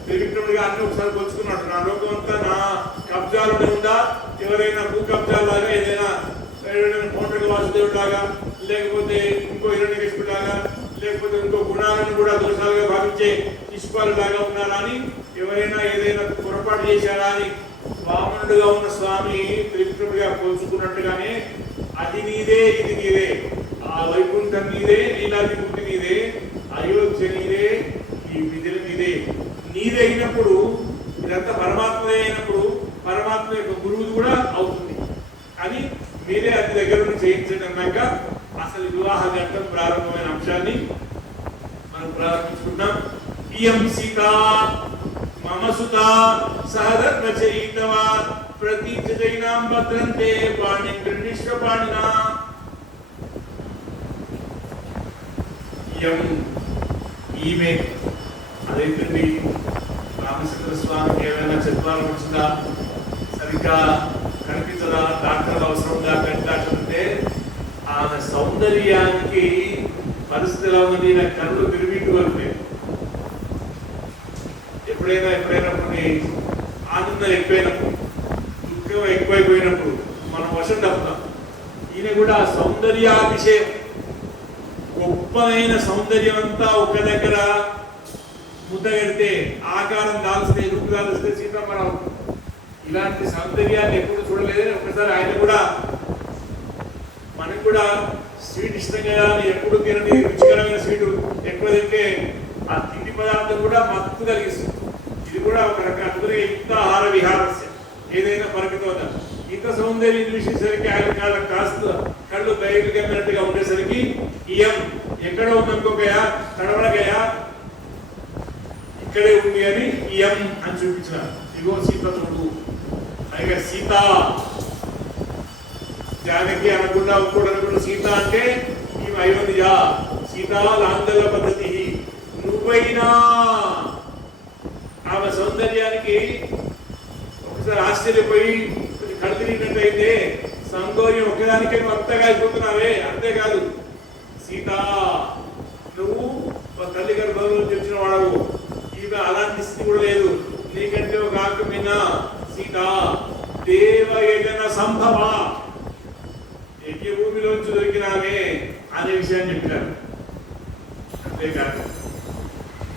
త్రివిక్రముడిగా అన్ని ఒకసారి పంచుకున్నాడు. నా లోకం అంతా నా కబ్జాలోనే ఉందా, ఎవరైనా భూ కబ్జాలాగా ఏదైనా కోటక వాసుదేవుడు లాగా, లేకపోతే ఇంకో హిరణ్యకశిపుడు లాగా, లేకపోతే ఇంకో గుణాలను కూడా దోషాలుగా భావించే ఇష్పాలు లాగా ఉన్నారా అని, ఎవరైనా ఏదైనా పొరపాటు చేశారా అని వామనుడుగా ఉన్న స్వామి త్రివిక్రముడిగా పోల్చుకున్నట్టుగానే అది నీదే, ఇది నీదే, ఆ వైకుంఠం నీదే, లీలాదిముక్తి నీదే, అయోధ్య నీదే, ఈ విధులు నీదే. నీదే అయినప్పుడు ఇదంతా పరమాత్మదే అయినప్పుడు పరమాత్మ యొక్క గురువు కూడా అవుతుంది. కానీ మీరే అతి దగ్గర నుండి చేయించండి అన్నాక అసలు వివాహ ఘట్టం ప్రారంభమైన అంశాన్ని మనం ప్రారంభించుకున్నాం. ఇయం సీత మమ సుత సహధర్మచరీతవా ప్రతీచైనాం భద్రంతే పాణి గృహీష్వ పాణినా. ఇయం ఈమె అదేంటండి, రామచంద్ర స్వామికి ఏమైనా చిత్రాలు వచ్చిందా, సరిగ్గా కనిపించదా, డాక్టర్లు అవసరం ఉందా, కంటే ఆమె సౌందర్యానికి పరిస్థితి ఎలా ఉంది, నా కళ్ళు తిరిగిట్టు వస్తాయి. ఎప్పుడైనా కొన్ని ఆనందం ఎక్కువైనప్పుడు, దుఃఖం ఎక్కువైపోయినప్పుడు మనం వశం తప్పుతాం. ఈయన కూడా సౌందర్యాభిషేకం, గొప్పమైన సౌందర్యం అంతా ఒక దగ్గర ముద్దగడితే, ఆకారం దాల్స్తే, రూపు దాల్స్తే సీతారామరావు ఇలాంటి సౌందర్యాన్ని ఎప్పుడు చూడలేదని ఒకసారి ఆయన కూడా మనకు కూడా స్వీట్ ఇష్టం కదా అని ఎప్పుడు తినని రుచికరమైన స్వీట్ ఎక్కువ తింటే ఆ తిండి పదార్థం కూడా మత్తు కలిగిస్తుంది. ఇది కూడా ఒక రకమైన ఇంత ఆహార విహారస్య ఏదైనా పరిమితోదా. ఇంత సౌందర్యం చూసేసరికి ఆయన కాస్త కళ్ళు బయలు కమ్మినట్టుగా ఉండేసరికి ఇయం ఎక్కడ ఉందనుకోకయా, తడవడగయా, ఇక్కడే ఉంది అని ఇయం అని చూపించిన. ఇగో సీత చూడు, పైగా సీత జానకి అనకుండా ఇంకోటి సీత అంటే ఈమె అయోధ్య, సీత లాంఛన పద్ధతి. నువ్వైనా ఆమె సౌందర్యానికి ఒకసారి ఆశ్చర్యపోయి కొంచెం కడిగినట్టు అయితే, సౌందర్యం ఒకదానికే నువ్వు అంతగా అయిపోతున్నావే. అంతేకాదు సీత, నువ్వు తల్లి గర్భంలో తెచ్చిన వాడవు, ఈమె అలాంటి స్థితి కూడా లేదు, నీకంటే ఒక ఆకు మిన్న సీత దేవయజన సంభవ, యజ్ఞ భూమిలోంచి దొరికినామే అనే విషయాన్ని చెప్పినారు. అంతేకాదు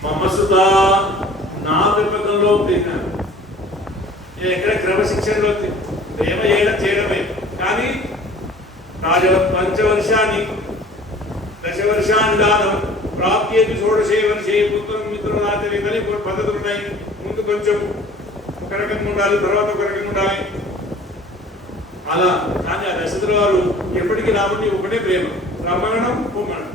మమసుత నా పెంపకంలో పెరిగినాను. నేను ఎక్కడ క్రమశిక్షణలో ప్రేమ చేయడమే కానీ పంచవర్షాన్ని దశవర్షాన్ని దానం ప్రాప్తి షోడశే వర్షే పుత్రం మిత్రులు నాచరితని పద్ధతులు ఉన్నాయి. ముందు కొంచెం ఒక రకంగా ఉండాలి, తర్వాత ఒక రకంగా ఉండాలి అలా. కానీ ఆ దశరథుల వారు ఎప్పటికీ రాముడిని ఒకటే ప్రేమ, రమణం పొమ్మడం.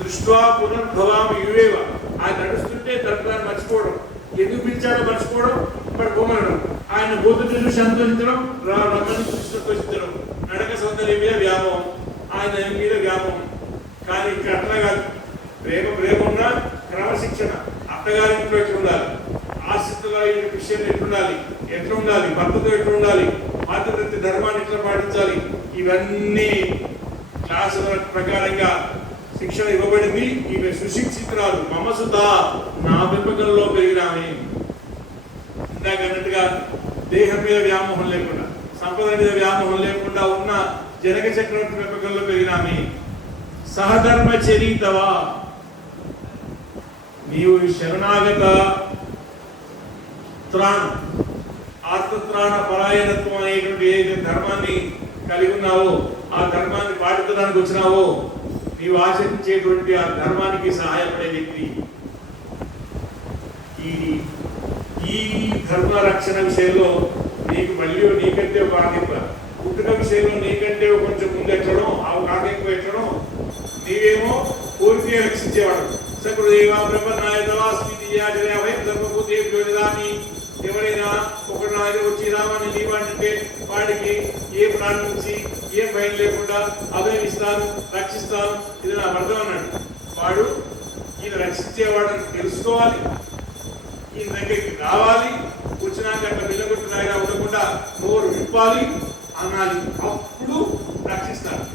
దృష్ట్వా పునర్భవామి యువేవ, ఆయన నడుస్తుంటే తను మర్చిపోవడం, ఎందుకు పిలిచాడో మర్చిపోవడం, మరి పొమ్మడం. ఆయన బోధుని చూసి సంతోషించడం, రమణి చూసి సంతోషించడం, నడక సౌందర్యం మీద వ్యామోహం, ఆయన మీద వ్యామోహం. కానీ ఇక్కడ అట్లా కాదు, ప్రేమ ఉన్న క్రమశిక్షణ. అత్తగారింట్లో ఎట్లా ఉండాలి, ఆశ్రితుల విషయంలో ఎట్లుండాలి, భర్తతో ఎట్లుండాలి, మాతృత్వ ధర్మాన్ని ఎట్లా పాటించాలి, ఇవన్నీ క్లాసుల ప్రకారంగా శిక్షణ ఇవ్వబడింది. ఈమె సుశిక్షితురాలు, మమసుత నా పెంపకంలో పెరిగినామే. ఇందాక అన్నట్టుగా దేహం మీద వ్యామోహం లేకుండా, సంపద మీద వ్యామోహం లేకుండా ఉన్న జనక చక్రవర్తి పెంపకంలో పెరిగినామే. సహధర్మ చరితవా, నీవు శరణాగత త్రాణం, ఆత్మత్రాణ పరాయణత్వం అనేటువంటి ఏ ధర్మాన్ని కలిగి ఉన్నావో, ఆ ధర్మాన్ని పాటించడానికి వచ్చినావో, నీవు ఆచరించేటువంటి ఆ ధర్మానికి సహాయపడే వ్యక్తి. ఈ ధర్మ రక్షణ విషయంలో నీకు మళ్ళీ నీకంటే ఒక ఆధిప, పుట్టుక విషయంలో నీకంటే కొంచెం ముందు ఎక్కడం, ఆ కాకెక్కువ ఎక్కడం, నీవేమో కోరిక రక్షించేవాడు, సకృదేవా బ్రహ్మనాయ తవాస్మితి యాజరే భయం ధర్మభూతేభ్యో నిదాని. ఎవరైనా ఒకడు నా దగ్గర వచ్చి రామని నీవాడంటే వాడికి ఏ ప్రాణం నుంచి ఏ భయం లేకుండా అభయం ఇస్తాను, రక్షిస్తాను, ఇది నా వ్రతం అన్నాడు. వాడు ఈయన రక్షించేవాడని తెలుసుకోవాలి, ఈయన దగ్గరికి రావాలి, వచ్చినాక అట్లా వెళ్ళగొట్టినాగా ఉండకుండా నోరు విప్పాలి అనాలి, అప్పుడు రక్షిస్తారు.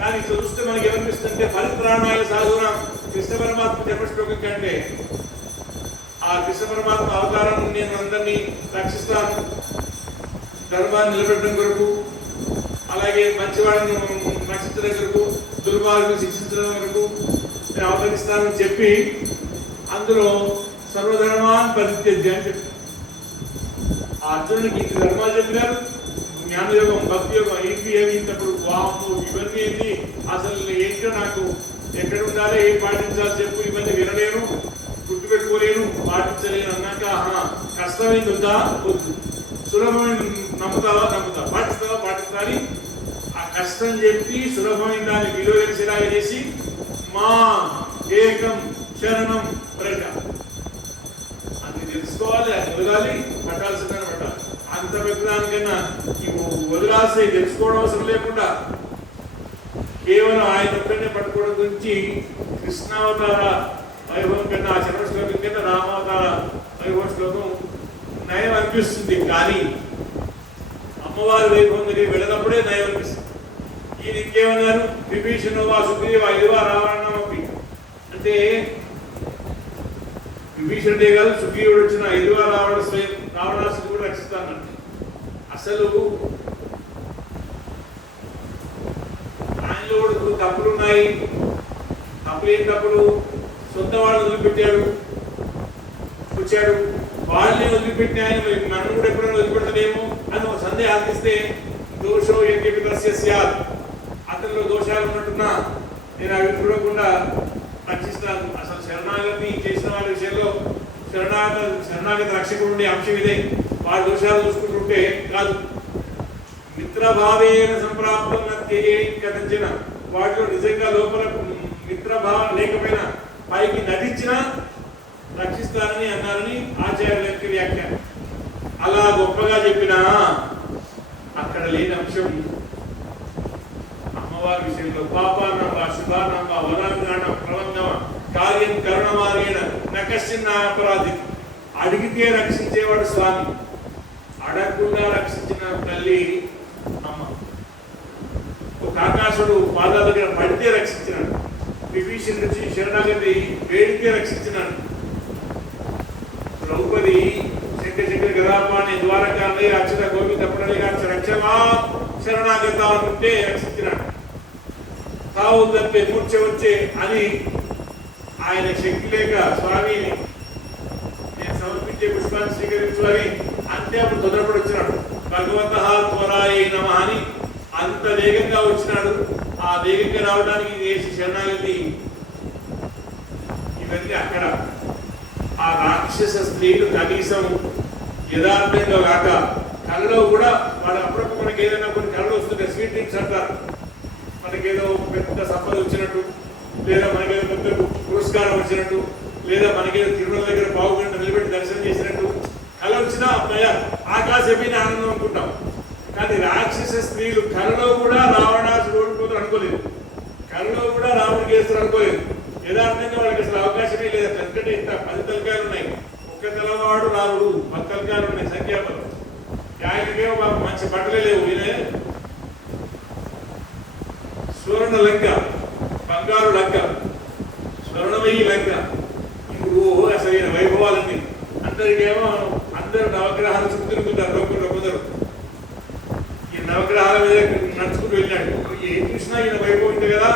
కానీ చూస్తే మనకి ఏమనిపిస్తుంటే పరిత్రాణాయ సాధువునం కృష్ణ పరమాత్మ జన్మశ్లోకం కంటే ఆ కృష్ణ పరమాత్మ అవతారం నేను అందరినీ రక్షిస్తాను, ధర్మాన్ని నిలబెట్టడం కొరకు, అలాగే మంచివాడిని రక్షించడం కొరకు, దుర్మార్గులు శిక్షించడం వరకు నేను అవతరిస్తానని చెప్పి అందులో సర్వధర్మాన్ని పరిత్యజ్య అని చెప్పి ఆ అర్జునుడికి ఇంటి ధర్మాలు చెప్పినారు. జ్ఞానయోగం, భక్తి యోగం, ఏంటి ఏమి ఇంతప్పుడు వాము ఇవన్నీ ఏంటి, అసలు ఏంటో నాకు ఎక్కడ ఉండాలి, ఏం పాటించాలి చెప్పు, ఇవన్నీ వినలేను, గుర్తుపెట్టుకోలేను, పాటించలేను అన్నాక కష్టమైంది ఉందా, వద్దు, సులభమైన నమ్ముతావా, పాటిస్తావా, పాటిస్తాని ఆ కష్టం చెప్పి సులభమైన దాన్ని విలువ తెలిసేలాగా చేసి మా ఏకం శరణం ప్రజ అది తెలుసుకోవాలి, అది వదలాలి, పట్టాల్సిందని పట్టాలి. అంత పెద్దదానికన్నా వదిలాల్సి తెలుసుకోవడం అవసరం లేకుండా కేవలం ఆయన ఒక్కనే పట్టుకోవడం గురించి కృష్ణావతార వైభవం కన్నా ఆ చరణ శ్లోకం కింద రామావతార వైభవ శ్లోకం నయం అనిపిస్తుంది. కానీ అమ్మవారి వైభవం దగ్గరికి వెళ్ళినప్పుడే నయం అనిపిస్తుంది. ఈయన ఇంకేమన్నారు, విభీషణోవా సుగ్రీవా ఇదివా రావణమపి అంటే విభీషణుడే కాదు, సుగ్రీవుడు వచ్చిన ఇదివా రావణ స్వయం రావణాసుని కూడా రక్షిస్తానంటే అసలు ఆయనలో కూడా తప్పులున్నాయి. తప్పులేని తప్పుడు సొంత వాళ్ళని వదిలిపెట్టాడు, వచ్చాడు, వాళ్ళని వదిలిపెట్టి ఆయన మనం కూడా ఎప్పుడైనా వదిలిపెట్టలేమో అని ఒక సందేహం ఆర్పిస్తే దోషో ఎంకేపి తస్య అతనిలో దోషాలు ఉన్నట్టున్నా నేను అవి చూడకుండా రక్షిస్తాను. అసలు శరణాగతి చేసిన వాళ్ళ విషయంలో శరణాగతి రక్షకుడు ఉండే అంశం ఇదే. వాళ్ళ దోషాలు చూసుకుంటుంటే కాదు, మిత్రభావేన సంప్రాప్తం కథించిన వాటిలో నిజంగా లోపల మిత్రభావం లేకపోయినా పైకి నటించినా రక్షిస్తానని అన్నారని ఆచార్యుల యొక్క వ్యాఖ్యానం. అలా గొప్పగా చెప్పినా అక్కడ లేని అంశం అమ్మవారి విషయంలో పాపానమ్మ శుభానమ్మ వరాంగణ ప్రవంగమ కార్యం కరుణమార్గేణ నకశ్చిన్న అపరాధి. అడిగితే రక్షించేవాడు స్వామి, అడగకుండా రక్షించిన తల్లి అమ్మ. ఒక ఆకాశుడు పాదాల దగ్గర పడితే రక్షించినాడు, విభీషణుడి నుంచి శరణాగతి వేడితే రక్షించినాడు, ద్రౌపది శంకర గదాపాణి ద్వారకాన్ని అక్షర గోవింద పుడలిగాక్ష రక్షమా శరణాగత ఉంటే రక్షించినాడు. తావు తప్పే మూర్ఛ వచ్చే అని ఆయన శక్తి లేక స్వామిని నేను సమర్పించే పుష్పాన్ని స్వీకరించాలని అంతే అప్పుడు తొందరపడి వచ్చినాడు. భగవంత త్వరాయ నమః అని అంత వేగంగా వచ్చినాడు. ఆ వేగంగా రావడానికి చేసి శరణాగతి ఇవన్నీ అక్కడ ఆ రాక్షస స్త్రీలు కనీసం యథార్థంగా కాక కళ్ళలో కూడా వాడు అప్పుడప్పుడు మనకి ఏదైనా కొన్ని కళ్ళు వస్తుంటాయి, స్వీట్ డ్రింక్స్ అంటారు, మనకేదో పెద్ద సంపద వచ్చినట్టు, లేదా మనకేదో పెద్ద పురస్కారం వచ్చినట్టు, లేదా మనకేదో తిరుమల దగ్గర పావుగంట నిలబెట్టి దర్శనం చేసినట్టు కళ వచ్చినా ఆకాశమైన ఆనందం అనుకుంటాం. కానీ రాక్షస స్త్రీలు కళలో కూడా రావణాసుడు ఓడిపోతారు అనుకోలేదు, కళలో కూడా రావణుడికి వేస్తారు అనుకోలేదు. యథార్థంగా వాళ్ళకి అసలు అవకాశమే లేదు. ఎందుకంటే ఇంత 10 తలకాయలు ఉన్నాయి, ఒక్క తలవాడు రావుడు 10 తలకాయలు ఉన్నాయి సంఖ్యాబలం. ఆయనకేమో మంచి బట్టలే లేవు. ఈయన స్వర్ణ లంక, బంగారు లంక, స్వర్ణమయ్యి లంక. ఇప్పుడు అసలు ఈయన వైభవాలన్నీ అందరికేమో అందరూ నవగ్రహాలు చుట్టూ తిరుగుతుంటారు. కొందరు ఈ నవగ్రహాల మీద నడుచుకుంటూ వెళ్ళినాడు. ఏం చూసినా ఈయన వైభవం ఉంది కదా,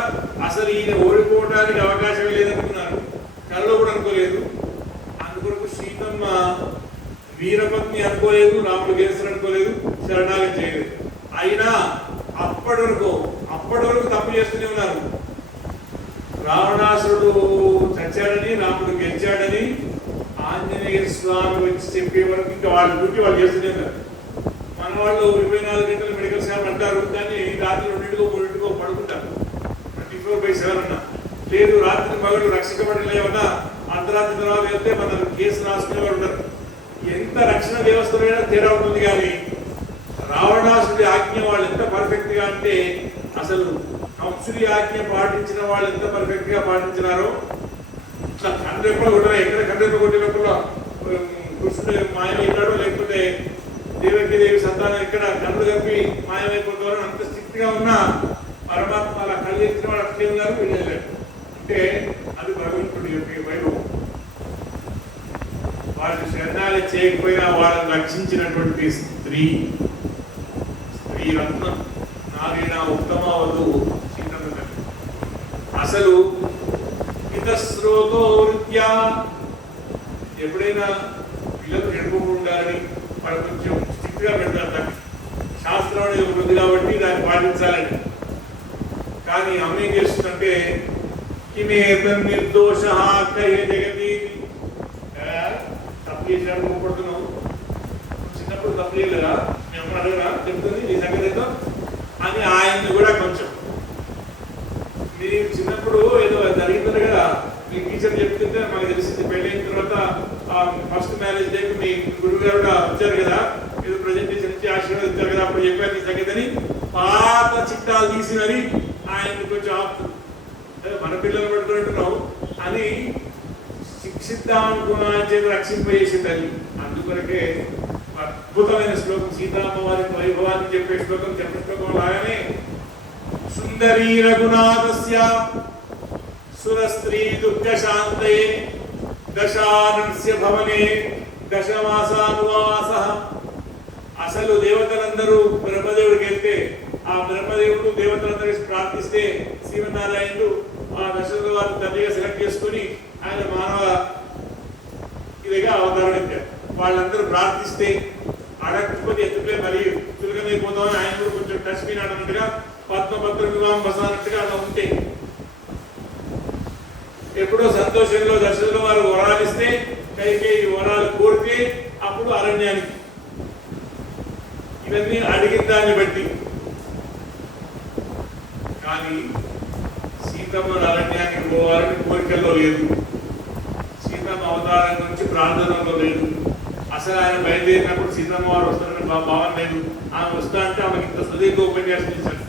అసలు ఈయన ఓడిపోవడానికి అవకాశమే లేదనుకున్నారు, కళ్ళలో కూడా అనుకోలేదు. అందుకొరకు సీతమ్మ వీరపత్ని అనుకోలేదు, రాముడు గెలుస్తాడు అనుకోలేదు, శరణాగతి చేయలేదు. అయినా అప్పటి వరకు తప్పు చేస్తూనే ఉన్నారు. రావణాసురుడు చచ్చాడని, రాముడు గెలిచాడని ఆంజనేయ స్వామి వచ్చి చెప్పే వరకు ఇంకా వాళ్ళ డ్యూటీ వాళ్ళు చేస్తూనే ఉన్నారు. మన వాళ్ళు 24 గంటలు మెడికల్ షాప్ అంటారు, కానీ రాత్రి 2 3 పడుకుంటారు. 24/7 అన్నా లేదు రాత్రి మగడు రక్షక మండలి ఏమన్నా అర్ధరాత్రి తర్వాత వెళ్తే మన కేసు రాసుకునేవాడు ఉండరు. ఎంత రక్షణ వ్యవస్థలో తేడా ఉంటుంది. కానీ రావణాసుడి ఆజ్ఞ వాళ్ళు ఎంత పర్ఫెక్ట్ గా అంటే అసలు కంసుడి ఆజ్ఞ పాటించిన వాళ్ళు ఎంత పర్ఫెక్ట్ గా పాటించినారో ఇట్లా కండ్రెప్పలు కొట్టారు. ఎక్కడ కండ్రెప్ప కొట్టినప్పుడు కృష్ణుడు మాయమైపోయాడు, లేకపోతే దేవకి దేవి సంతానం ఇక్కడ కళ్ళు కప్పి మాయమైపోతారు. అంత స్ట్రిక్ట్ గా ఉన్న పరమాత్మ అలా కళ్ళు ఎత్తిన వాడు అట్లే ఉన్నారు, వీళ్ళు అంటే అది భగవంతుడు చెప్పే వైభవం. వాళ్ళు శరణాలు చేయకపోయినా వాళ్ళని రక్షించినటువంటి స్త్రీ రత్నం నారీణ ఉత్తమ వధువు సీతమ్మ. అసలు హితస్రోతో వృత్యా ఎప్పుడైనా పిల్లలు నడుపుకుంటూ ఉండాలని వాళ్ళు కొంచెం స్ట్రిక్ట్ గా పెడతారు. దాన్ని శాస్త్రం అనేది ఉంది కాబట్టి దాన్ని పాటించాలని. కానీ అమ్మ ఏం చేస్తుందంటే నిర్దోష జగతి తప్పు చేసినాడు కోపడుతున్నావు, చిన్నప్పుడు తప్పు చేయలేదా, మేము అడగరా చెప్తుంది నీ సంగతి ఏదో అని ఆయన్ని కూడా కొంచెం మీరు చిన్నప్పుడు ఏదో జరిగింది కదా మీ టీచర్ చెప్తుంటే మాకు తెలిసింది. పెళ్ళైన తర్వాత ఫస్ట్ మ్యారేజ్ డే మీ గురువు గారు కూడా వచ్చారు కదా, ఏదో ప్రజెంటేషన్ ఇచ్చి ఆశీర్వదించారు కదా, అప్పుడు చెప్పారు నీ సంగతి అని పాత చిట్టాలు తీసి మరి ఆయన్ని కొంచెం ఆపుతుంది. మన పిల్లలు పడుకుంటున్నావు అని శిక్షిద్దామనుకున్న చేతి రక్షింపజేసింది అది. అందుకొరకే అద్భుతమైన శ్లోకం సీతామ్మవారి వైభవాన్ని చెప్పే శ్లోకం శ్లోకం లాగానే సుందరీ రఘునాథస్య సురస్త్రీ దుఃఖ శాంతయే దశానస్య భవనే దశమాసానువాస. అసలు దేవతలందరూ బ్రహ్మదేవుడికి వెళ్తే ఆ బ్రహ్మదేవుడు దేవతలందరూ ప్రార్థిస్తే శ్రీమన్నారాయణుడు ఆ దశరథ వారి తండ్రిగా సెలెక్ట్ చేసుకుని ఆయన మానవ ఇదిగా అవతారం ఇచ్చారు. వాళ్ళందరూ ప్రార్థిస్తే అడగకపోతే ఎత్తుపై మరి చులకనైపోతామని ఆయన కూడా కొంచెం టచ్ మీద అన్నట్టుగా పద్మపత్ర వివాహం బసానట్టుగా అలా ఉంటే ఎప్పుడో సంతోషంలో దశరథుల వారు వరాలిస్తే కైకేయి వరాలు కోరితే అప్పుడు అరణ్యానికి ఇవన్నీ అడిగిన దాన్ని బట్టి. కానీ సీతమ్మ అరణ్యానికి పోవాలని కోరికల్లో లేదు, సీతమ్మ అవతారం గురించి ప్రార్థనలో లేదు. అసలు ఆయన బయలుదేరినప్పుడు సీతమ్మ వారు వస్తారని భావన లేదు. ఆమె వస్తా అంటే ఆమెకి ఇంత సుదీర్ఘ ఉపన్యాసం ఇచ్చారు.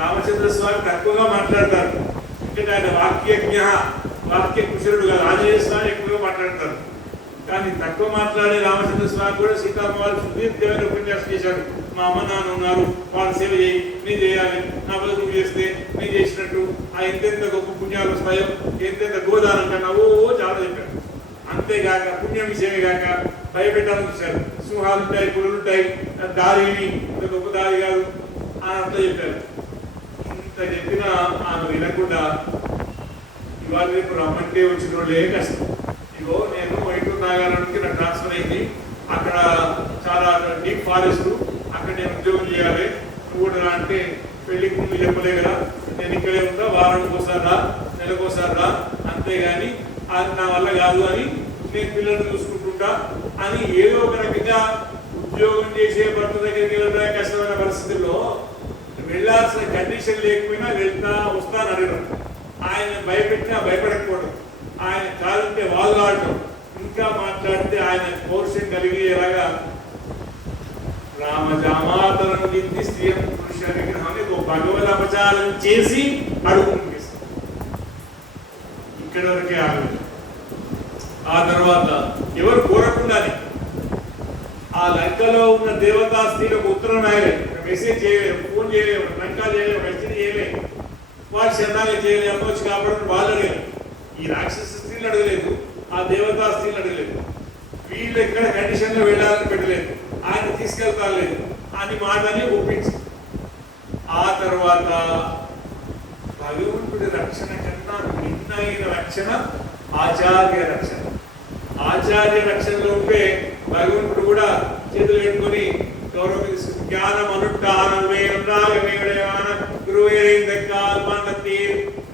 రామచంద్ర స్వామి తక్కువగా మాట్లాడతారు, ఎందుకంటే ఆయన వాక్య కుశలుడు కాదు. ఆంజనేయ స్వామి ఎక్కువగా మాట్లాడతారు. కానీ తక్కువ మాట్లాడే రామచంద్ర స్వామి కూడా సీతమ్మ వారు సుదీర్ఘమైన ఉపన్యాసం చేశారు. మా అమ్మ నాన్న ఉన్నారు, వాళ్ళ సేవ చేయి, నేను చేయాలి, నా బదులు నువ్వు చేస్తే నేను చేసినట్టు ఆ ఎంతెంత గొప్ప పుణ్యాలు వస్తాయో, ఎంతెంత గోదానం కన్నా చాలా చెప్పారు. అంతేగాక పుణ్యం విషయమే కాక భయపెట్టాలని చూశారు. సింహాలు ఉంటాయి, పులులు ఉంటాయి, దారి గొప్ప దారి కాదు అని అంతా చెప్పారు. ఇంత చెప్పినా ఆమె వినకుండా ఇవాళ రేపు రమ్మంటే వచ్చిన వాళ్ళే కష్టం. ఇగో నేను వైటూరు నాగారానికి నాకు ట్రాన్స్ఫర్ అయింది, అక్కడ చాలా డీప్ ఫారెస్ట్, అక్కడ నేను ఉద్యోగం చేయాలి, నువ్వు కూడా అంటే పెళ్లికి ముందు చెప్పలే కదా, నేను ఇక్కడే ఉంటా, వారానికి ఒకసారి రా, నెలకోసారి రా, అంతేగాని అది నా వల్ల కాదు అని నేను పిల్లల్ని చూసుకుంటుంటా అని ఏదో ఒక రకంగా ఉద్యోగం చేసే భర్త దగ్గరికి వెళ్ళడం కష్టమైన పరిస్థితుల్లో వెళ్ళాల్సిన కండిషన్ లేకపోయినా వెళ్తా వస్తాను అడగడం, ఆయన భయపెట్టినా భయపడకపోవడం, ఆయన కాదంటే వాదులాడటం, ఇంకా మాట్లాడితే ఆయన పౌరుషం కలిగేలాగా రామజామాతరం దిద్ది స్త్రీ పురుష విగ్రహాన్ని భగవద్ అపచారం చేసి అడుగు ముగిస్తాం. ఇక్కడ వరకే ఆగదు. ఆ తర్వాత ఎవరు కోరకుండానే ఆ లంకలో ఉన్న దేవతా స్త్రీలకు ఉత్తరం రాయలే, మెసేజ్ చేయలేము, ఫోన్ చేయలేము, లంకా చేయలేము, మెసేజ్ చేయలేము, వాళ్ళు శరణాలు చేయలేము, అమ్మ వచ్చి కాపాడని వాళ్ళు అడగలేదు. ఈ రాక్షస స్త్రీలు అడగలేదు, ఆ దేవతా స్త్రీలు అడగలేదు. వీళ్ళు ఎక్కడ కండిషన్లో వెళ్ళాలని పెట్టలేదు, ఆయన తీసుకెళ్తాలేదు అని మాటని ఒప్పించి ఆ తర్వాత భగవంతుడి రక్షణ కన్నా భిన్నమైన రక్షణ ఆచార్య రక్షణ. ఆచార్య రక్షణలో ఉంటే భగవంతుడు కూడా చేతులు పెట్టుకొని గౌరవం జ్ఞానం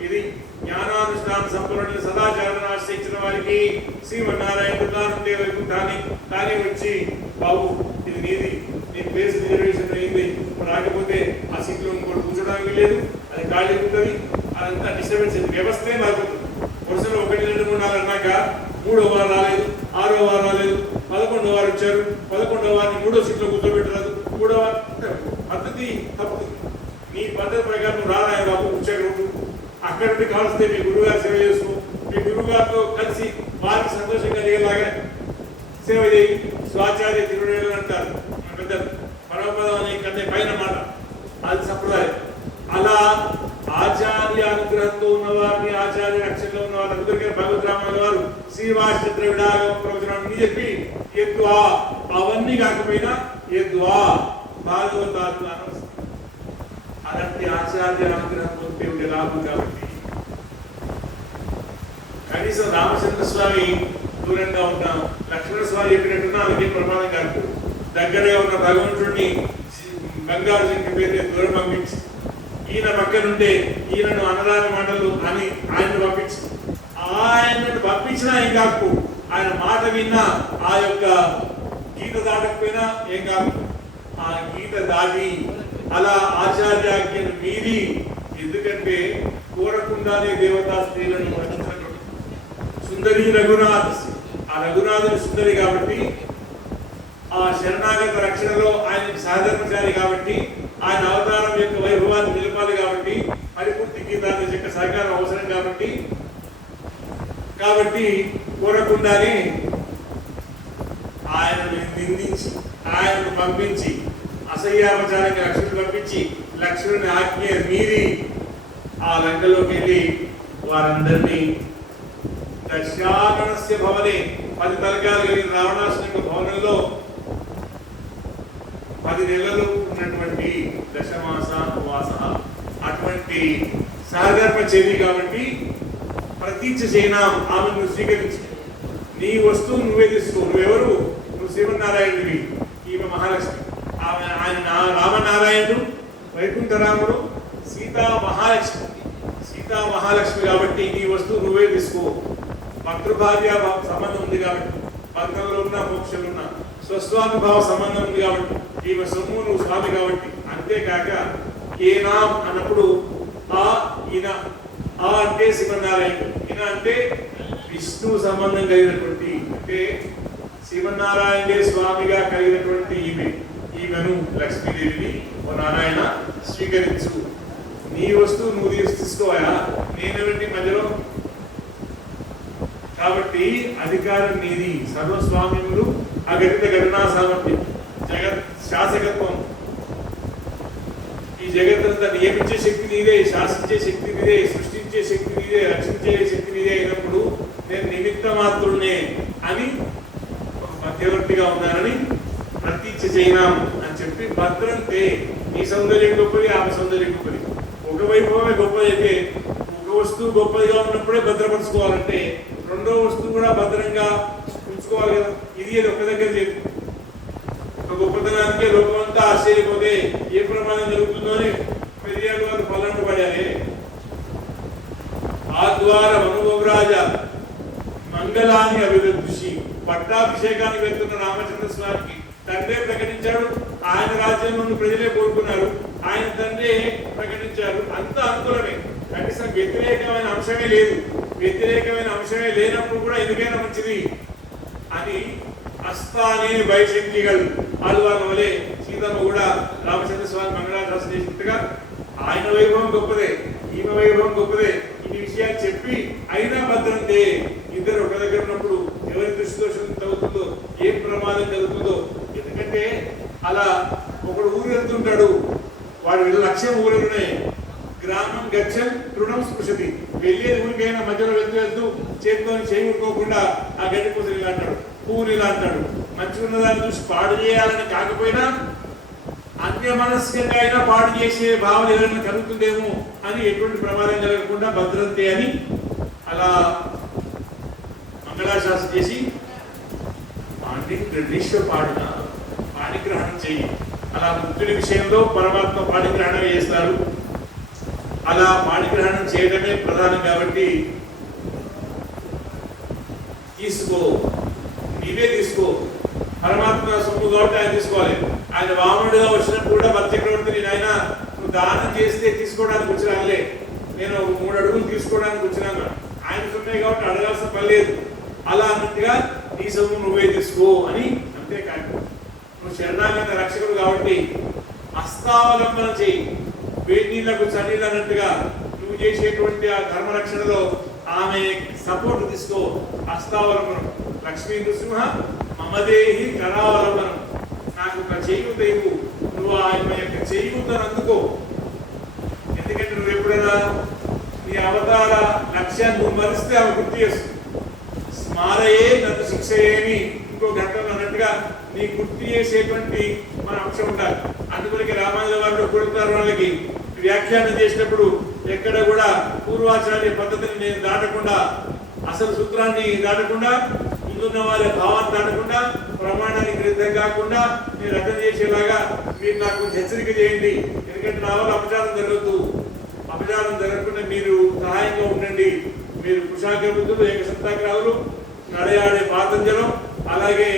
ఇది జ్ఞానానుష్ఠాన సంపూర్ణ సదాచారాన్ని ఆశ్రయించిన వారికి శ్రీమన్నారాయణ వైకుంఠాన్ని కానీ వచ్చి బాబు ఇది నీది, నీ ప్లేస్ రిజర్వేషన్ అయింది, రాకపోతే ఆ సీట్లో ఇంకోటి కూర్చోడానికి లేదు, అది ఖాళీ ఉంటుంది, అదంతా డిస్టర్బెన్స్ వ్యవస్థే మాకు 3వ వారం రాలేదు, 6వ వారం రాలేదు, 11వ వారు వచ్చారు, 11వ వారిని 3వ సీట్లో కూర్చోబెట్టరాదు, 3వ పద్ధతి తప్పు. నీ పద్ధతి ప్రకారం నువ్వు రారాయ బాబు కూర్చోగలరు. అక్కడ నుండి కావలిస్తే మీ గురువుగారు సేవ చేసుకో, మీ గురువుగారితో కలిసి వారికి సంతోషం కలిగేలాగా సేవ చేయి. స్వాచార్య తిరుడేళ్ళు అంటారు పెద్దలు, పరమపదం అనే కంటే పైన మాట, అది సంప్రదాయం. అలా ఆచార్య అనుగ్రహంతో ఉన్నవారిని, ఆచార్య రక్షణలో ఉన్నవారు అందరికీ భగవద్ రామాల వారు శ్రీవాష్ట విడాగ ప్రవచనాన్ని చెప్పి ఎద్వా అవన్నీ కాకపోయినా ఎద్వా భాగవతాలు అలాంటి ఆచార్య అనుగ్రహం పొందే ఉండే లాభం. కాబట్టి కనీసం రామచంద్ర స్వామి దూరంగా ఉంటాం, లక్ష్మణ స్వామి చెప్పినట్టున్నా అందుకే ప్రమాదం కాదు. దగ్గరే ఉన్న భగవంతుడిని బంగారు జింక పేరు దూరం పంపించి ఈయన పక్కనుంటే ఈయనను అనరాని మాటలు అని ఆయనను పంపించి, ఆయనను పంపించినా ఏం కాకు, ఆయన మాట విన్నా ఆ యొక్క గీత దాటకపోయినా ఏం కాదు. ఆ గీత దాటి అలా ఆచార్యాజ్ఞను మీరి, ఎందుకంటే కోరకుండానే దేవతా స్త్రీలను రక్షించడం సుందరి రఘునాథ్, ఆ రఘునాథుని సుందరి కాబట్టి, ఆ శరణాగత రక్షణలో ఆయన సహధర్మచారి కాబట్టి, ఆయన అవతారం యొక్క వైభవాన్ని నిలపాలి కాబట్టి, పరిపూర్తికి దాని యొక్క సహకారం అవసరం కాబట్టి కోరకుండానే ఆయనను నిందించి, ఆయనను పంపించి, అసహ్యాపచారానికి లక్ష్మణుని పంపించి, లక్ష్మణుని ఆజ్ఞ మీరి ఆ లంకలోకి వెళ్ళి వారందరినీ దశాగణస్య భవనే 10 తలకాలు కలిగిన రావణాసుని భవనంలో 10 నెలలు ఉన్నటువంటి దశమాస ఉపవాస అటువంటి సహధర్మ చెవి కాబట్టి ప్రతీక్ష చేయనా ఆమెను స్వీకరించి నీ వస్తువు నువ్వే తీసుకో. నువ్వెవరు? నువ్వు శ్రీమన్నారాయణుడివి, ఈమె మహాలక్ష్మి. ఆయన రామనారాయణుడు, వైకుంఠరాముడు, సీతా మహాలక్ష్మి కాబట్టి నీ వస్తువు నువ్వే తీసుకో. మాతృభార్య సంబంధం ఉంది కాబట్టి, బంధంలో ఉన్న మోక్షంలో ఉన్న స్వస్వానుభావ సంబంధం ఉంది కాబట్టి, ఈమె సొమ్ము నువ్వు స్వామి కాబట్టి. అంతేకాక ఏనాం అన్నప్పుడు ఆ ఈయన, ఆ అంటే శ్రీమన్నారాయణుడు, ఈయన అంటే విష్ణు సంబంధం కలిగినటువంటి, అంటే శ్రీమన్నారాయణుడే స్వామిగా కలిగినటువంటి ఈమెను లక్ష్మీదేవిని ఓ నారాయణ స్వీకరించు. నీ వస్తువు నువ్వు తీసుకోవా, నేనెవరి మధ్యలో. కాబట్టి అధికారం నీది, సర్వస్వామ్యములు అగణిత గణనా సామర్థ్యం, జగత్ శాసకత్వం, ఈ జగత్తంతా నియమించే శక్తి నీదే, శాసించే శక్తి నీదే, సృష్టించే శక్తి నీదే, రక్షించే శక్తి నీదే అయినప్పుడు నేను నిమిత్త మాత్రునే అని ఒక మధ్యవర్తిగా ఉన్నానని ప్రతీక్ష చేయనాం అని చెప్పి భద్రంతే. నీ సౌందర్యం గొప్పది, ఆమె సౌందర్యం గొప్పది. ఒక వైభవమే గొప్పదైతే, ఒక వస్తువు గొప్పదిగా ఉన్నప్పుడే భద్రపరచుకోవాలంటే రెండో వస్తువు కూడా భద్రంగా ఉంచుకోవాలి కదా. ఇది ఒక దగ్గర లేదు. ఒక గొప్పతనానికే లోకమంతా ఆశ్చర్యపోతే ఏ ప్రమాదం జరుగుతుందో అని పెరియాడు వారు పల్లంటు పడాలి. ఆ ద్వారా మనుభవరాజ మంగళాన్ని అభివృద్ధి పట్టాభిషేకానికి వెళ్తున్న రామచంద్ర స్వామికి తండ్రే ప్రకటించాడు. ఆయన రాజ్యం నుండి ప్రజలే కోరుకున్నారు, ఆయన తండ్రే ప్రకటించారు. అంత అనుకూలమే, కనీసం వ్యతిరేకమైన అంశమే లేదు. వ్యతిరేకమైన అంశమే లేనప్పుడు కూడా ఎందుకైనా మంచిది అని అస్తానే వైశంకిகள் ఆళ్వార్ల వలె సీతమ్మ కూడా రామచంద్ర స్వామి మంగళాశాసనం చేసినట్టుగా ఆయన వైభవం గొప్పదే, ఈమె వైభవం గొప్పదే, ఈ విషయాలు చెప్పి అయినా భద్రంతే. ఇద్దరు ఒక దగ్గర ఉన్నప్పుడు ఎవరి దృష్టి దోషం తగ్గుతుందో, ఏం ప్రమాదం జరుగుతుందో. ఎందుకంటే అలా ఒకడు ఊరు వెళ్తుంటాడు, వాడి లక్ష్యం ఊరిలోనే. గ్రామం గచ్చం తృణం స్పృశతి, వెళ్ళేది ఊరికైనా మధ్యలో వెళ్తూ చేతితో చేయి ఊరుకోకుండా ఆ గడ్డి పూసలు ఇలా అంటాడు, పువ్వులు ఇలా అంటాడు. మంచిగా ఉన్నదాన్ని చూసి పాడు చేయాలని కాకపోయినా అన్యమనస్కంగా అయినా పాడు చేసే భావన ఏదైనా కలుగుతుందేమో అని ఎటువంటి ప్రమాదం జరగకుండా భద్రంతే అని అలా మంగళాశాసనం చేసి పాడిన పాణిగ్రహణం చెయ్యి. అలా ముక్తుడి విషయంలో పరమాత్మ పాణిగ్రహణం చేస్తారు. అలా పాణిగ్రహణం చేయడమే ప్రధానం కాబట్టి తీసుకో, నీవే తీసుకో. పరమాత్మ సొమ్ము కాబట్టి ఆయన తీసుకోవాలి. ఆయన వామనుడిగా వచ్చినప్పుడు కూడా చక్రవర్తిని ఆయన నువ్వు దానం చేస్తే తీసుకోవడానికి వచ్చినానులే, నేను 3 అడుగులు తీసుకోవడానికి వచ్చినాను. ఆయన సొమ్మే కాబట్టి అడగాల్సిన పని లేదు. అలా అన్నట్టుగా నీ సొమ్ము నువ్వే తీసుకో అని. అంతేకాదు నువ్వు శరణాగత రక్షకుడు కాబట్టి హస్తావలంబన చేయి. వేడి నీళ్లకు చన్నీళ్ళు అన్నట్టుగా నువ్వు చేసేటువంటి ఆ ధర్మరక్షణలో ఆమె సపోర్ట్ తీసుకో. హస్తావలంబనం. లక్ష్మీ నృసింహ మమదేహి కరావలంబనం. నాకు ఒక చేయూత ఇవ్వు, నువ్వు ఆమె యొక్క చేయూతను అందుకో. ఎందుకంటే నువ్వు ఎప్పుడైనా నీ అవతార లక్ష్యాన్ని నువ్వు మరిస్తే ఆమె గుర్తు చేస్తుంది. స్మారయే నన్ను శిక్షయేమి ఇంకో ఘట్టం అన్నట్టుగా నీ గుర్తు చేసేటువంటి మన అంశం ఉండాలి. అందుకనికి రామానుజ వారిలో కొడుతారు వాళ్ళకి వ్యాఖ్యానం చేసినప్పుడు ఎక్కడ కూడా పూర్వాచార్య పద్ధతిని నేను దాటకుండా, అసలు సూత్రాన్ని దాటకుండా, ముందున్న వారి భావాన్ని దాటకుండా, ప్రమాణానికి విరుద్ధం కాకుండా నేను అర్థం చేసేలాగా మీరు నాకు హెచ్చరిక చేయండి. ఎందుకంటే నా వల్ల అపచారం జరగద్దు. అపచారం జరగకుండా మీరు సహాయంగా ఉండండి. మీరు కుశాగ్రబుద్ధులు, ఏకసంతాగ్రాహులు, నడయాడే పాతంజలం, అలాగే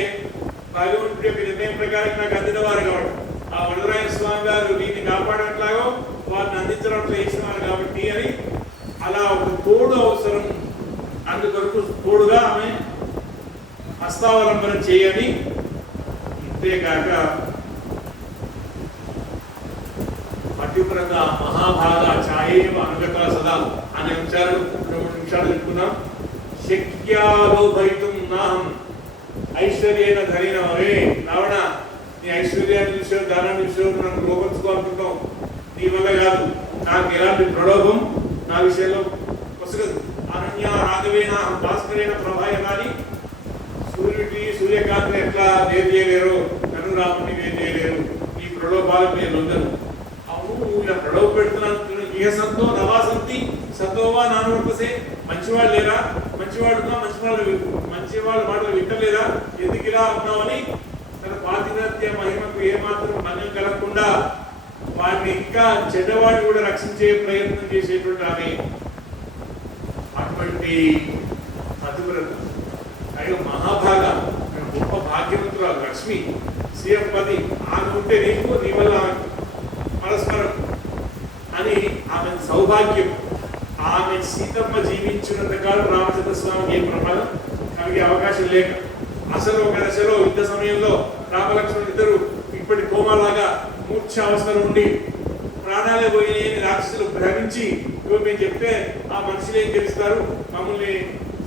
భగవంతుడి యొక్క నిర్ణయం ప్రకారం నాకు అందిన వారు కాబట్టి ఆ వరదరాయన స్వామి గారు వీటిని కాపాడట్లాగో వారిని అందించడం చేసిన వారు కాబట్టి అని అలా ఒక తోడు అవసరం. అందుకొరకు తోడుగా ఆమె హస్తావలంబన చేయని. ఇంతేకాక పట్టిపురంగా మహాభాగ ఛాయేవ అనుగత సదా అనే అంశాలు 2 నిమిషాలు చెప్పుకున్నాం. శక్యాలోభయితం నాహం ఐశ్వర్యేన ధరిన వరే. రావణ, నీ ఐశ్వర్యాన్ని చూసావు, ధనాన్ని చూసావు, నన్ను లోపించుకోవాలనుకుంటాం. నీ వల్ల కాదు. నాకు ఎలాంటి ప్రలోభం నా విషయంలో వసగదు. అనన్య రాఘవేణ భాస్కరేణ ప్రభాయమాని. సూర్యకాంతిని ఎట్లా వేరు చేయలేరు, నన్ను రాముని వేరు చేయలేరు. నీ ప్రలోభాలకు నేను లొంగను. అవును, నువ్వు ఇలా ప్రలోభ పెడుతున్నాను. ఇహ సంతో నవాసంతి సంతోవా నానువర్తసే. మంచివాళ్ళు లేరా? మంచివాడున్నా మంచివాళ్ళ మాటలు వింటలేదా? ఎందుకు ఇలా ఉన్నావని తన పాతివ్రత్య మహిమకు ఏమాత్రం భంగం కలగకుండా వాడిని ఇంకా చెడ్డవాడిని కూడా రక్షించే ప్రయత్నం చేసేటువంటి ఆమె అటువంటి పతివ్రత. అయ్యో మహాభాగ, గొప్ప భాగ్యవంతురాలు లక్ష్మి, శ్రీపతి. ఆమె ఉంటే నీకు, నీ వల్ల పరస్పరం అని ఆమె సౌభాగ్యం. ఆమె సీతమ్మ జీవించినంత కాలం రామచంద్ర స్వామికి ఏ ప్రమాదం కలిగే అవకాశం లేక, అసలు ఒక దశలో యుద్ధ సమయంలో రామలక్ష్మణులు ఇద్దరు ఇప్పటి కోమాలాగా మూర్ఛ అవస్థలో ఉండి ప్రాణాలే పోయినాయని రాక్షసులు భ్రమించి, మేము చెప్తే ఆ మనుషులు ఏం తెలుస్తారు, మమ్మల్ని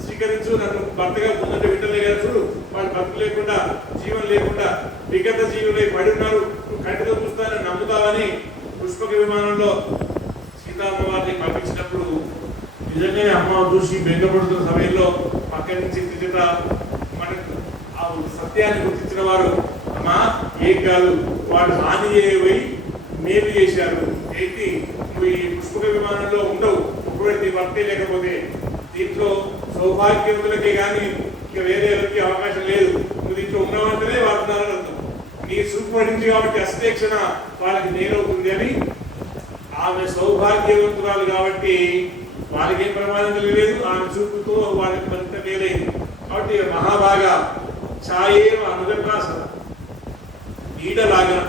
స్వీకరించు, నన్ను భర్తగా ముందంటే వింటలే కదా, చూడు వాళ్ళు భక్తి లేకుండా జీవం లేకుండా విగత జీవులై పడి ఉన్నారు, నువ్వు కంటితో చూస్తానని నమ్ముతావని పుష్పక విమానంలో సీతామ్మవారిని పంపించినప్పుడు నిజంగానే అమ్మ చూసి బెంగపడుతున్న సమయంలో పక్కన నుంచి తిరిగిట మనకు ఆ సత్యాన్ని గుర్తించిన వారు, అమ్మా ఏం కాదు, వాడు హాని చేయబోయి మేలు చేశారు. ఏంటి, నువ్వు ఈ పుష్పక విమానంలో ఉండవు, ఒకవేళ నీ భర్తే లేకపోతే. దీంట్లో సౌభాగ్యవంతులకే కానీ ఇక వేరే ఎవరికి అవకాశం లేదు. నువ్వు దీంట్లో ఉన్నవంటనే వాడుతున్నారని అర్థం. నీ చూపు పడింది కాబట్టి అస్తేక్షణ వాళ్ళకి నేలవుతుంది అని. ఆమె సౌభాగ్యవంతురాలు కాబట్టి వాళ్ళకి ఏం ప్రమాదం లేదు. ఆమె చూపుతో వాళ్ళకి మరింత మేలైంది కాబట్టి మహాభాగా ఛాయేవ అనుగతాసన. నీడలాగా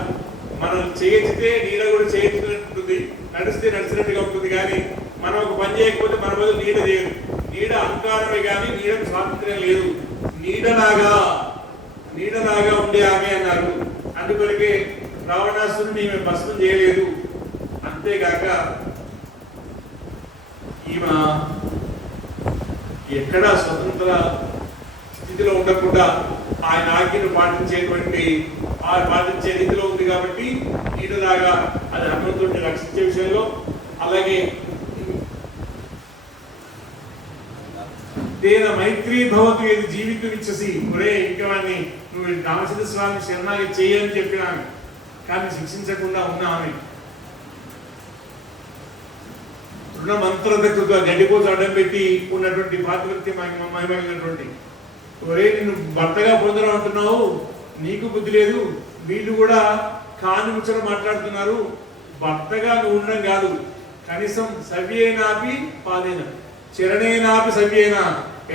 మనం చేయచితే నీడ కూడా చేయించినట్టుంది, నడిస్తే నడిచినట్టుగా ఉంటుంది. కానీ మనం ఒక పని చేయకపోతే మన బదులు నీడ చేయదు. నీడ అహంకారమే కానీ నీడకు స్వాతంత్ర్యం లేదు. నీడలాగా ఉండే ఆమె అన్నారు. అందుకొరకే రావణాసురుని ఈమె భస్మం చేయలేదు. అంతేగాక ఈమె ఎక్కడా స్వతంత్ర స్థితిలో ఉండకుండా ఆయన ఆజ్ఞను పాటించే రీతిలో ఉంది కాబట్టి నీడలాగా అది హనుమంతుడిని రక్షించే విషయంలో. అలాగే తేన మైత్రీ భవతు ఏది జీవితం ఇచ్చేసి, ఒరే ఇంకా వాడిని నువ్వు రామచంద్ర స్వామి శరణాగతి చేయని చెప్పినాను, కానీ శిక్షించకుండా ఉన్నామని రుణమంత్రదక్కుగా గడ్డిపోతూ అడ్డం పెట్టి ఉన్నటువంటి పాతివృత్య మహిమైనటువంటి, ఒరే నిన్ను భర్తగా పొందడం అంటున్నావు, నీకు బుద్ధి లేదు. వీళ్ళు కూడా కాని ముచ్చట మాట్లాడుతున్నారు. భర్తగా నువ్వు ఉండడం కాదు, కనీసం సవ్యేనాపి పాదేన చరణేనాపి సవ్యేనా,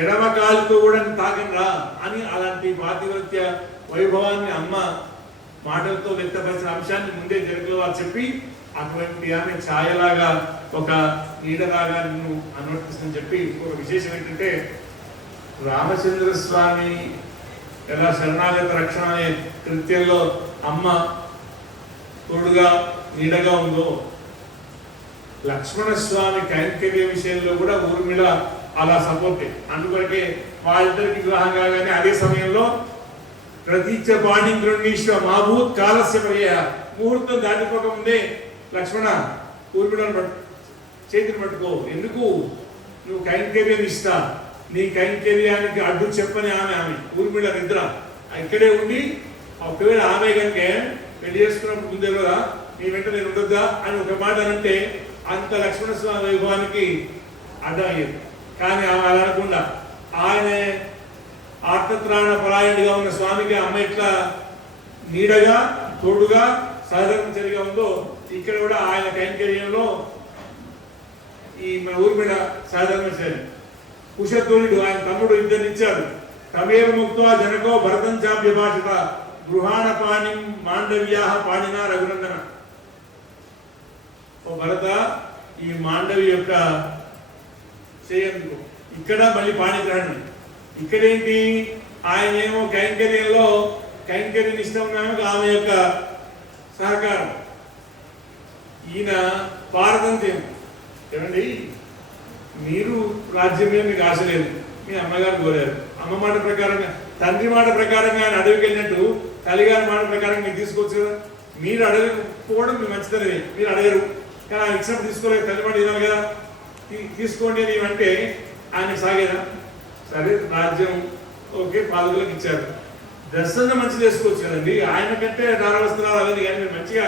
ఎడమ కాలుతో కూడా తాగనరా అని అలాంటి పాతివృత్య వైభవాన్ని అమ్మ మాటలతో వ్యక్తపరిచిన అంశాన్ని ముందే జరుగులో వారు చెప్పి, అటువంటి ఆమె ఛాయలాగా ఒక నీడలాగా నిన్ను అనువర్తిస్తుందని చెప్పి ఇంకొక విశేషం ఏంటంటే రామచంద్ర స్వామి ఎలా శరణాగత రక్షణ అనే కృత్యంలో అమ్మ తోడుగా నీడగా ఉందో, లక్ష్మణస్వామి కైంకర్య విషయంలో కూడా ఊర్మిళ అలా సపోర్టే. అందుకొరకే వాళ్ళిద్దరికి వివాహం కాగానే అదే సమయంలో ప్రతీచ పాణింద్రుణీశ్వ మాభూత్ కాలస్య పర్యాయ, ముహూర్తం దాటిపోక ముందే లక్ష్మణ ఊర్మిళను చేతిని పట్టుకో, ఎందుకు నువ్వు కైంకర్యం ఇస్తా, నీ కైంకర్యానికి అడ్డు చెప్పని ఆమె ఊర్మిళ నిద్ర ఇక్కడే ఉండి, ఒకవేళ ఆమె కనుక పెళ్లి చేసుకున్నప్పుడు ముందే కదా నీ వెంట నేను ఉండొద్దా అని ఒక మాట అంటే అంత లక్ష్మణస్వామి వైభవానికి అడ్డమయ్యేది. కానీ ఆమె అలా అనకుండా ఆయన ఆర్తత్రాణ పరాయణుడిగా ఉన్న స్వామికి అమ్మ ఇట్లా నీడగా తోడుగా సహధర్మచరిగా ఉందో, ఇక్కడ కూడా ఆయన కైంకర్యంలో ఈ మన ఊర్మిళ సహధర్మచరి. కుశధ్వనుడు ఆయన తమ్ముడు ఇద్దరినిచ్చాడు. తమేవ ముక్త్వా జనకో భరతం చాప్యభాషిత గృహాణ పాణి మాండవ్యా పాణినా రఘునందన. ఓ భరత, ఈ మాండవి యొక్క చేయందుకు ఇక్కడ మళ్ళీ పాణిగ్రహణం. ఇక్కడేంటి, ఆయన ఏమో కైంకర్యంలో కైంకర్యం ఇష్టం ఆమె యొక్క సహకారం, ఈయన పారతంత్యం. ఏమండి, మీరు రాజ్యమే మీకు ఆశ లేదు, మీ అమ్మగారు కోరారు, అమ్మ మాట ప్రకారంగా తండ్రి మాట ప్రకారంగా ఆయన అడవికి వెళ్ళినట్టు తల్లిగారి మాట ప్రకారం మీరు తీసుకోవచ్చు కదా. మీరు అడగకపోవడం మీ మంచిదనే, మీరు అడగరు కానీ ఆయన ఇచ్చినప్పుడు తీసుకోలేదు, తల్లి మాట వినాలి కదా, తీసుకోండి అని అంటే ఆయన సాగేదా? సరే రాజ్యం ఓకే పాలకులకు ఇచ్చారు, దర్శనం మంచి చేసుకోవచ్చు కదండి. ఆయన కంటే రాజవస్త్రాలు అవన్నీ కానీ మీరు మంచిగా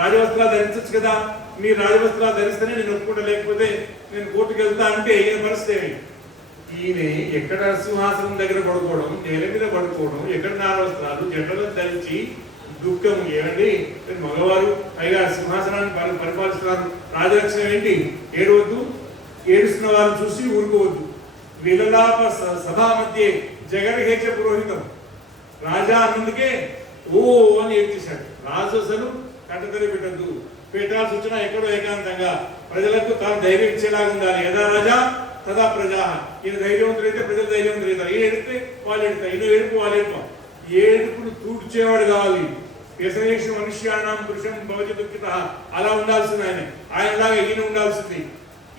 రాజవస్త్రాలు ధరించవచ్చు కదా. మీరు రాజవస్త్రాలు ధరిస్తేనే నేను ఒప్పుకుంటా, లేకపోతే నేను కోర్టుకు వెళ్తా అంటే ఈయన పరిస్థితి. ఈయన ఎక్కడ సింహాసనం దగ్గర పడుకోవడం, నేల మీద పడుకోవడం, ఎక్కడ నారవస్త్రాలు జంటలను ధరించి దుఃఖం. ఏమండి, మగవారు పైగా సింహాసనాన్ని పరిపాలిస్తున్నారు, రాజలక్షణం ఏంటి? ఏడవద్దు, ఏడుస్తున్న వారిని చూసి ఊరుకోవద్దు. విలలాప సభా మధ్య జగర్హేచ పురోహితం. రాజా అన్నందుకే ఓ అని ఏడ్చేశాడు. రాజు అసలు కంటతడి పెట్టద్దు, పెట్టాల్సి వచ్చినా ఎక్కడో ఏకాంతంగా ప్రజలకు తాను ధైర్యం ఇచ్చేలాగా ఉండాలి. యథా రాజా తదా ప్రజా. ఈయన ధైర్యవంతులైతే ప్రజలు ధైర్యవంతులైతారు, ఈయన ఏడితే వాళ్ళు ఏడుతారు, ఈయన ఏడుపు వాళ్ళు ఏడుపాం. ఏడుపును తూడ్చేవాడు కావాలి. వ్యసనేష మనుష్యాణం పురుషం భవతి దుఃఖిత, అలా ఉండాల్సింది ఆయన. ఆయనలాగా ఈయన ఉండాల్సింది.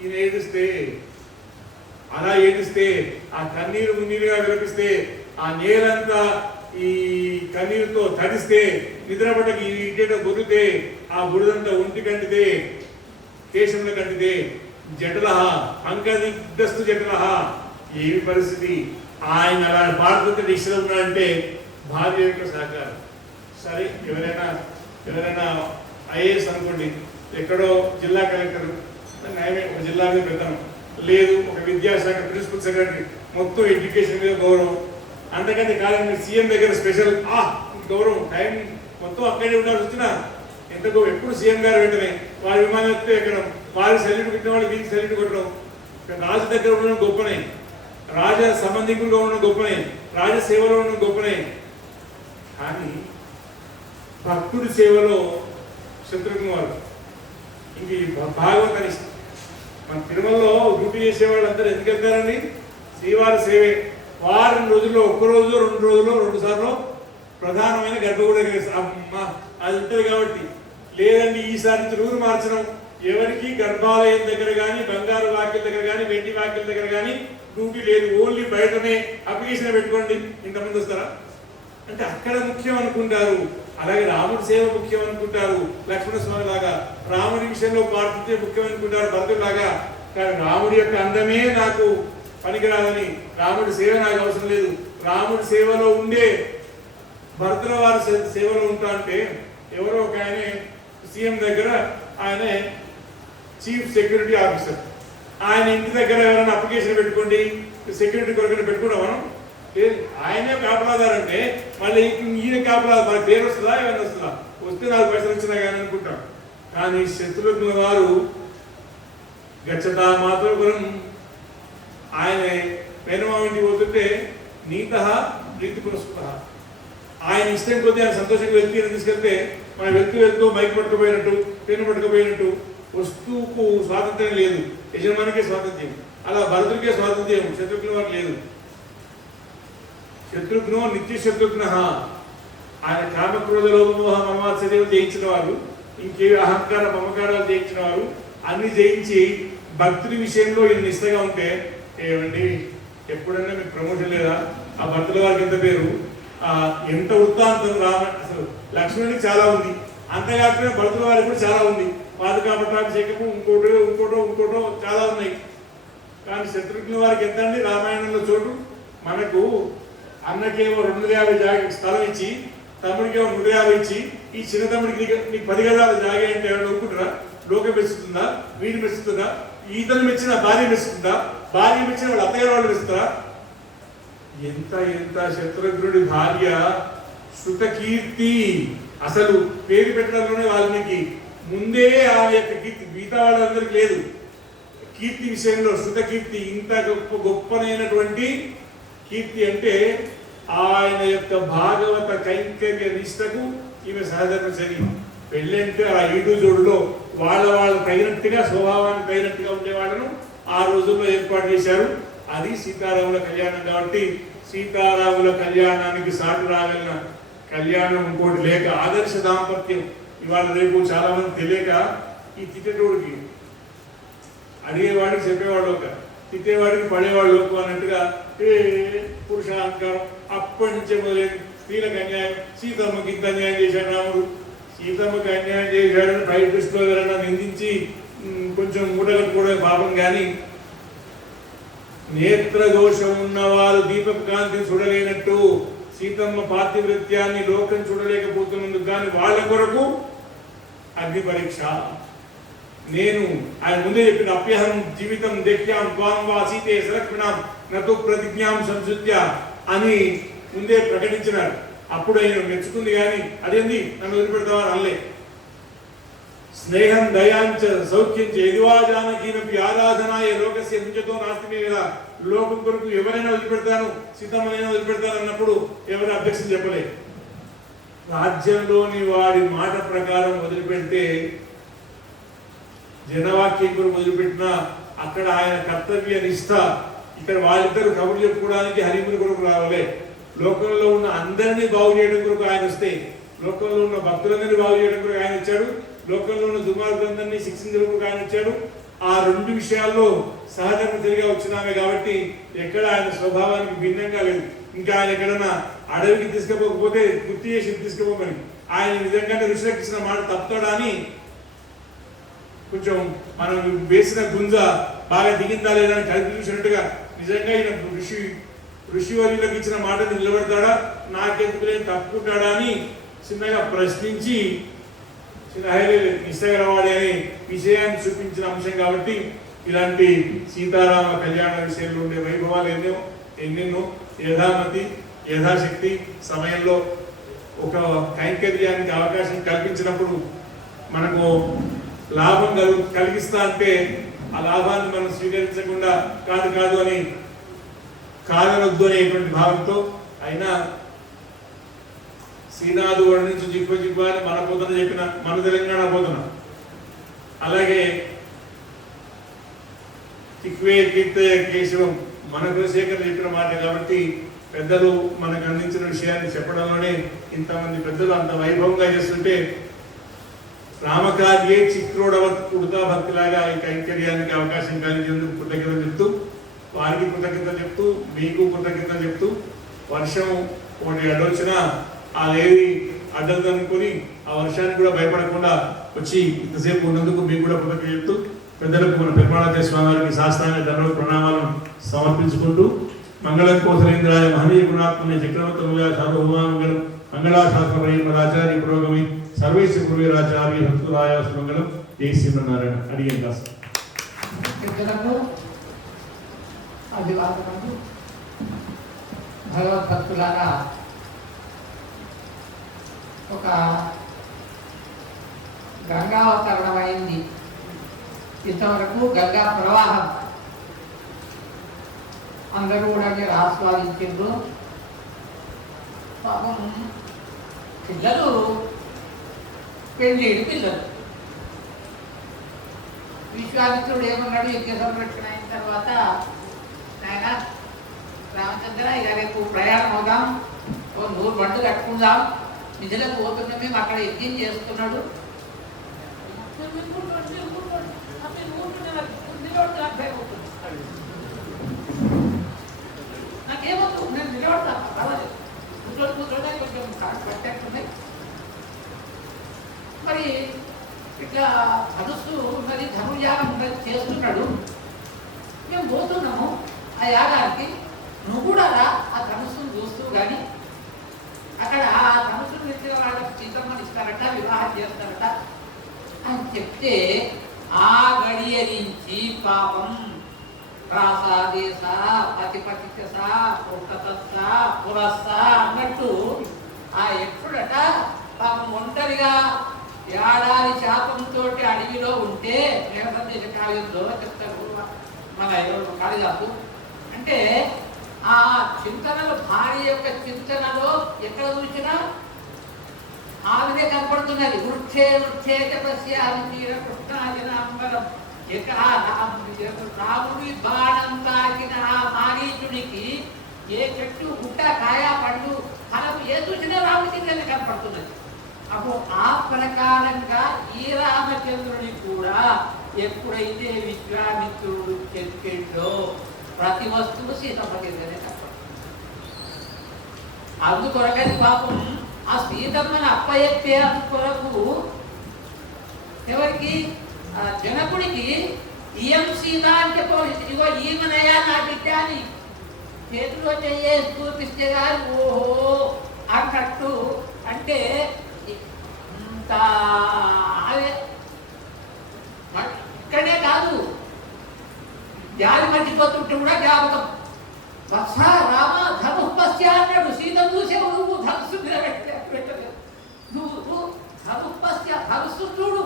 ఈయన ఏడిస్తే, అలా ఏడిస్తే, ఆ కన్నీరు మున్నీరుగా విలపిస్తే, ఆ నేలంతా ఈ కన్నీరుతో తడిస్తే, నిద్రపట్టకి ఇటేట బొరితే, ఆ బురదంతా ఒంటి కంటితే, కేశంలో కంటితే, జటల పంకదిగ్ధస్తు జటల. ఏమి పరిస్థితి? ఆయన అలా భారత దీక్షలో ఉన్నాడంటే భార్య యొక్క సహకారం. సరే, ఎవరైనా ఐఏఎస్ అనుకోండి, ఎక్కడో జిల్లా కలెక్టర్, ఒక జిల్లా మీద పెడతాం, లేదు ఒక విద్యాశాఖ ప్రిన్సిపల్ సెక్రటరీ, మొత్తం ఎడ్యుకేషన్ మీద గౌరవం. అంతకంటే కాలంలో సీఎం దగ్గర స్పెషల్ గౌరవం, టైం మొత్తం అక్కడే ఉండాల్సి వచ్చినా ఎంతకో ఎప్పుడు సీఎం గారు వెంటనే వారి విమానం ఎత్తే ఎక్కడం, వారి సల్యూట్ పెట్టిన వాళ్ళు వీరికి సల్యూట్ కొట్టడం. రాజు దగ్గర ఉండడం గొప్పనే, రాజ సంబంధికులుగా ఉండడం గొప్పనే, రాజసేవలో ఉండడం గొప్పనే. కానీ భక్తుడి సేవలో శత్రుఘ్న వారు ఇంక భాగవతాన్ని మన తిరుమలలో డ్యూటీ చేసేవాళ్ళు అందరూ ఎందుకు వెళ్తారండి? శ్రీవారి సేవే. వారం రోజుల్లో, ఒక్కరోజు 2 రోజుల్లో 2 సార్లు ప్రధానమైన గర్భగుడి అది ఉంటుంది కాబట్టి. లేదండి ఈసారి తిరుగురు మార్చడం, ఎవరికి గర్భాలయం దగ్గర కానీ, బంగారు వాక్యల దగ్గర కానీ, వెండి వాక్యల దగ్గర కానీ డ్యూటీ లేదు, ఓన్లీ బయటనే అప్లికేషన్ పెట్టుకోండి, ఇంతమంది వస్తారా అంటే అక్కడ ముఖ్యం అనుకుంటారు. అలాగే రాముడి సేవ ముఖ్యం అనుకుంటారు, లక్ష్మణ స్వామి లాగా. రాముడి విషయంలో పార్టీ ముఖ్యం అనుకుంటారు, భరతుడిలాగా. కానీ రాముడి యొక్క అందమే నాకు పనికిరాదని, రాముడి సేవ నాకు అవసరం లేదు, రాముడి సేవలో ఉండే భరతుల వారి సేవలో ఉంటా అంటే ఎవరో ఒక ఆయన సీఎం దగ్గర, ఆయన చీఫ్ సెక్యూరిటీ ఆఫీసర్, ఆయన ఇంటి దగ్గర ఎవరైనా అప్లికేషన్ పెట్టుకోండి, సెక్యూరిటీ కొరకు పెట్టుకున్నాం మనం. ఆయనే కాపలాదారంటే మళ్ళీ ఈయన కాపలాదారు, మనకి పేరు వస్తుందా ఏమైనా వస్తుందా? వస్తే 4 పైసలు వచ్చినా కానీ అనుకుంటాం. కానీ శత్రుఘ్న వారు గచ్చతా మాతృపురం, ఆయన మేనమామ ఇంటికి పోతుంటే నీత ప్రీతి పురస్కృత, ఆయన ఇష్టం కొద్దీ ఆయన సంతోషంగా వెళ్తూ తీసుకెళ్తే మనం వెళ్తూ మైక్ పట్టుకుపోయినట్టు, పెన్ను పట్టుకుపోయినట్టు. వస్తువుకు స్వాతంత్ర్యం లేదు, యజమానికే స్వాతంత్ర్యం. అలా భరతుడికే స్వాతంత్ర్యం, శత్రుఘ్న వారికి లేదు. శత్రుఘ్నో నిత్య శత్రుఘ్న, ఆయన కామక్రోధ లోభమోహ మమవాత్సర్యం జయించిన వారు, ఇంకే అహంకార మమకారాలు జయించిన వారు, అన్ని జయించి భక్తుడి విషయంలో ఈయన నిష్టగా ఉంటే, ఏమండి ఎప్పుడన్నా మీకు ప్రమోషన్ లేదా? ఆ భర్తల వారికి ఎంత పేరు, ఎంత వృత్తాంతం రామ, అసలు లక్ష్మణుడికి చాలా ఉంది, అంతేకాకుండా భర్తల వారికి కూడా చాలా ఉంది, పాదుకా పట్టాభిషేకము ఇంకోటో చాలా ఉన్నాయి. కానీ శత్రుఘ్న వారికి ఎంత అండి రామాయణంలో చోటు? మనకు అన్నకేమో 250 స్థలం ఇచ్చి, తమ్ముడికేమో 150 ఇచ్చి, ఈ చిన్న తమ్ముడికి నీకు 10 గజాలు జాగే అంటే ఎవరు ఒప్పుకుంటారా? లోకం మెచ్చుతుందా? వీడు మెచ్చుతుందా? ఈతను మెచ్చిన భార్య మెచ్చుతుందా? భార్య మెచ్చిన వాళ్ళు అత్తగారు వాళ్ళు మెచ్చుతారా? ఎంత శత్రుఘ్నుడి భార్య శృతకీర్తి, అసలు పేరు పెట్టడంలోనే వాల్మీకి ముందే ఆమె యొక్క కీర్తి మిగతా వాళ్ళందరికీ లేదు. కీర్తి విషయంలో శృతకీర్తి ఇంత గొప్పనైనటువంటి కీర్తి అంటే ఆయన యొక్క భాగవత కైంకర్య నిష్టకు ఈమె సహధర్మచరి. పెళ్ళంటే ఆ ఈడు జోడులో వాళ్ళ తగినట్టుగా స్వభావానికి తగినట్టుగా ఉండేవాళ్ళను ఆ రోజుల్లో ఏర్పాటు చేశారు. అది సీతారాముల కళ్యాణం. కాబట్టి సీతారాముల కళ్యాణానికి సాటి రాగలిగిన కళ్యాణం ఇంకోటి లేక, ఆదర్శ దాంపత్యం ఇవాళ రేపు చాలా మంది తెలియక ఈ తిట్టేటోడికి అడిగేవాడికి చెప్పేవాడు ఒక, తిట్టేవాడికి పడేవాళ్ళు ఒక అన్నట్టుగా పురుషాహంకారం అప్పటి నుంచే మొదలైంది. స్త్రీలకు అన్యాయం, సీతమ్మకి ఇంత అన్యాయం చేశాడు రాముడు, సీతమ్మకి అన్యాయం చేశాడని బయట దృష్టిలో ఎవరైనా నిందించి కొంచెం మూటగట్టుకోవడం పాపం. కానీ నేత్ర దోషం ఉన్నవారు దీపక కాంతిని చూడలేనట్టు సీతమ్మ పాతివృత్యాన్ని లోకం చూడలేకపోతున్నందుకు కానీ వాళ్ళ కొరకు అగ్ని పరీక్ష. నేను ఆయన ముందే చెప్పిన అప్యహం జీవితం దేఖ్యాం త్వాం వా సీతే సరక్షణాం నతో ప్రతిజ్ఞాం సంశుద్ధ్య అని ముందే ప్రకటించినారు. అప్పుడు ఆయన మెచ్చుకుంది. కానీ అదేంది నన్ను వదిలిపెడతామని అనలే. స్నేహం దయాంచ సౌఖ్యం ఎదివా జానకీనపి ఆరాధనాయ లోకస్య ముంచతో నాస్తి కదా. లోకం కొరకు ఎవరైనా వదిలిపెడతాను, సీతమ్మనైనా వదిలిపెడతాను అన్నప్పుడు ఎవరు అబ్జెక్షన్ చెప్పలే. రాజ్యంలోని వాడి మాట ప్రకారం వదిలిపెడితే, జనవాక్యం కొరకు వదిలిపెట్టినా అక్కడ ఆయన కర్తవ్య నిష్ఠ. ఇక్కడ వాళ్ళిద్దరు కబుర్లు చెప్పుకోవడానికి హరిముని కొరకు రావాలే. లోకంలో ఉన్న అందరినీ బాగు చేయడం కొరకు ఆయన వస్తే, లోకంలో ఉన్న భక్తులందరినీ బాగు చేయడం కొరకు ఆయన వచ్చాడు, లోకంలో ఉన్న దుర్మార్గులందరినీ శిక్షించడం కొరకు ఆయన వచ్చాడు. ఆ రెండు విషయాల్లో సహధర్మచరిగా వచ్చినామే కాబట్టి ఎక్కడ ఆయన స్వభావానికి భిన్నంగా లేదు. ఇంకా ఆయన ఎక్కడన్నా అడవికి తీసుకుపోకపోతే గుర్తు చేసి తీసుకుపోమని, ఆయన నిజంగానే ఋషులకు ఇచ్చిన మాట తప్పుతాడా అని కొంచెం మనం వేసిన గుంజ బాగా దిగిందా లేదా అని కలిపి చూసినట్టుగా నిజంగా ఈయన ఋషివర్యులకు ఇచ్చిన మాట నిలబడతాడా, నాకెందుకు లేని తప్పుకుంటాడా అని చిన్నగా ప్రశ్నించి నిష్టగలవాడే అనే విషయాన్ని చూపించిన అంశం. కాబట్టి ఇలాంటి సీతారామ కళ్యాణ విషయంలో ఉండే వైభవాలు ఎన్నెన్నో యథామతి యథాశక్తి సమయంలో ఒక కైంకర్యానికి అవకాశం కల్పించినప్పుడు మనకు లాభం కలిగిస్తా అంటే ఆ లాభాన్ని మనం స్వీకరించకుండా కాదు అని కాదనొద్దు అనేటువంటి భావంతో అయినా శ్రీనాథు వాడి నుంచి జిప్ప అని మన పోతున్న చెప్పిన మన తెలంగాణ పోతున్న, అలాగే తిక్వే కీర్తయ కేశవం మన కులశేఖర్ చెప్పిన మాట. కాబట్టి పెద్దలు మనకు అందించిన విషయాన్ని చెప్పడంలోనే ఇంతమంది పెద్దలు అంత వైభవంగా చేస్తుంటే రామకార్యే చిక్రోడవత్ ఉడతా భక్తిలాగా ఈ కైంకర్యానికి అవకాశం కలిగేందుకు కృతజ్ఞతలు చెప్తూ, వారికి కృతజ్ఞతలు చెప్తూ, మీకు కృతజ్ఞతలు చెప్తూ, వర్షం ఒకటి అడ్డొచ్చినా ఆ లేవి అడ్డలు అనుకుని ఆ వర్షానికి కూడా భయపడకుండా వచ్చి ఇంతసేపు ఉన్నందుకు మీకు కూడా కృతజ్ఞతలు చెప్తూ, పెద్దలకు మన పెరుమాళాచార్య స్వామి వారికి శాస్త్రాంగ ధర్మ ప్రణామాలను సమర్పించుకుంటూ, మంగళం కోసలేంద్రాయ మహనీయ గుణాత్మనే చక్రవర్తులుగా సార్వభౌమాంగళం మంగళాశాస్త్రపరమాచార్య పురోగమి సర్వేశ పూర్వీరాచార్య భక్తురాయ సుమంగళం. జై శ్రీమన్నారాయణ. అడిగిన దాస్ అభివాదనము. భగవద్భక్తులారా, ఒక గంగావతరణం అయింది. ఇంతవరకు గంగా ప్రవాహం అందరూ కూడా మీరు ఆస్వాదించారు. పాపం పిల్లలు, పెళ్ళేడు పిల్లలు. విశ్వామిత్రుడు ఏమన్నాడు, యజ్ఞ సంరక్షణ అయిన తర్వాత, నాయన రామచంద్ర ఇక రేపు ప్రయాణం అవుదాం, చేద్దాం, ఓ 100 బండ్లు కట్టుకుందాం, నిధులకు పోతున్నాం, మేము అక్కడ యజ్ఞం చేస్తున్నాడు. నాకేమొద్దు, నేను నిలబడతాను, పర్వాలేదు, కూర్చోనే కొంచెం పట్టేట్టున్నాయి. మరి ఇట్లా ధనుస్సు ఉన్నది, ధనుర్యాగం ఉన్నది, చేస్తున్నాడు. మేము పోతున్నాము ఆ యాగానికి, నువ్వు కూడా రా, ఆ ధనుస్సును చూస్తూ కానీ అక్కడ ఆ ధనుస్సును తెచ్చిన వాళ్ళకి సీతమ్మని ఇస్తారట, వివాహం చేస్తారట అని చెప్తే ఆ గడియ నుంచి పాపం రాసాదేశ పతిపతిశ పుట్టతస్స పురస్స అన్నట్టు ఆ యక్షుడట పాపం ఒంటరిగా ఏడాది శాపంతో అడవిలో ఉంటే మేఘసందేశ కావ్యంలో చెప్తారు మన కాళిదాసు. అంటే ఆ చింతనలో, భార్య యొక్క చింతనలో ఎక్కడ చూసినా ఆవిడే కనపడుతున్నది. వృక్షే వృక్షే తపస్యామి తీర కృష్ణాజనాంబరం. రాముడి బాణం తాకిన ఆ మారీచుడికి ఏ చెట్టు గుట్ట కాయ పండు ఫలము ఏ చూసినా రాముడికి కనపడుతున్నది. అప్పుడు ఆ ప్రకారంగా ఈ రామచంద్రుని కూడా ఎప్పుడైతే విశ్వామిత్రుడు చెప్పిండో ప్రతి వస్తువు సీతమ్మ కిందనే కనపడుతుంది. అందుకొరకని పాపం ఆ సీతమ్మని అప్పయెప్పే కొరకు ఎవరికి, జనకుడికి ఇయం సీత అంటే పోలీసు, ఇగో ఈమెనయా నా బిడ్డ అని చేతిలో చేసి చూపిస్తే గారు ఓహో అన్నట్టు. అంటే అదే ఇక్కడే కాదు, జాలి మర్చిపోతుంటే కూడా జ్ఞాపకం. వత్స రామ ధనుపస్య అన్నాడు. సీత చూసేవు, నువ్వు ధనుసు నిలబెట్టలేదు, నువ్వు ధనుపస్య ధనుసు చూడు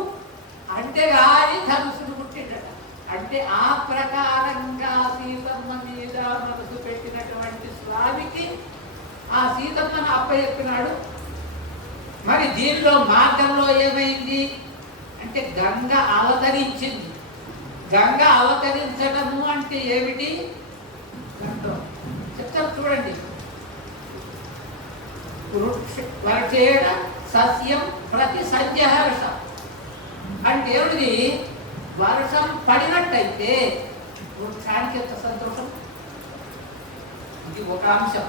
అంటే గాని ధనుసును పుట్టిండట. అంటే ఆ ప్రకారంగా సీతమ్మ మీద మనసు పెట్టినటువంటి స్వామికి ఆ సీతమ్మను అప్పచెప్పినాడు. మరి దీనిలో మార్గంలో ఏమైంది అంటే గంగ అవతరించింది. గంగ అవతరించడము అంటే ఏమిటి చెప్తారు చూడండి. వర్షేణ సస్యం ప్రతి సంజహర్ష అంటే ఏమిటి, వర్షం పడినట్టయితే వృక్షానికి ఎంత సంతోషం. ఇది ఒక అంశం,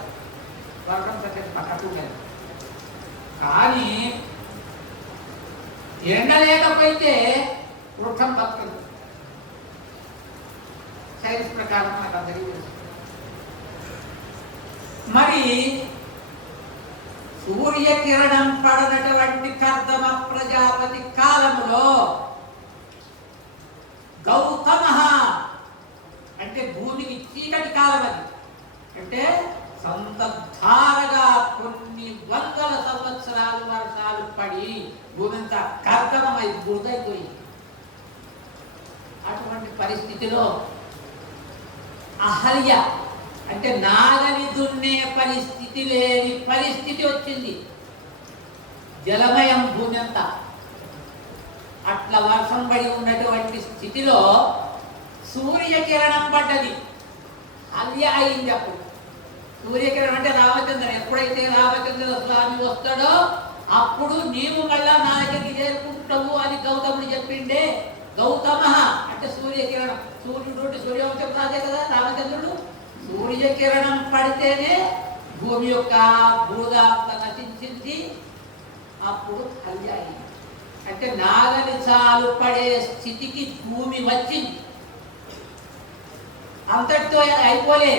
వర్షం సంగతి పక్కకు లేదు. కానీ ఎండ లేకపోతే వృక్షం బతకదు. సైన్స్ ప్రకారం నాకు అందరికీ తెలుసు. మరి సూర్యకిరణం పడనటువంటి కర్దమ ప్రజాపతి కాలములో గౌతమ అంటే భూమికి చీకటి కాలం అది. అంటే సంతధారగా కొన్ని వందల సంవత్సరాలు వర్షాలు పడి భూమి అంతా కర్దమమై బురదైపోయింది. అటువంటి పరిస్థితిలో అహల్య అంటే నాగని దున్నే పరిస్థితి లేని పరిస్థితి వచ్చింది. జలమయం భూమి అంతా. అట్లా వర్షం పడి ఉన్నటువంటి స్థితిలో సూర్యకిరణం పడ్డది. అల్య అయింది. అప్పుడు సూర్యకిరణం అంటే రామచంద్రుడు. ఎప్పుడైతే రామచంద్ర స్వామి వస్తాడో అప్పుడు నీవు మళ్ళా నా దగ్గరికి చేరుకుంటావు అని గౌతముడు చెప్పిండే. గౌతమ అంటే సూర్యకిరణం. సూర్యుడు సూర్యవంశం రాజే కదా రామచంద్రుడు. సూర్యకిరణం పడితేనే భూమి యొక్క బూద నశించింది. అప్పుడు హల్య అయింది. అంటే నాగలి చాలు పడే స్థితికి భూమి వచ్చింది. అంతటితో అయిపోలే.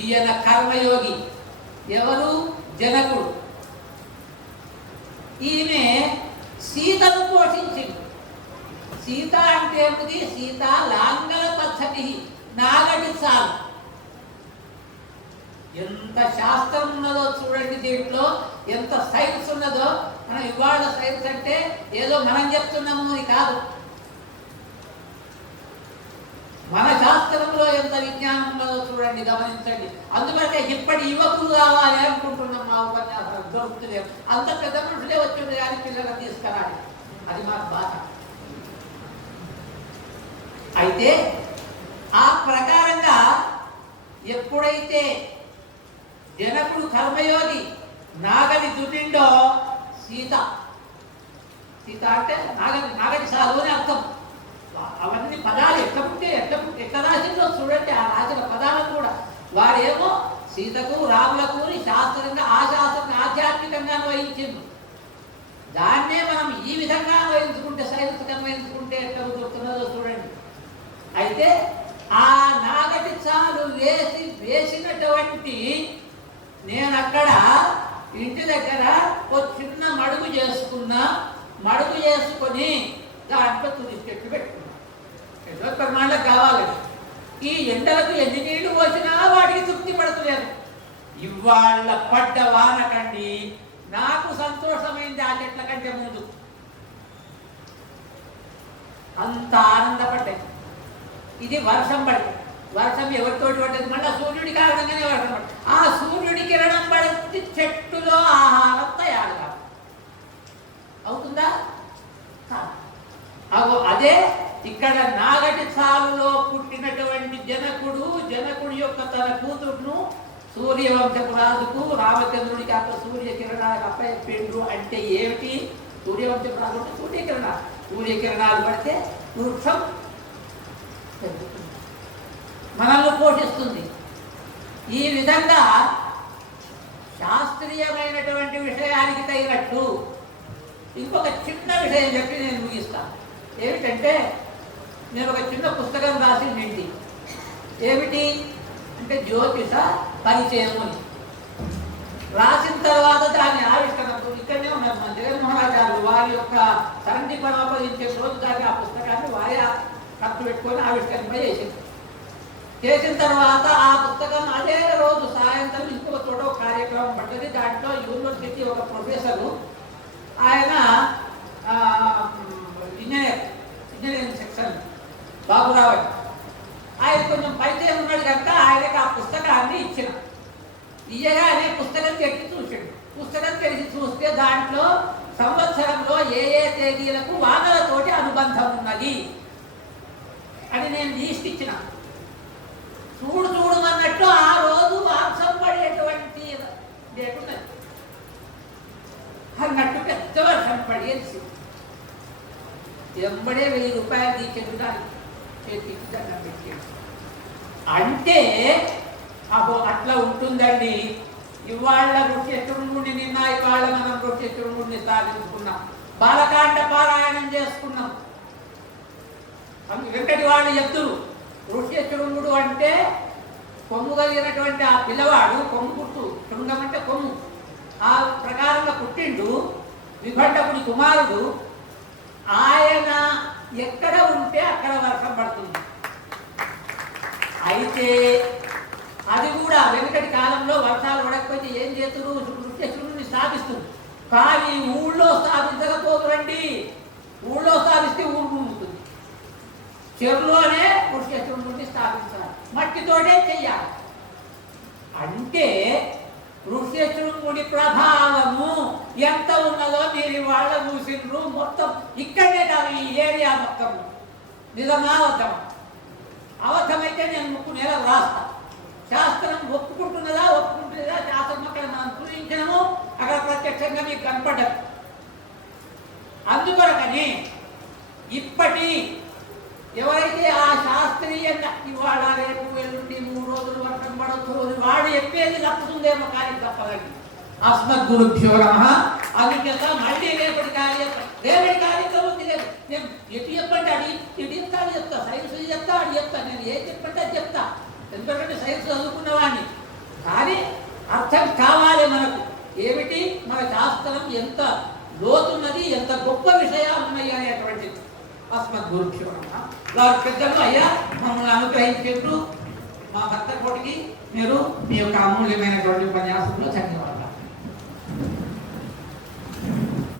ఈయన కర్మయోగి. ఎవరు? జనకుడు. ఈమె సీతను పోషించింది. సీత అంటే ఏమిటి? సీత లాంగల పద్ధతి, నాగటి చాలు. ఎంత శాస్త్రం ఉన్నదో చూడండి దీంట్లో, ఎంత సైన్స్ ఉన్నదో. మనం ఇవాళ సైన్స్ అంటే ఏదో మనం చెప్తున్నాము అని కాదు. మన శాస్త్రంలో ఎంత విజ్ఞానం ఉన్నదో చూడండి, గమనించండి. అందువల్లే ఇప్పటి యువకులు కావాలి అనుకుంటున్నాం. మా ఉపన్యాసం దొరుకుతుంది. అంత పెద్ద మనుషులే వచ్చింది కానీ పిల్లలను తీసుకురాలి. అది మాకు బాధ. అయితే ఆ ప్రకారంగా ఎప్పుడైతే జనకుడు కర్మయోగి, నాగలి దున్నిండో సీత. సీత అంటే నాగటి సాధు అని అర్థం. అవన్నీ పదాలు ఎట్లా రాసిందో చూడండి. ఆ రాసిన పదాలను కూడా వారేమో సీతకు రాములకు శాస్త్రంగా ఆధ్యాత్మికంగా అన్వయించింది. దాన్నే మనం ఈ విధంగా అన్వయించుకుంటే, సైన్స్ అన్వయించుకుంటే ఎట్లా కుదురుతున్నదో చూడండి. అయితే ఆ నాగటి చాలు వేసినటువంటి నేను అక్కడ ఇంటి దగ్గర ఒక చిన్న మడుగు చేసుకొని దాంట్లో తులసి చెట్టు పెట్టుకున్నాను. ఎన్నో ప్రమాణాలకు కావాలి. ఈ ఎండలకు ఎన్ని నీళ్లు పోసినా వాటికి తృప్తి పడతలేదు. ఇవాళ పడ్డ వానకండి నాకు సంతోషమైంది. ఆ చెట్ల కంటే ముందు అంత ఆనందపడ్డాయి. ఇది వర్షం పడింది. వర్షం ఎవరితోటి పడ్డది? మళ్ళీ సూర్యుడి కారణంగానే వర్షం పడింది. ఆ సూర్యుడి కిరణం పడి చెట్టులో ఆహారం తయారు కాదు. అవుతుందా? అదే ఇక్కడ నాగటి సాలులో పుట్టినటువంటి జనకుడు యొక్క తన కూతురును సూర్యవంశపు రాజుకు రామచంద్రుడికి అక్కడ సూర్యకిరణాలకు అప్పచెప్పిండ్రు. అంటే ఏమిటి? సూర్యవంశపు రాజు అంటే సూర్యకిరణాలు పడితే వృక్షం పెరుగుతుంది, మనల్ని పోషిస్తుంది. ఈ విధంగా శాస్త్రీయమైనటువంటి విషయానికి తగినట్టు ఇంకొక చిన్న విషయం చెప్పి నేను ముగిస్తాను. ఏమిటంటే, నేను ఒక చిన్న పుస్తకం రాసింది. ఏమిటి అంటే జ్యోతిష పరిచయము అని రాసిన తర్వాత దాని ఆవిష్కరణ ఇక్కడనే ఉన్నారు మన జగన్మోహనాచార్యులు. వారి యొక్క సరండి పరమపదించే రోజు దాన్ని ఆ పుస్తకాన్ని వారి ఖర్చు పెట్టుకొని ఆవిష్కరింప చేసిన తర్వాత ఆ పుస్తకం అదే రోజు సాయంత్రం ఇంకొక చోట ఒక కార్యక్రమం పడ్డది. దాంట్లో యూనివర్సిటీ ఒక ప్రొఫెసరు, ఆయన ఇంజనీరింగ్ సెక్షన్ బాబురావు, ఆయన కొంచెం పరిచయం ఉన్నాడు కనుక ఆయనకు ఆ పుస్తకాన్ని ఇయ్యగానే పుస్తకం తెరిచి చూసాడు. పుస్తకం తెరిచి చూస్తే దాంట్లో సంవత్సరంలో ఏ తేదీలకు వానలతోటి అనుబంధం ఉన్నది అని నేను లిస్ట్ ఇచ్చిన. చూడమన్నట్టు ఆ రోజు వర్షం పడేటువంటి లేకున్నది అన్నట్టు పెద్ద వర్షం పడేసి ఎంబడే 1000 రూపాయలు తీసేది దానికి చేతికి దండం పెట్టాడు. అంటే అట్లా ఉంటుందండి. ఇవాళ ఋష్యశృంగుడిని నిన్న, ఇవాళ మనం ఋష్యశృంగుడిని సాధించుకున్నాం. బాలకాండ పారాయణం చేసుకున్నాం. వెంకటి వాళ్ళు చెప్తురు ఋష్యశృంగుడు అంటే కొమ్ము కలిగినటువంటి ఆ పిల్లవాడు, కొమ్ము పుట్టు, శృంగం అంటే కొమ్ము, ఆ ప్రకారంగా పుట్టిండు. విభండకుడి కుమారుడు. ఆయన ఎక్కడ ఉంటే అక్కడ వర్షం పడుతుంది. అయితే అది కూడా వెనుకటి కాలంలో వర్షాలు పడకపోతే ఏం చేతురు? ఋష్యశృంగుడిని స్థాపిస్తుంది. కానీ ఊళ్ళో స్థాపించకపోతురండి. ఊళ్ళో స్థాపిస్తే ఊరు ఉంటుంది. చెరువులోనే ఋష్యశృంగుడిని స్థాపించాలి, మట్టితోటే చెయ్యాలి. అంటే ఋష్యశృంగుడి ప్రభావము ఎంత ఉన్నదో మీరు వాళ్ళ చూసిండ్రు. మొత్తం ఇక్కడనే కాదు, ఈ ఏరియా మొత్తం. నిజమా అబద్ధమా? అబద్ధమైతే నేను 3 నెలలు రాస్తా. శాస్త్రం ఒప్పుకుంటున్నదా శాస్త్రం అక్కడ మనం పూజించినము, అక్కడ ప్రత్యక్షంగా మీకు కనపడ్డది. అందుకొరకని ఇప్పటి ఎవరైతే ఆ శాస్త్రీయంగా ఇవాళ రేపు ఎల్లుండి 3 రోజులు వర్షం పడవచ్చు వాడు చెప్పేది తప్పుతుందేమో కానీ తప్పదండి. అస్మద్గురుభ్యో నమః. అందుచేత మళ్ళీ రేపటి కార్యక్రమం లేదు. నేను ఎటు చెప్పండి అది ఇటు చెప్తా, అది చెప్తా, సైన్స్ చెప్తా, అది చెప్తా, నేను ఏం చెప్పంటే అది చెప్తా. ఎందుకంటే సైన్స్ చదువుకున్నవాడిని. కానీ అర్థం కావాలి మనకు. ఏమిటి మన శాస్త్రం ఎంత లోతున్నది, ఎంత గొప్ప విషయాలు ఉన్నాయి అనేటువంటిది. అస్మద్గురుభ్యో నమః. వారి పెద్దలు అయ్యా మమ్మల్ని అనుగ్రహించేట్టు మా భర్త కోటికి మీరు మీ యొక్క అమూల్యమైనటువంటి ఉపన్యాసంలో ధన్యవాదాలు.